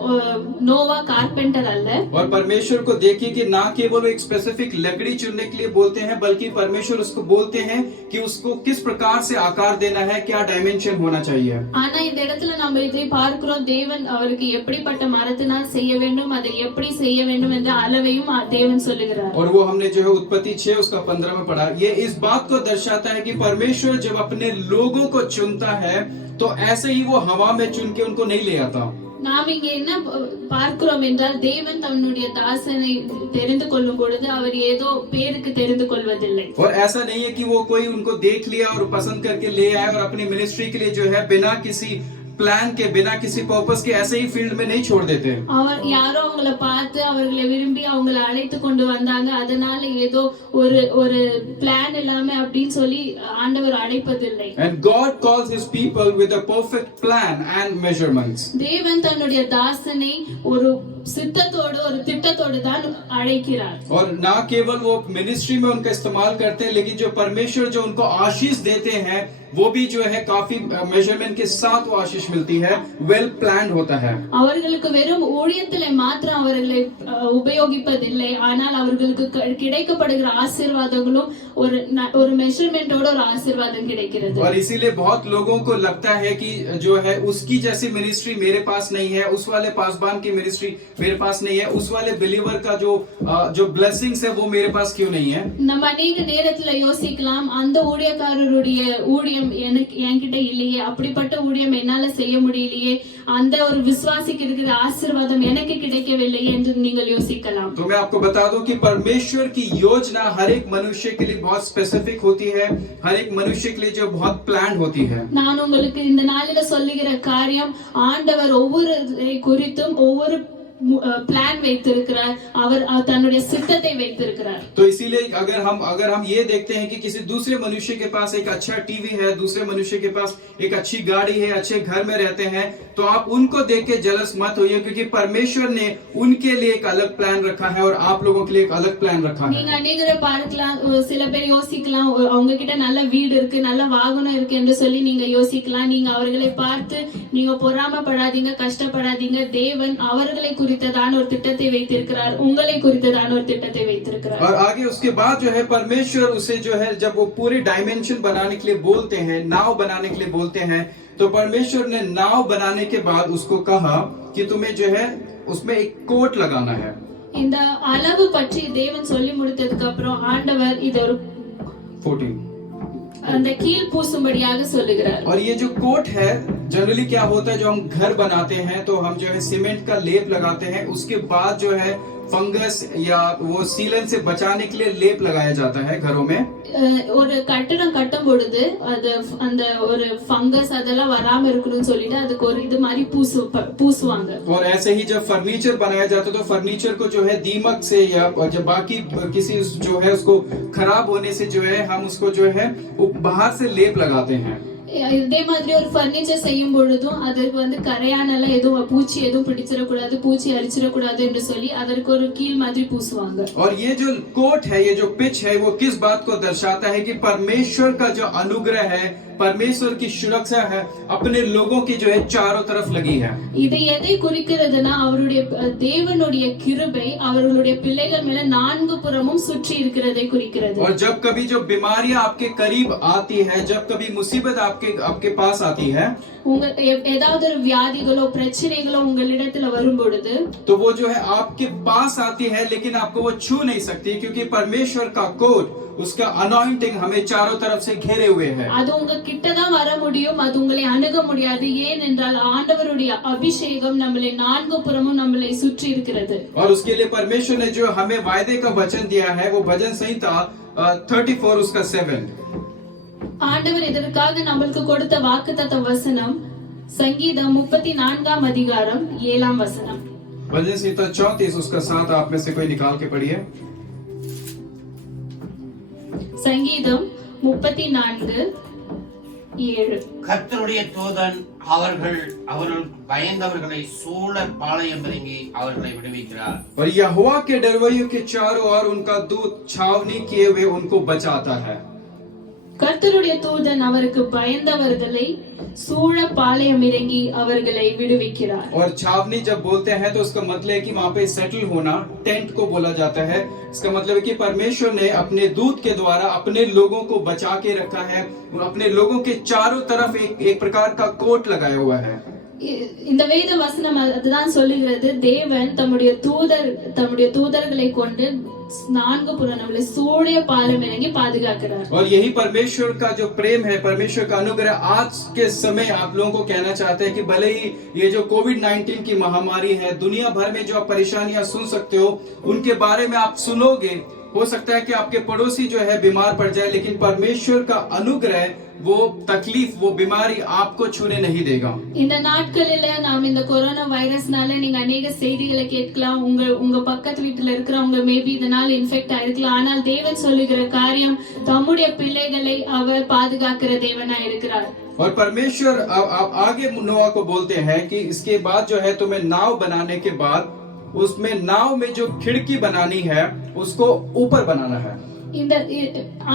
நோவா கார்पेंटर அல்ல. और परमेश्वर को देखिए कि ना केवल एक स्पेसिफिक लकड़ी चुनने के लिए बोलते हैं, बल्कि परमेश्वर उसको बोलते हैं कि उसको किस प्रकार से आकार देना है, क्या डायमेंशन होना चाहिए. ஆனா இந்த இடத்துல நம்ம இதை பார்க்கிறோம், தேவன் அவருக்கு எப்படிப்பட்ட மரத்தினால் செய்ய வேண்டும், அதை எப்படி செய்ய வேண்டும் என்ற அளவையும் தேவன் சொல்லுகிறார். और वो हमने जो है उत्पत्ति 6 उसका 15 में पढ़ा. ये इस बात को दर्शाता है कि परमेश्वर जब अपने लोगों को चुनता है तो ऐसे ही वो हवा में चुन के उनको नहीं ले आता. நாம் இங்க என்ன பார்க்கிறோம் என்றால், தேவன் தன்னுடைய தாசனை தெரிந்து கொள்ளும் பொழுது அவர் ஏதோ பேருக்கு தெரிந்து கொள்வதில்லை. और ऐसा नहीं है कि वो कोई उनको देख लिया और पसंद करके ले आया और अपनी मिनिस्ट्री के लिए जो है बिना किसी प्लान के, बिना किसी पर्पस के ऐसे ही फील्ड में नहीं छोड़ देते. அவர் யாரோ அவங்கள பார்த்து அவர்களை விரும்பி அவங்கள அழைத்து கொண்டு வந்தாங்க, அதனால ஏதோ ஒரு பிளான் இல்லாம அப்படின்னு சொல்லி ஆண்டவர் அழைப்பதில்லை. And God calls his people with a perfect plan and measurements. தேவன் தன்னுடைய தாசனை ஒரு சித்தத்தோடு ஒரு திட்டத்தோடு தான் அழைக்கிறார். और ना केवल वो मिनिस्ट्री में उनका इस्तेमाल करते हैं, लेकिन जो परमेश्वर जो उनको आशीष देते हैं वो भी जो है काफी मेजरमेंट के साथ वो आशीष मिलती है, वेल प्लान्ड होता है. அவர்களுக்கு வெறும் ஊழியத்திலே மாத்திரம் அவர்களை உபயோகிப்பதில்லை, ஆனால் அவர்களுக்கு கிடைக்கப்படுகிற ஆசீர்வாதங்களும் ஒரு மெஷர்மென்ட்டோட ஒரு ஆசீர்வாதம் கிடைக்கிறது. और इसीलिए बहुत लोगों को लगता है कि जो है उसकी जैसी मिनिस्ट्री मेरे पास नहीं है, उस वाले पासबान की मिनिस्ट्री मेरे पास नहीं है, उस वाले बिलीवर का जो ब्लेसिंग्स है वो मेरे पास क्यों नहीं है? நம்ம அநேக நேரத்துல யோசிக்கலாம், அந்த ஊழியக்காரருடைய ஊழியம் எனக்கு என்கிட்ட இல்லையே, அப்படிப்பட்ட ஊழியம் என்னால செய்ய முடியலையே, அந்த ஒரு விசுவாசிக்கு இருக்கிற ஆசீர்வாதம் எனக்கு கிடைக்கவில்லை என்று நீங்கள் யோசிக்கலாம். तो मैं आपको बता दूं कि परमेश्वर की योजना हर एक मनुष्य के लिए बहुत स्पेसिफिक होती है, हर एक मनुष्य के लिए जो बहुत प्लान होती है. நான் உங்களுக்கு இந்த நாளில சொல்லுகிற காரியம், ஆண்டவர் ஒவ்வொரு குறித்தும் ஒவ்வொரு प्लान வைத்திருக்கிறார், அவர் தன்னுடைய சித்தத்தை வைத்திருக்கிறார். तो इसीलिए अगर हम ये देखते हैं कि किसी दूसरे मनुष्य के पास एक अच्छा टीवी है, दूसरे मनुष्य के पास एक अच्छी गाड़ी है, अच्छे घर में रहते हैं, तो आप उनको देख के जलस मत होइए, क्योंकि परमेश्वर ने उनके लिए एक अलग प्लान रखा है और आप लोगों के लिए एक अलग प्लान रखा है. நீங்க அநேகரை பார்க்கலாம், சில பேர் யோசிக்கலாம், அவங்க கிட்ட நல்ல வீடு இருக்கு, நல்ல வாகனம் இருக்கு என்று சொல்லி நீங்க யோசிக்கலாம். நீங்க அவர்களை பார்த்து நீங்க பொறாமைப்படாதீங்க, கஷ்டப்படாதீங்க. தேவன் அவர்களை குறித்ததான ஒரு திட்டத்தை வைத்திருக்கிறார், உங்களை குறித்ததான ஒரு திட்டத்தை வைத்திருக்கிறார். और आगे उसके बाद जो है परमेश्वर उसे जो है जब वो पूरे डायमेंशन बनाने के लिए बोलते हैं, नाव बनाने के लिए बोलते हैं, तो परमेश्वर ने नाव बनाने के बाद उसको कहा कि तुम्हें जो है उसमें एक कोट लगाना है. இந்த அளவு பற்றி தேவன் சொல்லி முடித்ததுக்கு அப்புறம் ஆண்டவர் இது ஒரு 14. அந்த கீழ் பூசும்படியாக சொல்லுகிறார். और ये जो कोट है, जनरली क्या होता है, जो हम घर बनाते हैं तो हम जो है सीमेंट का लेप लगाते हैं, उसके बाद जो है फंगस या वो सीलन से बचाने के लिए लेप लगाया जाता है घरों में. ஒரு கட்டடம் கட்டும் பொழுது அது அந்த ஒரு ஃபங்கஸ் அதெல்லாம் வராம இருக்கணும்னு சொல்லிட்டு அதுக்கு ஒரு இது மாதிரி பூசுவாங்க. और ऐसे ही जब फर्नीचर बनाया जाता है तो फर्नीचर को जो है दीमक से या जब बाकी किसी जो है उसको खराब होने से जो है हम उसको जो है बाहर से लेप लगाते हैं. இதே மாதிரி ஒரு फर्नीचर செய்யும் பொழுதும் அதற்கு வந்து கரையானல எதுவும் பூச்சி எதுவும் பிடிச்சிர கூடாது, பூச்சி அரிச்சிர கூடாது என்று சொல்லி அதற்கு ஒரு கீழ் மாதிரி பூசுவாங்க. और ये जो कोट है, ये जो पिच है, वो किस बात को दर्शाता है कि परमेश्वर का जो अनुग्रह है, परमेश्वर की सुरक्षा है अपने लोगों की जो है चारों तरफ लगी है. இது எதை குறிக்கிறதுனா அவருடைய தேவனுடைய கிருபை அவர்களுடைய பிள்ளைகள் மேல நான்கு புறமும் சுற்றி இருக்கிறதை குறிக்கிறது. और जब कभी जो बीमारियां आपके करीब आती है, जब कभी मुसीबत आपके पास आती है, உங்க ஏதாவது ஒரு வியாதிகளோ பிரச்சனைகளோ உங்களிடத்துல வரும் பொழுது, तो वो जो है आपके पास आती है लेकिन आपको वो छू नहीं सकती, क्योंकि परमेश्वर का कोट, उसका अनॉइंटिंग हमें चारों तरफ से घेरे हुए है. அது உங்க கிட்ட தான் வர முடியும், அது உங்களை அணுக முடியாது. ஏனென்றால் ஆண்டவருடைய அபிஷேகம் நம்மளை நான்கு புறமும் நம்மளை சுற்றி இருக்கிறது. और उसके लिए परमेश्वर ने जो हमें वायदे का वचन दिया है, वो भजन संहिता 34 उसका 7. ஆண்டவர் இதற்காக நம்மளுக்கு கொடுத்த வாக்குத்தத்த வசனம் சங்கீதம் 34 அதிகாரம் 7 வசனம். भजन संहिता 34 उसका 7 आप में से कोई निकाल के पढ़िए. சங்கீதம் 34:7. கர்த்தருடைய தூதன் அவர்கள் பயந்தவர்களை சூழ பாளையம் இறங்கி அவர்களை விடுவிக்கிறார். और यहोवा के डरवैयों के चारों ओर उनका दूत छावनी किए हुए उनको बचाता है. கர்த்தருடைய தூதன் அவருக்கு பயந்தவர்களை சூழ பாளையம் இறங்கி அவர்களை விடுவிக்கிறார். और छावनी जब बोलते हैं तो उसका मतलब है कि वहाँ पे सेटल होना, टेंट को बोला जाता है. इसका मतलब है कि परमेश्वर ने अपने दूत के द्वारा अपने लोगों को बचा के रखा है और अपने लोगों के चारों तरफ एक प्रकार का कोट लगाया हुआ है. இந்த வேத வசனம் அதுதான் சொல்லுகிறது, தேவன் தம்முடைய தூதர்களை கொண்டு நான்கு புறம் நம்மளை சூழ பாளையம் இறங்கி பாதுகாக்கிறார். और यही परमेश्वर का जो प्रेम है, परमेश्वर का अनुग्रह आज के समय आप लोगों को कहना चाहते हैं कि भले ही ये जो कोविड-19 की महामारी है, दुनिया भर में जो आप परेशानियां सुन सकते हो, उनके बारे में आप सुनोगे, हो सकता है कि आपके पड़ोसी जो है बीमार पड़ जाए, लेकिन परमेश्वर का अनुग्रह, वो तकलीफ, वो बीमारी आपको छूने नहीं देगा. இந்த நாட்களில நாம் இந்த கொரோனா வைரஸ்னால நீங்க अनेक செய்திகளை கேட்கலாம். உங்க பக்கத்து வீட்டுல இருக்கிறவங்க மேபி இதனால இன்ஃபெக்ட் ஆயிருக்கலாம். ஆனால் தேவன் சொல்லுகிற காரியம் தம்முடைய பிள்ளைகளை அவர் பாதுகாக்கிற தேவனா இருக்கிறார். और परमेश्वर आगे नोआ को बोलते हैं कि इसके बाद जो है तुम्हें नाव बनाने के बाद उसमें नाव में जो खिड़की बनानी है उसको ऊपर बनाना है. இந்த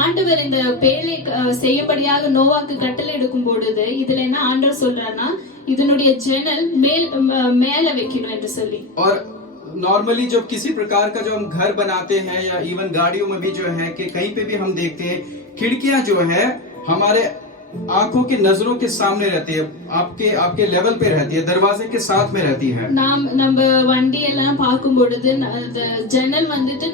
ஆண்டவர் இந்த பேழை செய்யும்படியாக நோவாக்கு கட்டளை எடுக்கும் பொழுது இதுல என்ன ஆண்டவர் சொல்றாருன்னா இதனுடைய ஜன்னல் மேல வைக்கணும் என்று சொல்லி. और नॉर्मली जब किसी प्रकार का जो हम घर बनाते हैं या इवन गाड़ियों में भी जो है कि कहीं पे भी हम देखते हैं खिड़कियां जो है हमारे आंखों की नजरों के सामने रहती है, आपके आपके लेवल पे रहती है, दरवाजे के साथ में रहती है। நம்ம வண்டி எல்லாம் பார்க்கும் பொழுது அந்த ஜன்னல் வந்துட்டு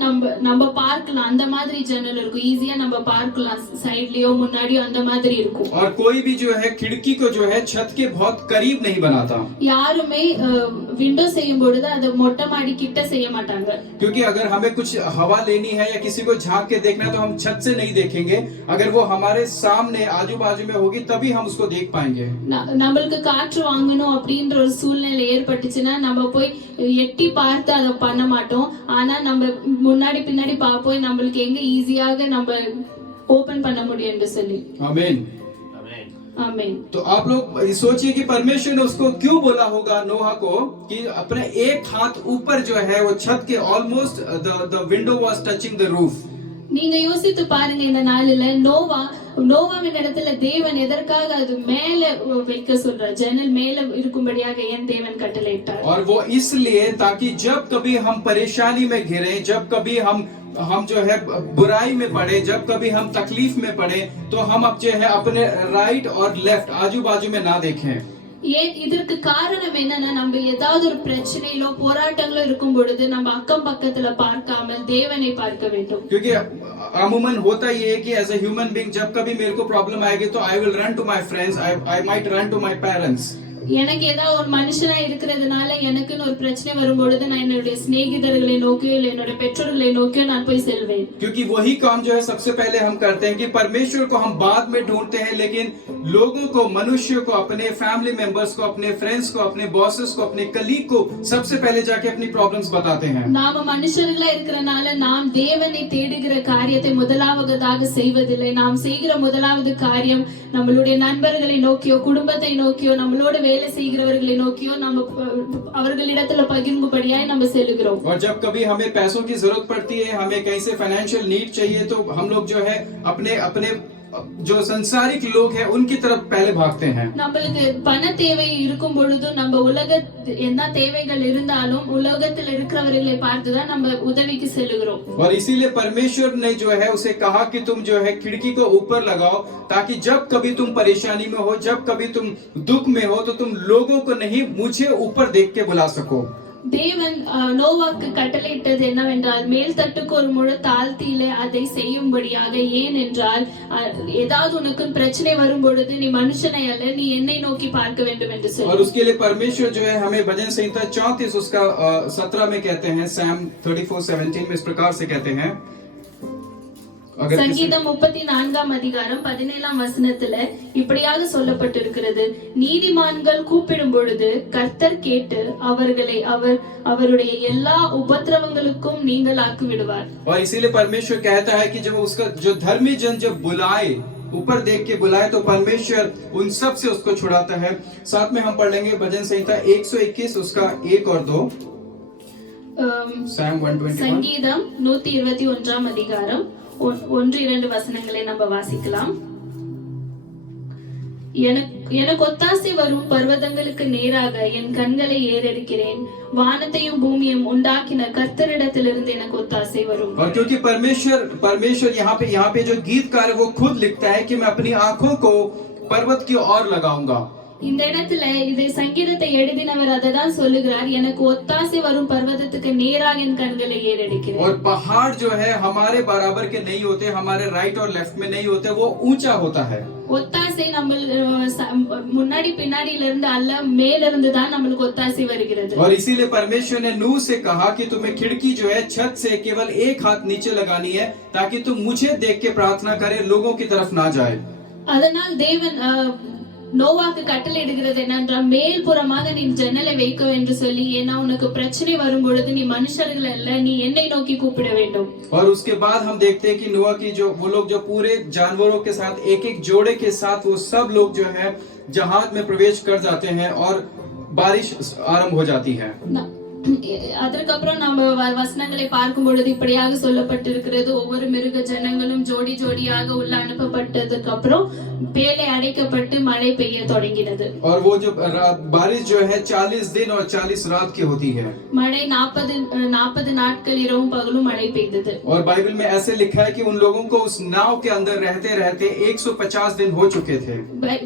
நம்ம பார்க்கலாம், அந்த மாதிரி ஜன்னல் இருக்கும், ஈஸியா நம்ம பார்க்கலாம், சைடுலயோ முன்னாடியோ அந்த மாதிரி இருக்கும். और कोई भी जो है खिड़की को जो है छत के बहुत करीब नहीं बनाता, யாருமே விண்டோ செய்யும் பொழுது அதை மொட்டை மாடி கிட்ட செய்ய மாட்டாங்க. क्योंकि अगर हमें कुछ हवा लेनी है या किसी को झांक के देखना है तो हम छत से नहीं देखेंगे, अगर वो हमारे सामने आजू बाजू में होगी तभी हम उसको देख पाएंगे। நம்மளுக்கு காற்று வாங்கணும் அப்படின்ற ஒரு சூழ்நிலை ஏற்பட்டுச்சுன்னா நம்ம போய் எட்டி பார்த்து அதை பண்ண மாட்டோம். ஆனா நம்ம முன்னாடி பின்னாடி பார்ப்போம், நம்மளுக்கு எங்க ஈஸியாக நம்ம ஓபன் பண்ண முடியும் என்று சொல்லி. आमीन आमीन. तो आप लोग सोचिए कि परमेश्वर ने उसको क्यों बोला होगा नोहा को कि अपने एक हाथ ऊपर जो है वो छत के almost the window was touching the roof. நீங்க யோசித்து பாருங்க, இந்த நாளில நோவாவின் இடத்துல தேவன் எதற்காக அது மேல வைக்க சொல்றார், ஜன்னல் மேல இருக்கும்படியாக ஏன் தேவன் கட்டளையிட்டார்? और वो इसलिए ताकि जब कभी हम परेशानी में घिरे, जब कभी हम जो है बुराई में पड़े, जब कभी हम तकलीफ में पड़े, तो हम अब जो है अपने राइट और लेफ्ट आजू बाजू में ना देखें। ஏன் இதற்கு காரணம் என்னன்னா, நம்ம ஏதாவது ஒரு பிரச்சனையிலோ போராட்டங்களோ இருக்கும் பொழுது நம்ம அக்கம் பக்கத்துல பார்க்காமல் தேவனை பார்க்க வேண்டும். क्योंकि अमूमन होता ये है कि एज अ ह्यूमन बीइंग जब कभी मेरे को प्रॉब्लम आएगी तो I will run to my friends, I might run to my parents. எனக்கு ஏதாவது ஒரு மனுஷனா இருக்கிறதுனால எனக்குன்னு ஒரு பிரச்சனை வரும்பொழுது நான் என்னுடைய சிநேகிதர்களை நோக்கியோ இல்லை என்னுடைய பெற்றோர்களை நோக்கியோ நான் போய் செல்வேன். क्योंकि वही काम जो है सबसे पहले हम करते हैं कि परमेश्वर को हम बाद में ढूंढते हैं, लेकिन लोगों को, मनुष्य को, अपने फैमिली मेंबर्स को, अपने फ्रेंड्स को, अपने बॉसेस को, अपने कलीग को सबसे पहले जाके अपनी प्रॉब्लम्स बताते हैं। நாம மனுஷர்களா இருக்கிறனால நாம் தேவனை தேடுகிற காரியத்தை முதலாவதாக செய்வதில்லை. நாம் செய்கிற முதலாவது காரியம் நம்மளுடைய நண்பர்களை நோக்கியோ, குடும்பத்தை நோக்கியோ, நம்மளோட வேலை செய்கிறவர்களை நோக்கியோ நம்ம அவர்களிடத்துல பகிர்ந்துபடியாய் நம்ம செல்கிறோம். और जब कभी हमें पैसों की जरूरत पड़ती है, हमें कहीं से फाइनेंशियल नीड चाहिए, तो हम लोग जो है अपने जो संसारिक लोग हैं उनकी तरफ पहले भागते हैं। நம்மளுக்கு பண தேவை இருக்கும் பொழுது நம்ம என்ன தேவைகள் இருந்தாலும் உலகத்தில் இருக்கிறவர்களை பார்த்து தான் நம்ம உதவிக்கு செல்கிறோம். और इसीलिए परमेश्वर ने जो है उसे कहा कि तुम जो है खिड़की को ऊपर लगाओ, ताकि जब कभी तुम परेशानी में हो, जब कभी तुम दुख में हो, तो तुम लोगों को नहीं, मुझे ऊपर देख के बुला सको। தேவன் நோவாக்கு கட்டளையிட்டது என்னவென்றால் மேல் தட்டுக்கு ஒரு முழ தாழ்த்தியிலே அதை செய்யும்படியாக. ஏன் என்றால் ஏதாவது உனக்கு பிரச்சனை வரும் பொழுது நீ மனுஷனை அல்ல, நீ என்னை நோக்கி பார்க்க வேண்டும் என்று சொல்லி. और उसके लिए परमेश्वर जो है हमें भजन संहिता 34 उसका 17 में कहते हैं, सैम 34:17 में इस प्रकार से कहते हैं। சங்கீதம் 34ஆம் அதிகாரம் 17ஆம் வசனத்துல இப்படியாக சொல்லப்பட்டிருக்கிறது, நீதிமான்கள் கூப்பிடும் பொழுது கர்த்தர் கேட்டு அவர்களை அவருடைய எல்லா உபத்திரவங்களுக்கும் நீங்களாக்கி விடுவார். और इसीलिए परमेश्वर कहता है कि जब उसका जो धर्मी जन जब बुलाए, ऊपर देख के बुलाए, तो परमेश्वर उन सब से उसको छुड़ाता है। साथ में हम पढ़ लेंगे भजन संहिता 121 उसका 1 और 2, सैम 121। சங்கீதம் 121ஆம் அதிகாரம் 1-2 வசனங்களை நம்ம வாசிக்கலாம். எனக்கு ஒத்தாசை வரும் பர்வதங்களுக்கு நேராக என் கண்களை ஏறெடுக்கிறேன், வானத்தையும் பூமியையும் உண்டாக்கின கர்த்தரிடத்திலிருந்து எனக்கு ஒத்தாசை வரும். और क्योंकि परमेश्वर यहाँ पे जो गीतकार है वो खुद लिखता है कि मैं अपनी आंखों को पर्वत की ओर लगाऊंगा। இந்த இடத்துல இதை சங்கீதத்தை எழுதினவர் அததான் சொல்லுகிறார், எனக்கு ஒத்தாசை வரும் பர்வதத்துக்கு நேராக என் கண்களை ஏறெடுக்கிறேன். और पहाड़ जो है हमारे बराबर के नहीं होते, हमारे राइट और लेफ्ट में नहीं होते, वो ऊंचा होता है। ஒத்தாசை நம்ம முன்னாடி பின்னாடியில இருந்து அல்ல, மேல இருந்து தான் நம்மளுக்கு ஒத்தாசை வருகிறது. और इसीलिए परमेश्वर ने नूह से कहा कि तुम्हें खिड़की जो है छत से केवल एक हाथ नीचे लगानी है, ताकि तुम मुझे देख के प्रार्थना करे, लोगों की तरफ ना जाए। அதனால் தேவன் நோவாக்கு கட்டளையிடுகிறது என்னென்றால் மேல்புறமாக நீ ஜன்னலை வைக்க என்று சொல்லி, ஏன்னா உனக்கு பிரச்சனை வரும் பொழுது நீ மனுஷர்கள் அல்ல, நீ என்னை நோக்கி கூப்பிட வேண்டும். और उसके बाद हम देखते हैं कि नोआ की जो वो लोग जो पूरे जानवरों के साथ एक जोड़े के साथ वो सब लोग जो है जहाज में प्रवेश कर जाते हैं और बारिश आरंभ हो जाती है। அதற்கப்புறம் நம்ம வசனங்களை பார்க்கும் பொழுது இப்படியாக சொல்லப்பட்டிருக்கிறது, ஒவ்வொரு மிருக ஜனங்களும் ஜோடி ஜோடியாக உள்ள அனுப்பப்பட்டதுக்கு அப்புறம் பேழை அடைக்கப்பட்டு மழை பெய்ய தொடங்கினது. और वो जो बारिश जो है 40 दिन और 40 रात की होती है. மழை 40 நாட்கள் இரவும் பகலும் மழை பெய்தது. और बाइबल में ऐसे लिखा है कि उन लोगों को उस नाव के अंदर रहते रहते 150 दिन हो चुके थे.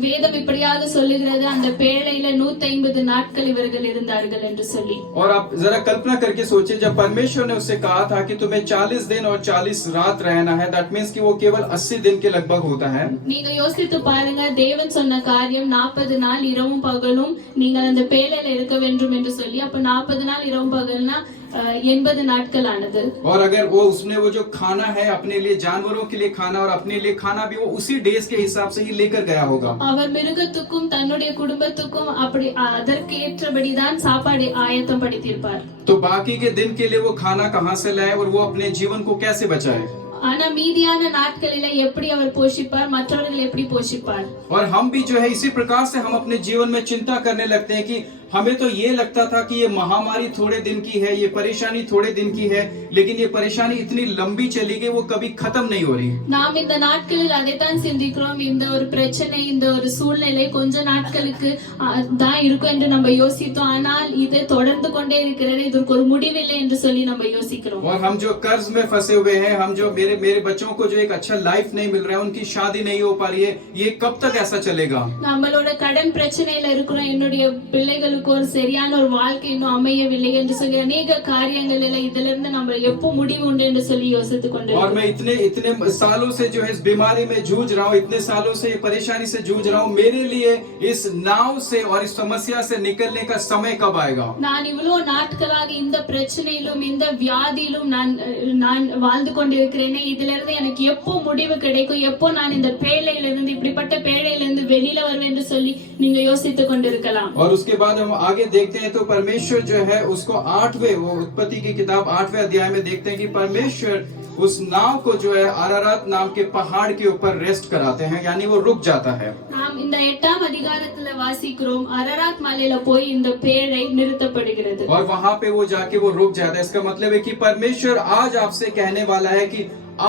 வேதம் இப்படியாக சொல்லுகிறது, அந்த பேழையில 150 நாட்கள் இவர்கள் இருந்தார்கள் என்று சொல்லி. और आप जरा कल्पना करके सोचिए, जब परमेश्वर ने उससे कहा था कि तुम्हें 40 दिन और 40 रात रहना है, दैट मींस कि वो केवल 80 दिन के लगभग होता है. நீங்க யோசித்து பாருங்க, தேவன் சொன்ன காரியம் 40 நாள் இரவும் பகலும் நீங்கள் அந்த பேழையில இருக்க வேண்டும் என்று சொல்லி, அப்ப 40 நாள் இரவும் பகல்னா 80 நாட்கள் ஆனது. और अगर वो उसने वो जो खाना है अपने लिए, जानवरों के लिए खाना और अपने लिए खाना भी वो उसी डेज के हिसाब से ही लेकर गया होगा. அவர் மிருகத்துக்கும் தன்னுடைய குடும்பத்துக்கும் அப்படி அதற்கு ஏற்றபடிதான் சாப்பாடு ஆயத்தம் படுத்தியிருப்பார். तो बाकी के दिन के लिए वो खाना कहाँ से लाए और वो अपने जीवन को कैसे बचाए. ஆனா மீதியான நாட்களில எப்படி அவர் போஷிப்பார், மற்றவர்கள் எப்படி போஷிப்பார். और हम भी जो है इसी प्रकार से हम अपने जीवन में चिंता करने लगते हैं कि हमें तो ये लगता था कि ये महामारी थोड़े दिन की है, ये परेशानी थोड़े दिन की है, लेकिन ये परेशानी इतनी लंबी चली गई, वो कभी खत्म नहीं हो रही. நாம் இந்த நாட்களில் அதைத்தான் சிந்திக்கிறோம், இந்த ஒரு பிரச்சனை, இந்த ஒரு சூழ்நிலை கொஞ்ச நாட்களுக்கு தான் இருக்கும் என்று நம்ம யோசித்தோம். ஆனால் இது தொடர்ந்து கொண்டே இருக்கிறது, இதற்கு ஒரு முடிவில்லை என்று சொல்லி நம்ம யோசிக்கிறோம். और हम जो कर्ज में फंसे हुए हैं, हम जो मेरे बच्चों को जो एक अच्छा लाइफ नहीं मिल रहा है, उनकी शादी नहीं हो पा रही है, ये कब तक ऐसा चलेगा. நம்மளோட கடன் பிரச்சனையில இருக்கிறோம், என்னுடைய பிள்ளைகளுக்கு ஒரு சரியான ஒரு வாழ்க்கை இன்னும் அமையவில்லை என்று சொல்லி अनेक காரியங்களில இதிலிருந்து நம்ம எப்போ முடிவு உண்டு என்று சொல்லி யோசித்துக் கொண்டிருக்கிறோம். और मैं इतने सालों से जो है इस बीमारी में जूझ रहा हूँ, इतने सालों से ये परेशानी से जूझ रहा हूँ, मेरे लिए इस नाव से और इस समस्या से निकलने का समय कब आएगा. நான் இவ்வளவு நாட்களாக இந்த பிரச்சனையிலும் இந்த வியாதியிலும் நான் வாழ்ந்து கொண்டிருக்கிறேனே, இதுல இருந்து எனக்கு எப்போ முடிவு கிடைக்கும், எப்போ நான் இந்த பேழையிலிருந்து, இப்படிப்பட்ட பேழையிலிருந்து வெளியில வருவேன் என்று சொல்லி நீங்க யோசித்துக் கொண்டிருக்கலாம். और उसके बाद हम आगे देखते हैं तो परमेश्वर जो है उसको 8वें, वो उत्पत्ति की किताब 8वें अध्याय में देखते हैं कि परमेश्वर उस नाव को जो है अरारात नाम के पहाड़ के ऊपर रेस्ट कराते हैं, यानी वो रुक जाता है. நாம் இந்த 8ஆம் அதிகாரத்துல வாசிக்கிறோம், அரராத் மலையில போய் இந்த பேழை நிறுத்தப்படுகிறது. और वहां पे वो जाके वो रुक जाता है. इसका मतलब है कि परमेश्वर आज आपसे कहने वाला है कि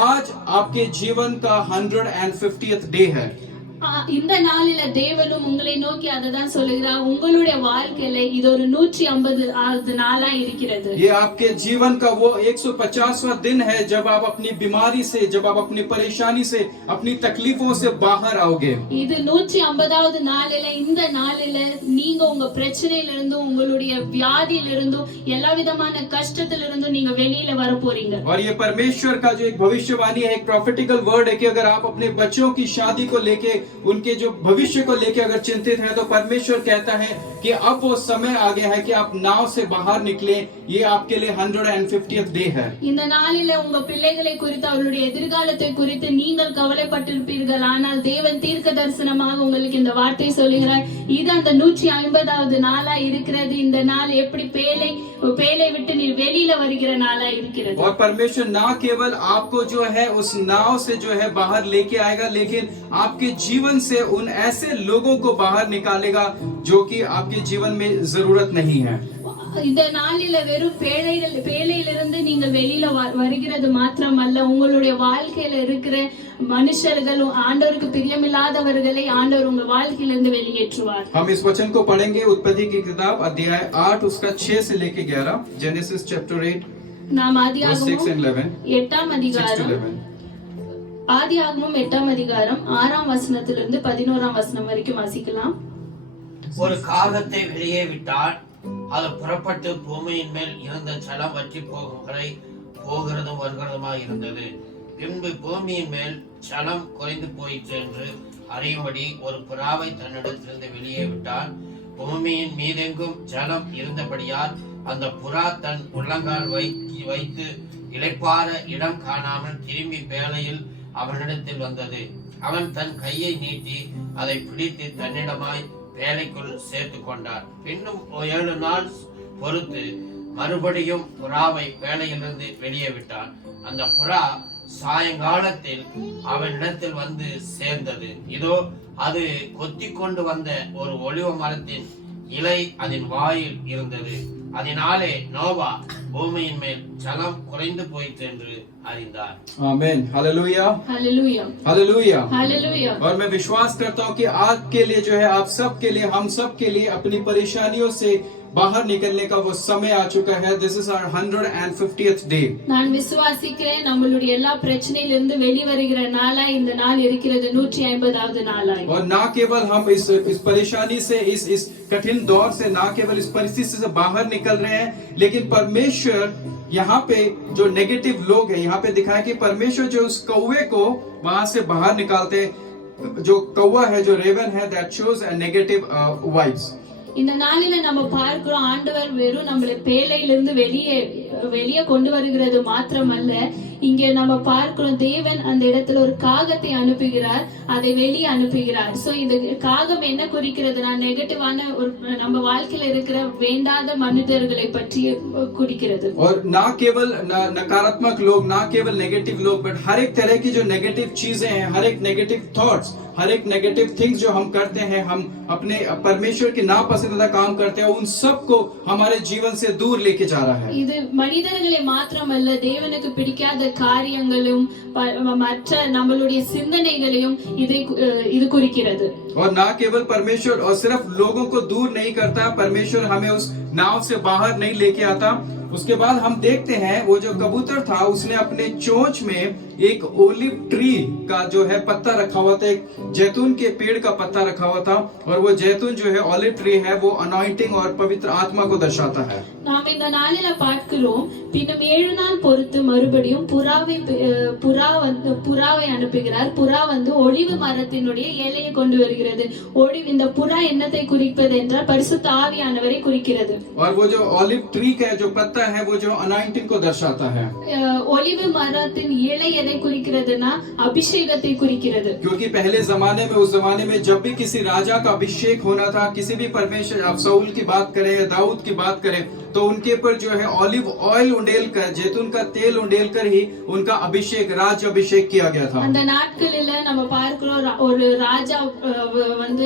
आज आपके जीवन का 150th डे है. இந்த நாளில தேவனும் உங்களை நோக்கி அததான் சொல்லுகிறார், உங்களுடைய வாழ்க்கையில இது ஒரு 150வது நாளா இருக்கிறது. ये आपके जीवन का वो 150वां दिन है जब आप अपनी बीमारी से, जब आप अपनी परेशानी से, अपनी तकलीफों से बाहर आओगे. இது 150வது நாளில, இந்த நாளில நீங்க உங்க பிரச்சனையில இருந்தும் உங்களுடைய வியாதியில இருந்தும் எல்லா விதமான கஷ்டத்துல இருந்தும் நீங்க வெளியில வர போறீங்க. और ये परमेश्वर का जो एक भविष्यवाणी है, एक प्रॉफिटिकल वर्ड है कि अगर आप अपने बच्चों की शादी को लेके, उनके जो भविष्य को लेके अगर चिंतित हैं, तो परमेश्वर कहता है कि अब वो समय आ गया है कि आप नाव से बाहर निकले. ये आपके लिए 150th डे है. இந்த நாளில உங்க பிள்ளைகளை குறித்து, அவருடைய எதிர்காலத்தை குறித்து நீங்கள் கவலைப்பட்டிருப்பீர்கள். ஆனால் தேவன் தீர்க்க தரிசனமாக உங்களுக்கு இந்த வார்த்தை சொல்லுகிறார், இது அந்த 150வது நாளா இருக்கிறது. இந்த நாள் எப்படி பேழை விட்டு நீ வெளியில வருகிற நாளா இருக்கிறது. और परमेश्वर ना केवल आपको जो है उस नाव से जो है बाहर लेके आएगा, लेकिन आपके जीवन से उन ऐसे लोगों को बाहर निकालेगा जो कि आपके जीवन में जरूरत नहीं है. இந்த நாளில வெறும் பேழையிலிருந்து நீங்க வெளியில வருகிறது மாத்திரமல்ல, உங்களுடைய வாழ்க்கையில இருக்கிற மனுஷர்களும் ஆண்டவருக்கு பிரியமில்லாதவர்களை ஆண்டவர் உங்க வாழ்க்கையிலிருந்து வெளியேற்றுவார். हम इस वचन को पढ़ेंगे उत्पत्ति की किताब अध्याय 8 उसका 6 से लेके 11, जेनेसिस चैप्टर 8 நாம் ஆதியாகமம் 6 and 11, 8ஆம் அதிகாரம் 6 to 11. ஆதியாகமம் 8ஆம் அதிகாரம் 6ஆம் வசனத்திலிருந்து 11ஆம் வசனம் வரைக்கும் வாசிக்கலாம். ஒரு காகத்தை வெளியே விட்டால் அது புறப்பட்டு பூமியின் மேல் இருந்த ஜலம் வற்றி போகும் வரை போகிறதும் வருகிறதுமாய் இருந்தது. பின்பு பூமியின் மேல் ஜலம் குறைந்து போயிற்று என்று அறியும்படி ஒரு புறாவை தன்னிடத்திலிருந்து வெளியே விட்டால் பூமியின் மீதெங்கும் ஜலம் இருந்தபடியால் அந்த புறா தன் உள்ளங்கால் வைத்து இளைப்பாற இடம் காணாமல் திரும்பி பேழையில் அவனிடத்தில் வந்தது. அவன் தன் கையை நீட்டி அதை பிடித்து தன்னிடமாய் பேழைக்குள் சேர்த்து கொண்டார். பின்னும் 7 நாள் பொறுத்து மறுபடியும் புறாவை பேழையிலிருந்து வெளியே விட்டான். அந்த புறா சாயங்காலத்தில் அவனிடத்தில் வந்து சேர்ந்தது. இதோ அது கொத்தி கொண்டு வந்த ஒரு ஒலிவ மரத்தின் இலை அதன் வாயில் இருந்தது. அதனாலே நோவா பூமியின் மேல் ஜலம் குறைந்து போயிற்று என்று அறிந்தார். आमीन, हालेलुया, हालेलुया हालेलुया। हालेलुया। और मैं विश्वास करता हूँ कि आज के लिए जो है आप सब के लिए, हम सब के लिए अपनी परेशानियों से बाहर निकलने का वो समय आ चुका है। This is our 150th day. நான் விசுவாசிக்கிறேன் நம்மளுடைய எல்லா பிரச்சனையிலிருந்து வெளிவருகிற நாளா இந்த நாள் இருக்கிறது, 150வது நாளாய்। और ना केवल हम इस परेशानी से, इस कठिन दौर से, ना केवल इस परिस्थिति से बाहर निकल रहे हैं, लेकिन परमेश्वर यहाँ पे जो नेगेटिव लोग हैं, यहाँ पे दिखाया कि परमेश्वर जो उस कौवे को वहां से बाहर निकालते, जो कौवा है, जो रेवन है, दैट शोज नेगेटिव वाइब्स। இந்த நாளில நம்ம பார்க்கிறோம் ஆண்டவர் வெறும் நம்மளை பேழையிலிருந்து வெளியே கொண்டு வருகிறது மாத்திரமல்ல, இங்கே நம்ம பார்க்கிறோம் தேவன் அந்த இடத்துல ஒரு காகத்தை அனுப்புகிறார், அதை வெளியே அனுப்புகிறார். சோ இந்த காகம் என்ன குறிக்கிறதுனா நெகட்டிவான ஒரு நம்ம வாழ்க்கையில இருக்கிற வேண்டாத மனிதர்களை பற்றி குறிக்கிறது. और ना केवल नकारात्मक लोग, ना केवल नेगेटिव लोग, बट हर एक तरह की जो नेगेटिव चीजें हैं, हर एक नेगेटिव थॉट्स, हर एक नेगेटिव थिंग्स जो हम करते हैं, हम अपने परमेश्वर की नापसंदीदा काम करते हैं, उन सब को हमारे जीवन से दूर लेके जा रहा है। இது மனிதர்களை மாத்திரமல்ல, தேவனுக்கு பிடிக்காத காரியங்களும் மற்ற நம்மளுடைய சிந்தனைகளையும் இது குறிக்கிறது. और ना केवल परमेश्वर और सिर्फ लोगों को दूर नहीं करता, परमेश्वर हमें उस नाव से बाहर नहीं लेके आता। उसके बाद हम देखते हैं वो जो कबूतर था, उसने अपने चोंच में एक ओलिव ट्री का जो है पत्ता रखा हुआ था, एक जैतून के पेड़ का पत्ता रखा हुआ था, और वो जैतून जो है, ओलिव ट्री है, वो अनॉइंटिंग और पवित्र आत्मा को दर्शाता है। நாம் இந்த நாளில பார்க்கிறோம், பின்னும் 7 நாள் பொறுத்து மறுபடியும் புறாவை அனுப்புகிறார். புறா வந்து ஒலிவ மரத்தினுடைய இலையை கொண்டு வருகிறது. இந்த புறா என்னத்தை குறிப்பது என்றால் பரிசுத்த ஆவியானவரை குறிக்கிறது. और वो जो ओलिव ट्री का जो पत्ता है, वो जो अनॉइंटिंग को दर्शाता है। ஒலிவ மரத்தின் இலை எதை குறிக்கிறதுனா அபிஷேகத்தை குறிக்கிறது. क्योंकि पहले जमाने में, उस जमाने में जब भी किसी राजा का अभिषेक होना था, किसी भी परमेश्वर, आप साउल की बात करें या दाऊद की बात करें, तो उनके पर जो है ऑलिव ऑयल उंडेल कर, जैतून का तेल उंडेल कर ही उनका अभिषेक, राज अभिषेक किया गया था। அந்த நாட்களில நம்ம பார்க்கிறோம், ஒரு ராஜா வந்து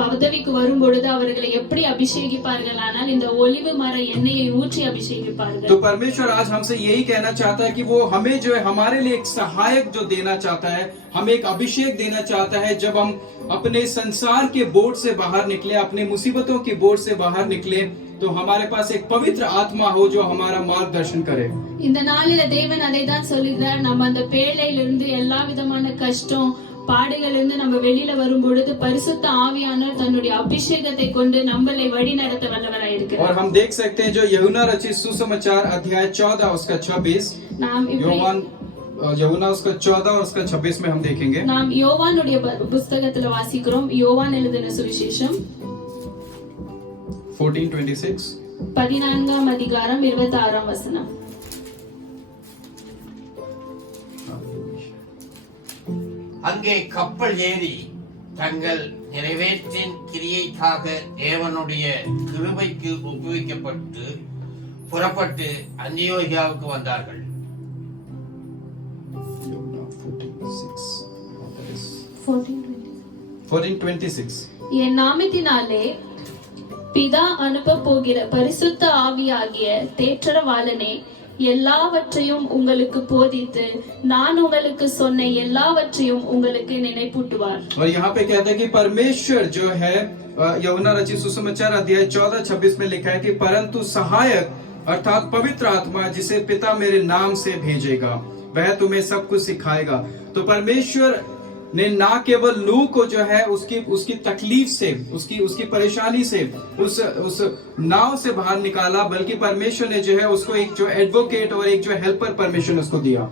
பதவிக்கு வரும் பொழுது அவர்களை எப்படி அபிஷேகிப்பார்கள், ஆனால் இந்த ஒலிவ மர எண்ணெயை ஊற்றி अभिषेकिपाர்கள்। तो परमेश्वर आज हमसे यही कहना चाहता है कि वो हमें जो है, हमारे लिए एक सहायक जो देना चाहता है, हमें एक अभिषेक देना चाहता है। जब हम अपने संसार के बोझ से बाहर निकले, अपने मुसीबतों के बोझ से बाहर निकले, तो हमारे पास एक पवित्र आत्मा हो जो हमारा मार्गदर्शन करे। இந்த நாளில தேவன் அதைதான் சொல்கிறார், நம்ம அந்த பேழையிலிருந்து எல்லா விதமான கஷ்டம் பாடுகளிலிருந்து நம்ம வெளியில வரும் பொழுது பரிசுத்த ஆவியானவர் தன்னுடைய அபிஷேகத்தை கொண்டு நம்மளை வழி நடத்த வல்லவராய் இருக்கிறார்। और हम देख सकते हैं जो यूहन्ना रचित सुसमाचार अध्याय 14 उसका 26, यूहन्ना उसका 14 और उसका 26 में हम देखेंगे। நாம் யோவானுடைய புத்தகத்துல வாசிக்கிறோம், யோவான் எழுதின சுவிசேஷம் 14:26, 14ஆம் அதிகாரம் 26ஆம் வசனம். அங்கே கப்பல் ஏறி தங்கள் நிறைவேற்றின் கிரியைக்காக தேவனுடைய கிருபைக்கு ஒப்புவிக்கப்பட்டு புறப்பட்டு அந்தியோகியாவுக்கு வந்தார்கள். 14:26 என் நாமத்தினாலே பிதா அனுப்ப போகிற பரிசுத்த ஆவியாகிய தேற்றரவாளனே எல்லாவற்றையும் உங்களுக்கு போதித்து நான் உங்களுக்கு சொன்ன எல்லாவற்றையும் உங்களுக்கு நினைப்பூட்டுவார்। और यहाँ पे कहता है कि परमेश्वर जो है, यूहन्ना रचित सुसमाचार अध्याय 14-26 में लिखा है कि परंतु सहायक अर्थात पवित्र आत्मा जिसे पिता मेरे नाम से भेजेगा, वह तुम्हें सब कुछ सिखाएगा। तो परमेश्वर ने ना केवल नूह को जो है उसकी तकलीफ से, उसकी परेशानी से, उस नाव से बाहर निकाला, बल्कि परमेश्वर ने जो है उसको एक जो एडवोकेट और एक जो हेल्पर परमेश्वर ने उसको दिया।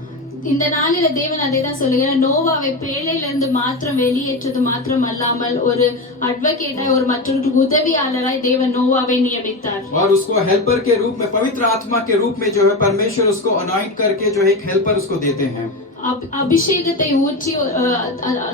இந்த நாளில தேவன் அதைதான் சொல்லுகிறார், நோவாவை பேழையிலிருந்து மாத்திரம் வெளியேற்றது மாத்திரம் அல்லாமல் ஒரு அட்வொகேட்டாய், ஒரு மற்றவர்களுக்கு உதவியாளராய் தேவன் நோவாவை நியமித்தார்। और उसको हेल्पर के रूप में, पवित्र आत्मा के रूप में जो है परमेश्वर उसको अनॉइंट करके जो है एक हेल्पर उसको देते हैं। அபிஷேகத்தை ஊற்றி,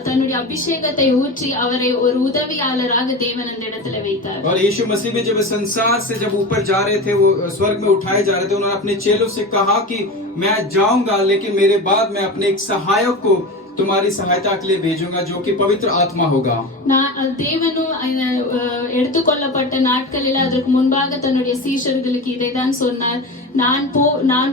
தன்னுடைய அபிஷேகத்தை ஊற்றி அவரை ஒரு உதவியாளராக தேவன் அந்த இடத்துல வைத்தார்। और यीशु मसीह भी जब संसार से जब ऊपर जा रहे थे, वो स्वर्ग में उठाए जा रहे थे, उन्होंने अपने चेलों से कहा कि मैं जाऊंगा, लेकिन मेरे बाद मैं अपने एक सहायक को तुम्हारी सहायता के लिए भेजूंगा, जो कि पवित्र आत्मा होगा। தேவனு எடுத்துக்கொள்ளப்பட்ட நாட்களில் அதற்கு முன்பாக தன்னுடைய சீஷர்களுக்கு இதைதான் சொன்னார், நான்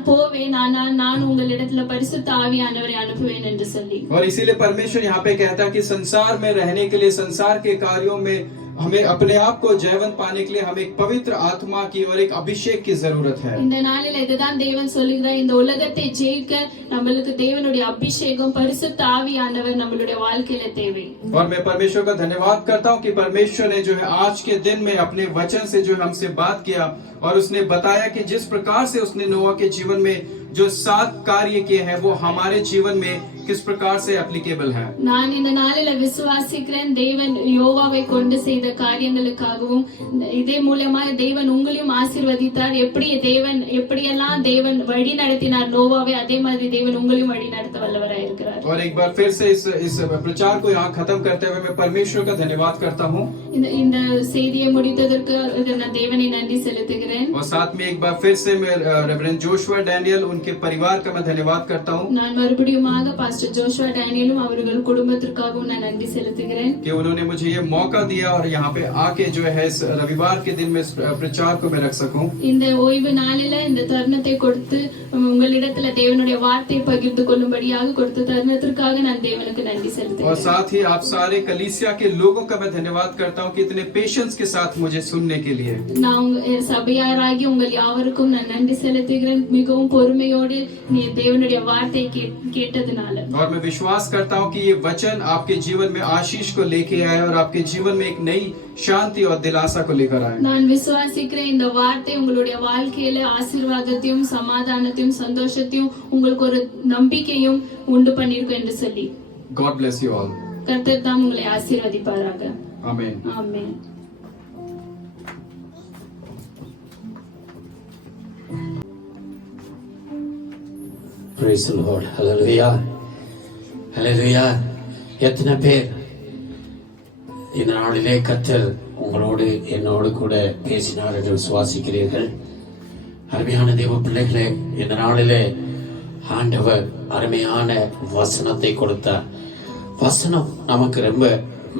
போவேன், நான் உங்களிடத்துல பரிசுத்த ஆவியானவரை அனுப்புவேன் என்று சொல்லி. और इसीलिए परमेश्वर यहाँ पे कहता है कि संसार में रहने के लिए, संसार के कार्यों में हमें अपने आप को जयवंत पाने के लिए हमें एक पवित्र आत्मा की और एक अभिषेक की जरूरत है। இந்த நாளில் இதுதான் தேவன் சொல்லுகிறார், இந்த உலகத்தை ஜெயிக்க நம்மளுக்கு தேவனுடைய அபிஷேகம், பரிசுத்த ஆவியானவர் நம்மளுடைய வாழ்க்கையில தேவை. और मैं परमेश्वर का धन्यवाद करता हूँ कि परमेश्वर ने जो है आज के दिन में अपने वचन से जो हमसे बात किया और उसने बताया कि जिस प्रकार से उसने नोआ के जीवन में जो 7 कार्य किए हैं वो हमारे जीवन में किस प्रकार से एप्लीकेबल है। நான் இந்த நாளில விசுவாசிக்கிறேன், தேவன் யோவாவை கொண்டு செய்த காரியங்களுக்காகவும் இதே மூலமா தேவன் உங்களையும் ஆசீர்வதித்தார். எப்படியெல்லாம் தேவன் வழி நடத்தினார் நோவாவை, அதே மாதிரி தேவன் உங்களையும் வழி நடத்த வல்லவராய் இருக்கிறார். और एक बार फिर से इस प्रचार को यहाँ खत्म करते हुए मैं परमेश्वर का धन्यवाद करता हूँ। இந்த செய்தியை முடித்ததற்கு நான் தேவனை நன்றி செலுத்துகிறேன். और साथ में एक बार फिर से मैं रेवरेंड जोशुआ डैनियल उनके परिवार का मैं धन्यवाद करता हूँ। நான் மறுபடியுமாக பாஸ்டர் ஜோஷுவா டேனியலும் அவர்கள் குடும்பத்திற்காகவும் நான் நன்றி செலுத்துகிறேன் कि उन्होंने मुझे ये मौका दिया और यहाँ पे आके जो है इस रविवार के दिन में इस प्रचार को मैं रख सकूं। இந்த ஓய்வு நாளில இந்த தருணத்தை கொடுத்து உங்களிடத்துல தேவனுடைய வார்த்தையை பகிர்ந்து கொள்ளும்படியாக கொடுத்த தருணத்திற்காக நான் தேவனுக்கு நன்றி செலுத்துகிறேன்। और साथ ही आप सारे कलीसिया के लोगों का मैं धन्यवाद करता हूँ कि इतने पेशेंस के साथ मुझे सुनने के लिए। நான் சபையாராகி உங்கள் யாவருக்கும் நான் நன்றி செலுத்துகிறேன், மிகவும் பொறுமையோடு நீ தேவனுடைய வார்த்தையை கேட்டதனால। और मैं विश्वास करता हूँ कि ये वचन आपके जीवन में आशीष को लेके आए और आपके जीवन में एक नई शांति और दिलासा को लेकर आए। நான் விசுவாசிக்கிறேன் இந்த வார்த்தை உங்களுடைய வாழ்க்கையில ஆசீர்வாதத்தையும் சமாதானத்தையும் சந்தோஷத்தையும் உங்களுக்கு ஒரு நம்பிக்கையும் உண்டு பண்ணிருக்கும் என்று சொல்லி. God bless you all. கர்த்தர் தாம் உங்களை ஆசீர்வதிப்பாராக. Amen. Amen. Praise the Lord. Hallelujah. Hallelujah. எத்தனை பேர் இந்த நாளிலே கர்த்தர் உங்களோடு என்னோடு கூட பேசினார் என்று விசுவாசிக்கிறீர்கள்? அருமையான தேவ பிள்ளைகளே, இந்த நாளிலே ஆண்டவர் அருமையான வசனத்தை கொடுத்தார். வசனம் நமக்கு ரொம்ப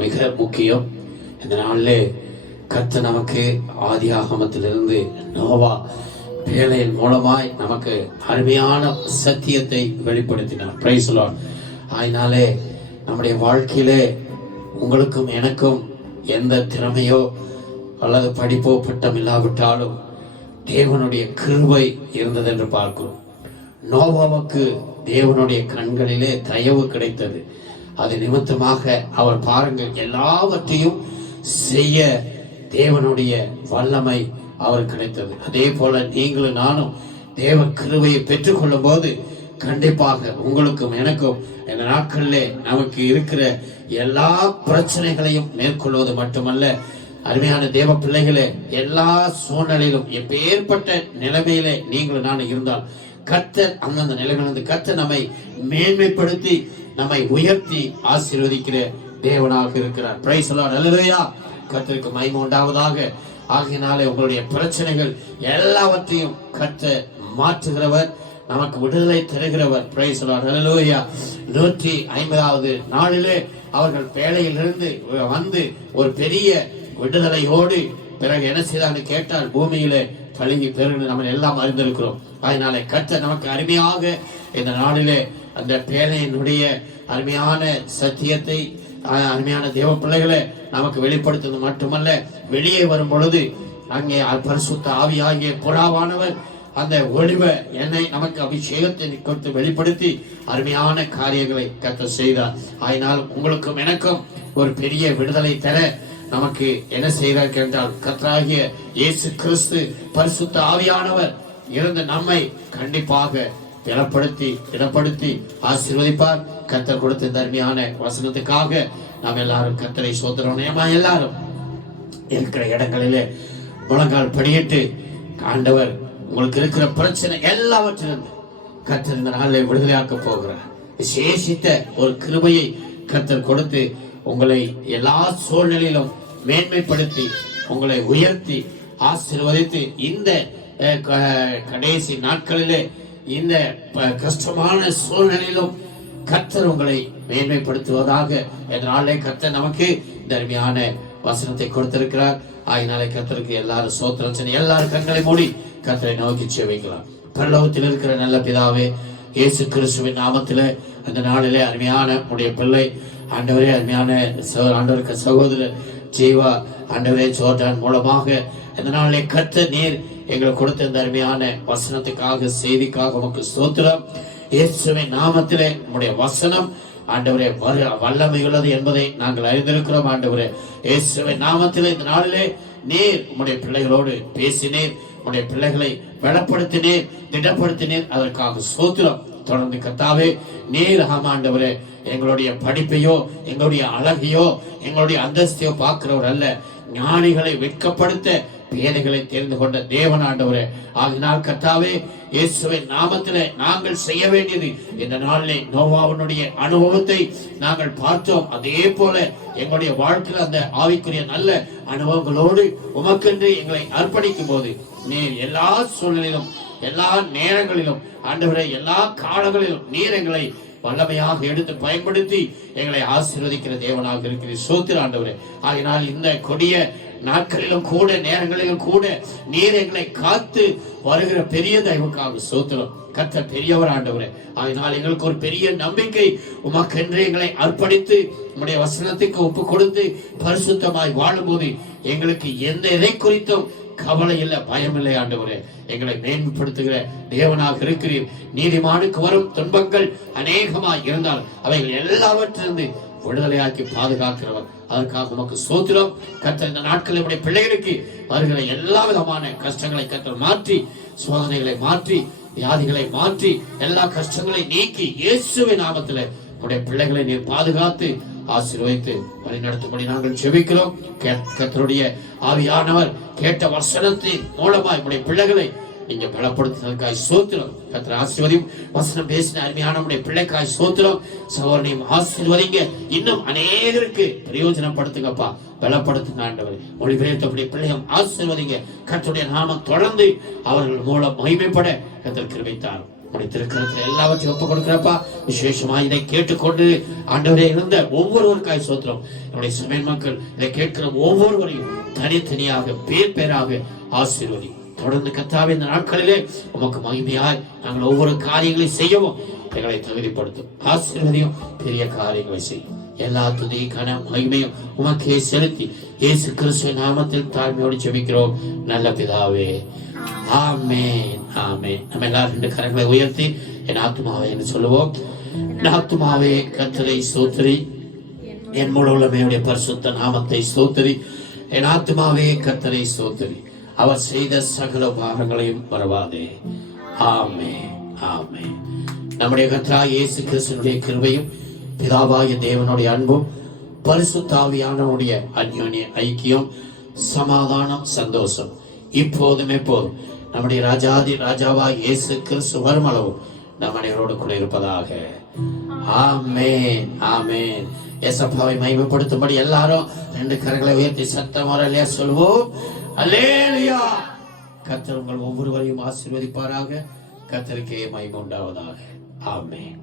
மிக முக்கியம். இந்த நாளிலே கர்த்தர் நமக்கு ஆதியாகமத்திலிருந்து நோவா பேழையின் மூலமாய் நமக்கு அருமையான சத்தியத்தை வெளிப்படுத்தினார். Price the Lord. அதனாலே நம்முடைய வாழ்க்கையிலே உங்களுக்கும் எனக்கும் எந்த திறமையோ அல்லது படிப்போ பட்டம் இல்லாவிட்டாலும் தேவனுடைய கிருபை இருந்தது என்று பார்க்கிறோம். நோவாவுக்கு தேவனுடைய கண்களிலே தயவு கிடைத்தது. அது நிமித்தமாக அவர் பாருங்கள், எல்லாவற்றையும் செய்ய தேவனுடைய வல்லமை அவர் கிடைத்தது. அதே போல நீங்களும் நானும் தேவ கிருபையை பெற்றுக்கொள்ளும் போது கண்டிப்பாக உங்களுக்கும் எனக்கும் இந்த நாட்களிலே நமக்கு இருக்கிற எல்லா பிரச்சனைகளையும் மேற்கொள்வது மட்டுமல்ல, அருமையான தேவ பிள்ளைகளே, எல்லா சூழ்நிலையிலும் எப்பேற்பட்ட நிலைமையிலே நீங்களும் நானும் இருந்தால் கர்த்தர் அந்தந்த நிலையிலிருந்து கர்த்தர் நம்மை மேன்மைப்படுத்தி நம்மை உயர்த்தி ஆசீர்வதிக்கிற தேவனாக இருக்கிறார். Praise the Lord. ஹல்லேலூயா. கர்த்தருக்கு மகிமை உண்டாவதாக. ஆகையினாலே உங்களுடைய பிரச்சனைகள் எல்லாவற்றையும் கர்த்தர் மாற்றுகிறவர், நமக்கு விடுதலை தருகிறவர். Price the Lord. ஹல்லேலூயா. 150வது நாளிலே அவர்கள் பேழையிலிருந்து வந்து ஒரு பெரிய விடுதலையோடு பிறகு என்ன செய்தான்னு கேட்டால் பூமியிலே பழுகி பெருகு நம்ம எல்லாம் அறிந்திருக்கிறோம். அதனாலே கர்த்தர் நமக்கு அருமையாக இந்த நாளிலே அந்த பேழையினுடைய அருமையான சத்தியத்தை, அருமையான தேவ பிள்ளைகளை நமக்கு வெளிப்படுத்துவது மட்டுமல்ல, வெளியே வரும் பொழுது அங்கே பரிசுத்த ஆவியாகிய புறாவானவர் அந்த ஒளிவ எண்ணெய் நமக்கு அபிஷேகத்தை கொடுத்து வெளிப்படுத்தி அருமையான காரியங்களை கர்த்தர் செய்தார். அதனால் உங்களுக்கும் எனக்கும் ஒரு பெரிய விடுதலை தர நமக்கு என்ன செய்கிறார் என்றால், கர்த்தராகிய இயேசு கிறிஸ்து பரிசுத்த ஆவியானவர் இருந்த நம்மை கண்டிப்பாக திடப்படுத்தி ஆசீர்வதிப்பார். கர்த்தர் கொடுத்த தர்மியான வசனத்துக்காக நாம் எல்லாரும் கர்த்தரை சோதரோம். எல்லாரும் இருக்கிற இடங்களிலே முழங்கால் படியிட்டு, ஆண்டவர் உங்களுக்கு இருக்கிற பிரச்சனை எல்லாவற்றிலிருந்து கர்த்தர் இந்த நாளில் விடுதலையாக்க போகிறார். விசேஷித்த ஒரு கிருபையை கர்த்தர் கொடுத்து உங்களை எல்லா சூழ்நிலையிலும் மேன்மைப்படுத்தி உங்களை உயர்த்தி ஆசீர்வதித்து இந்த கடைசி நாட்களிலே இந்த கஷ்டமான சூழ்நிலையிலும் கர்த்தர் உங்களை மேன்மைப்படுத்துவதாக. இதனாலே கர்த்தர் நமக்கு இந்த அருமையான வசனத்தை கொடுத்திருக்கிறார். ஆகினாலே கர்த்தருக்கு எல்லாரும் சோத்திரம். எல்லாரும் கண்களை மூடி கர்த்தரை நோக்கி செபிக்கலாம். பரலோகத்தில் இருக்கிற நல்ல பிதாவே, இயேசு கிறிஸ்துவின் நாமத்திலே அந்த நாளிலே அருமையான உடைய பிள்ளை ஆண்டவரே, அருமையான ஆண்டவருக்கு சகோதரர் ஜீவா ஆண்டவரே ஜோர்டான் மூலமாக இந்த நாளிலே கர்த்தர் நீர் எங்களுக்கு கொடுத்த இந்த அருமையான வசனத்துக்காக, செய்திக்காக உமக்கு ஸ்தோத்திரம். இயேசுவின் நாமத்திலே உம்முடைய வசனம் ஆண்டவரே வல்லமை உள்ளது என்பதை நாங்கள் அறிந்திருக்கிறோம். ஆண்டவரே, இயேசுவின் நாமத்திலே இந்த நாளிலே நீர் உம்முடைய பிள்ளைகளோடு பேசினீர், உம்முடைய பிள்ளைகளை பலப்படுத்தினீர், திடப்படுத்தினீர். அதற்காக ஸ்தோத்திரம். தொடர்ந்து கர்த்தாவே நீர் ஆண்டவரே எங்களுடைய படிப்பையோ, எங்களுடைய அழகையோ, எங்களுடைய அந்தஸ்தையோ பார்க்கிறவர் அல்ல. ஞானிகளை வெட்கப்படுத்த பேதைகளை தெரிந்து கொண்ட தேவன் ஆண்டவரே. ஆகினால் கர்த்தாவே, இயேசுவின் நாமத்திலே நாங்கள் செய்ய வேண்டியது, இந்த நாளிலே நோவாவினுடைய அனுபவத்தை நாங்கள் பார்த்தோம். அதே போல எங்களுடைய வாழ்க்கையில் அந்த ஆவிக்குரிய நல்ல அனுபவங்களோடு உமக்கென்று எங்களை அர்ப்பணிக்கும் போது நீர் எல்லா சூழ்நிலையிலும், எல்லா நேரங்களிலும் ஆண்டவரே, எல்லா காலங்களிலும் நீர் எங்களை வல்லமையாக எடுத்து பயன்படுத்தி எங்களை ஆசீர்வதிக்கிற தேவனாக இருக்கிற சோத்திர ஆண்டவரே. ஆகினால் இந்த கொடிய நாட்களிலும் கூட, நேரங்களிலும் கூட நீர் எங்களை காத்து வருகிற பெரிய தயவுக்காக சோத்திரம். கர்த்தர் பெரியவர் ஆண்டவரே. அதனால் எங்களுக்கு ஒரு பெரிய நம்பிக்கை, உமக்கென்று எங்களை அர்ப்பணித்து உம்முடைய வசனத்துக்கு ஒப்பு கொடுத்து பரிசுத்தமாய் வாழும்போது எங்களுக்கு எதை குறித்தும் கவலை இல்லை, பயம் இல்லை ஆண்டவரே. எங்களை மேன்மைப்படுத்துகிற தேவனாக இருக்கிறீர். நீதிமானுக்கு வரும் துன்பங்கள் அநேகமாய் இருந்தால் அவைகள் எல்லாவற்றிலிருந்து விடுதலையாக்கி பாதுகாக்கிறவர். அதற்காக உமக்கு ஸ்தோத்திரம். கர்த்தர் இந்த நாட்களில் நம்முடைய பிள்ளைகளுக்கு வருகிற எல்லா விதமான கஷ்டங்களை கர்த்தர் மாற்றி, சோதனைகளை மாற்றி, வியாதிகளை மாற்றி, எல்லா கஷ்டங்களை நீக்கி இயேசுவின் நாமத்திலே நம்முடைய பிள்ளைகளை நீர் பாதுகாத்து ஆசீர்வதித்து வழி நடத்தும்படி நாங்கள் செபிக்கிறோம். கர்த்தருடைய ஆவியானவர் கேட்ட வசனத்தின் மூலமாய் நம்முடைய பிள்ளைகளை நீங்க பலப்படுத்தினதுக்காய் ஸ்தோத்திரம். கர்த்தர் ஆசீர்வதியும். வசனம் பேசின அருமையான நம்முடைய பிள்ளைக்காய் ஸ்தோத்திரம். சகோதரனையும் ஆசீர்வதிங்க. இன்னும் அநேகருக்கு பிரயோஜனப்படுத்துங்கப்பா, பலப்படுத்துங்க ஆண்டவர். மொழிபெயர்த்தபடி பிள்ளையும் ஆசீர்வதிங்க. கர்த்தருடைய நாமம் தொடர்ந்து அவர்கள் மூலம் மகிமைப்பட கர்த்தர் கிருபைத்தார். திருக்கிறதுல எல்லாவற்றையும் ஒப்புக் கொடுக்கிறப்பா. விசேஷமா இதை கேட்டுக்கொண்டு ஆண்டவரே இருந்த ஒவ்வொருவருக்காய் சோத்திரம். என்னுடைய சமையல் மக்கள் இதை கேட்கிற ஒவ்வொருவரையும் தனித்தனியாக பேர் பேராக ஆசீர்வதி. தொடர்ந்து கர்த்தாவே இந்த நாட்களிலே உமக்கு மகிமையாய் நாங்கள் ஒவ்வொரு காரியங்களை செய்யவும் எங்களை தகுதிப்படுத்தும். ஆசீர்வதியும், பெரிய காரியங்களை செய்யும். எல்லா துதி கன மகிமையும் உமக்கே செலுத்தி இயேசு கிறிஸ்துவின் நாமத்தில் தாழ்மையோடு ஜெபிக்கிறோம் நல்ல பிதாவே. ஆமென், ஆமென். நம்ம எல்லாரும் 2 கரங்களை உயர்த்தி என் ஆத்துமாவே என்று சொல்லுவோம். என் ஆத்துமாவே கர்த்தரை ஸ்தோத்திரி, என் முழு உள்ளமையுடைய பரிசுத்த நாமத்தை ஸ்தோத்திரி. என் ஆத்துமாவே கர்த்தரை ஸ்தோத்திரி, அவர் செய்த சகல உபகாரங்களையும் மறவாதே. ஆமென், ஆமென். நம்முடைய கர்த்தராகிய இயேசு கிறிஸ்துவினுடைய கிருபையும், பிதாவாகிய தேவனுடைய அன்பும், பரிசுத்த ஆவியானவருடைய அன்யோன்ய ஐக்கியம், சமாதானம், சந்தோஷம் இப்போதும் எப்போதும் நம்முடைய ராஜாதி ராஜாவாகிய இயேசு கிறிஸ்து வரும் அளவும் நம் அனைவரோடு கூட இருப்பதாக. ஆமென், ஆமென். இயேசுவை மகிமைப்படுத்தும்படி எல்லாரும் 2 கரங்களை உயர்த்தி சத்தமாக சொல்வோம். அல்லேலூயா. கர்த்தர் உங்கள் ஒவ்வொருவரையும் ஆசீர்வதிப்பாராக. கர்த்தருக்கே மகிமை உண்டாவதாக. ஆமென்.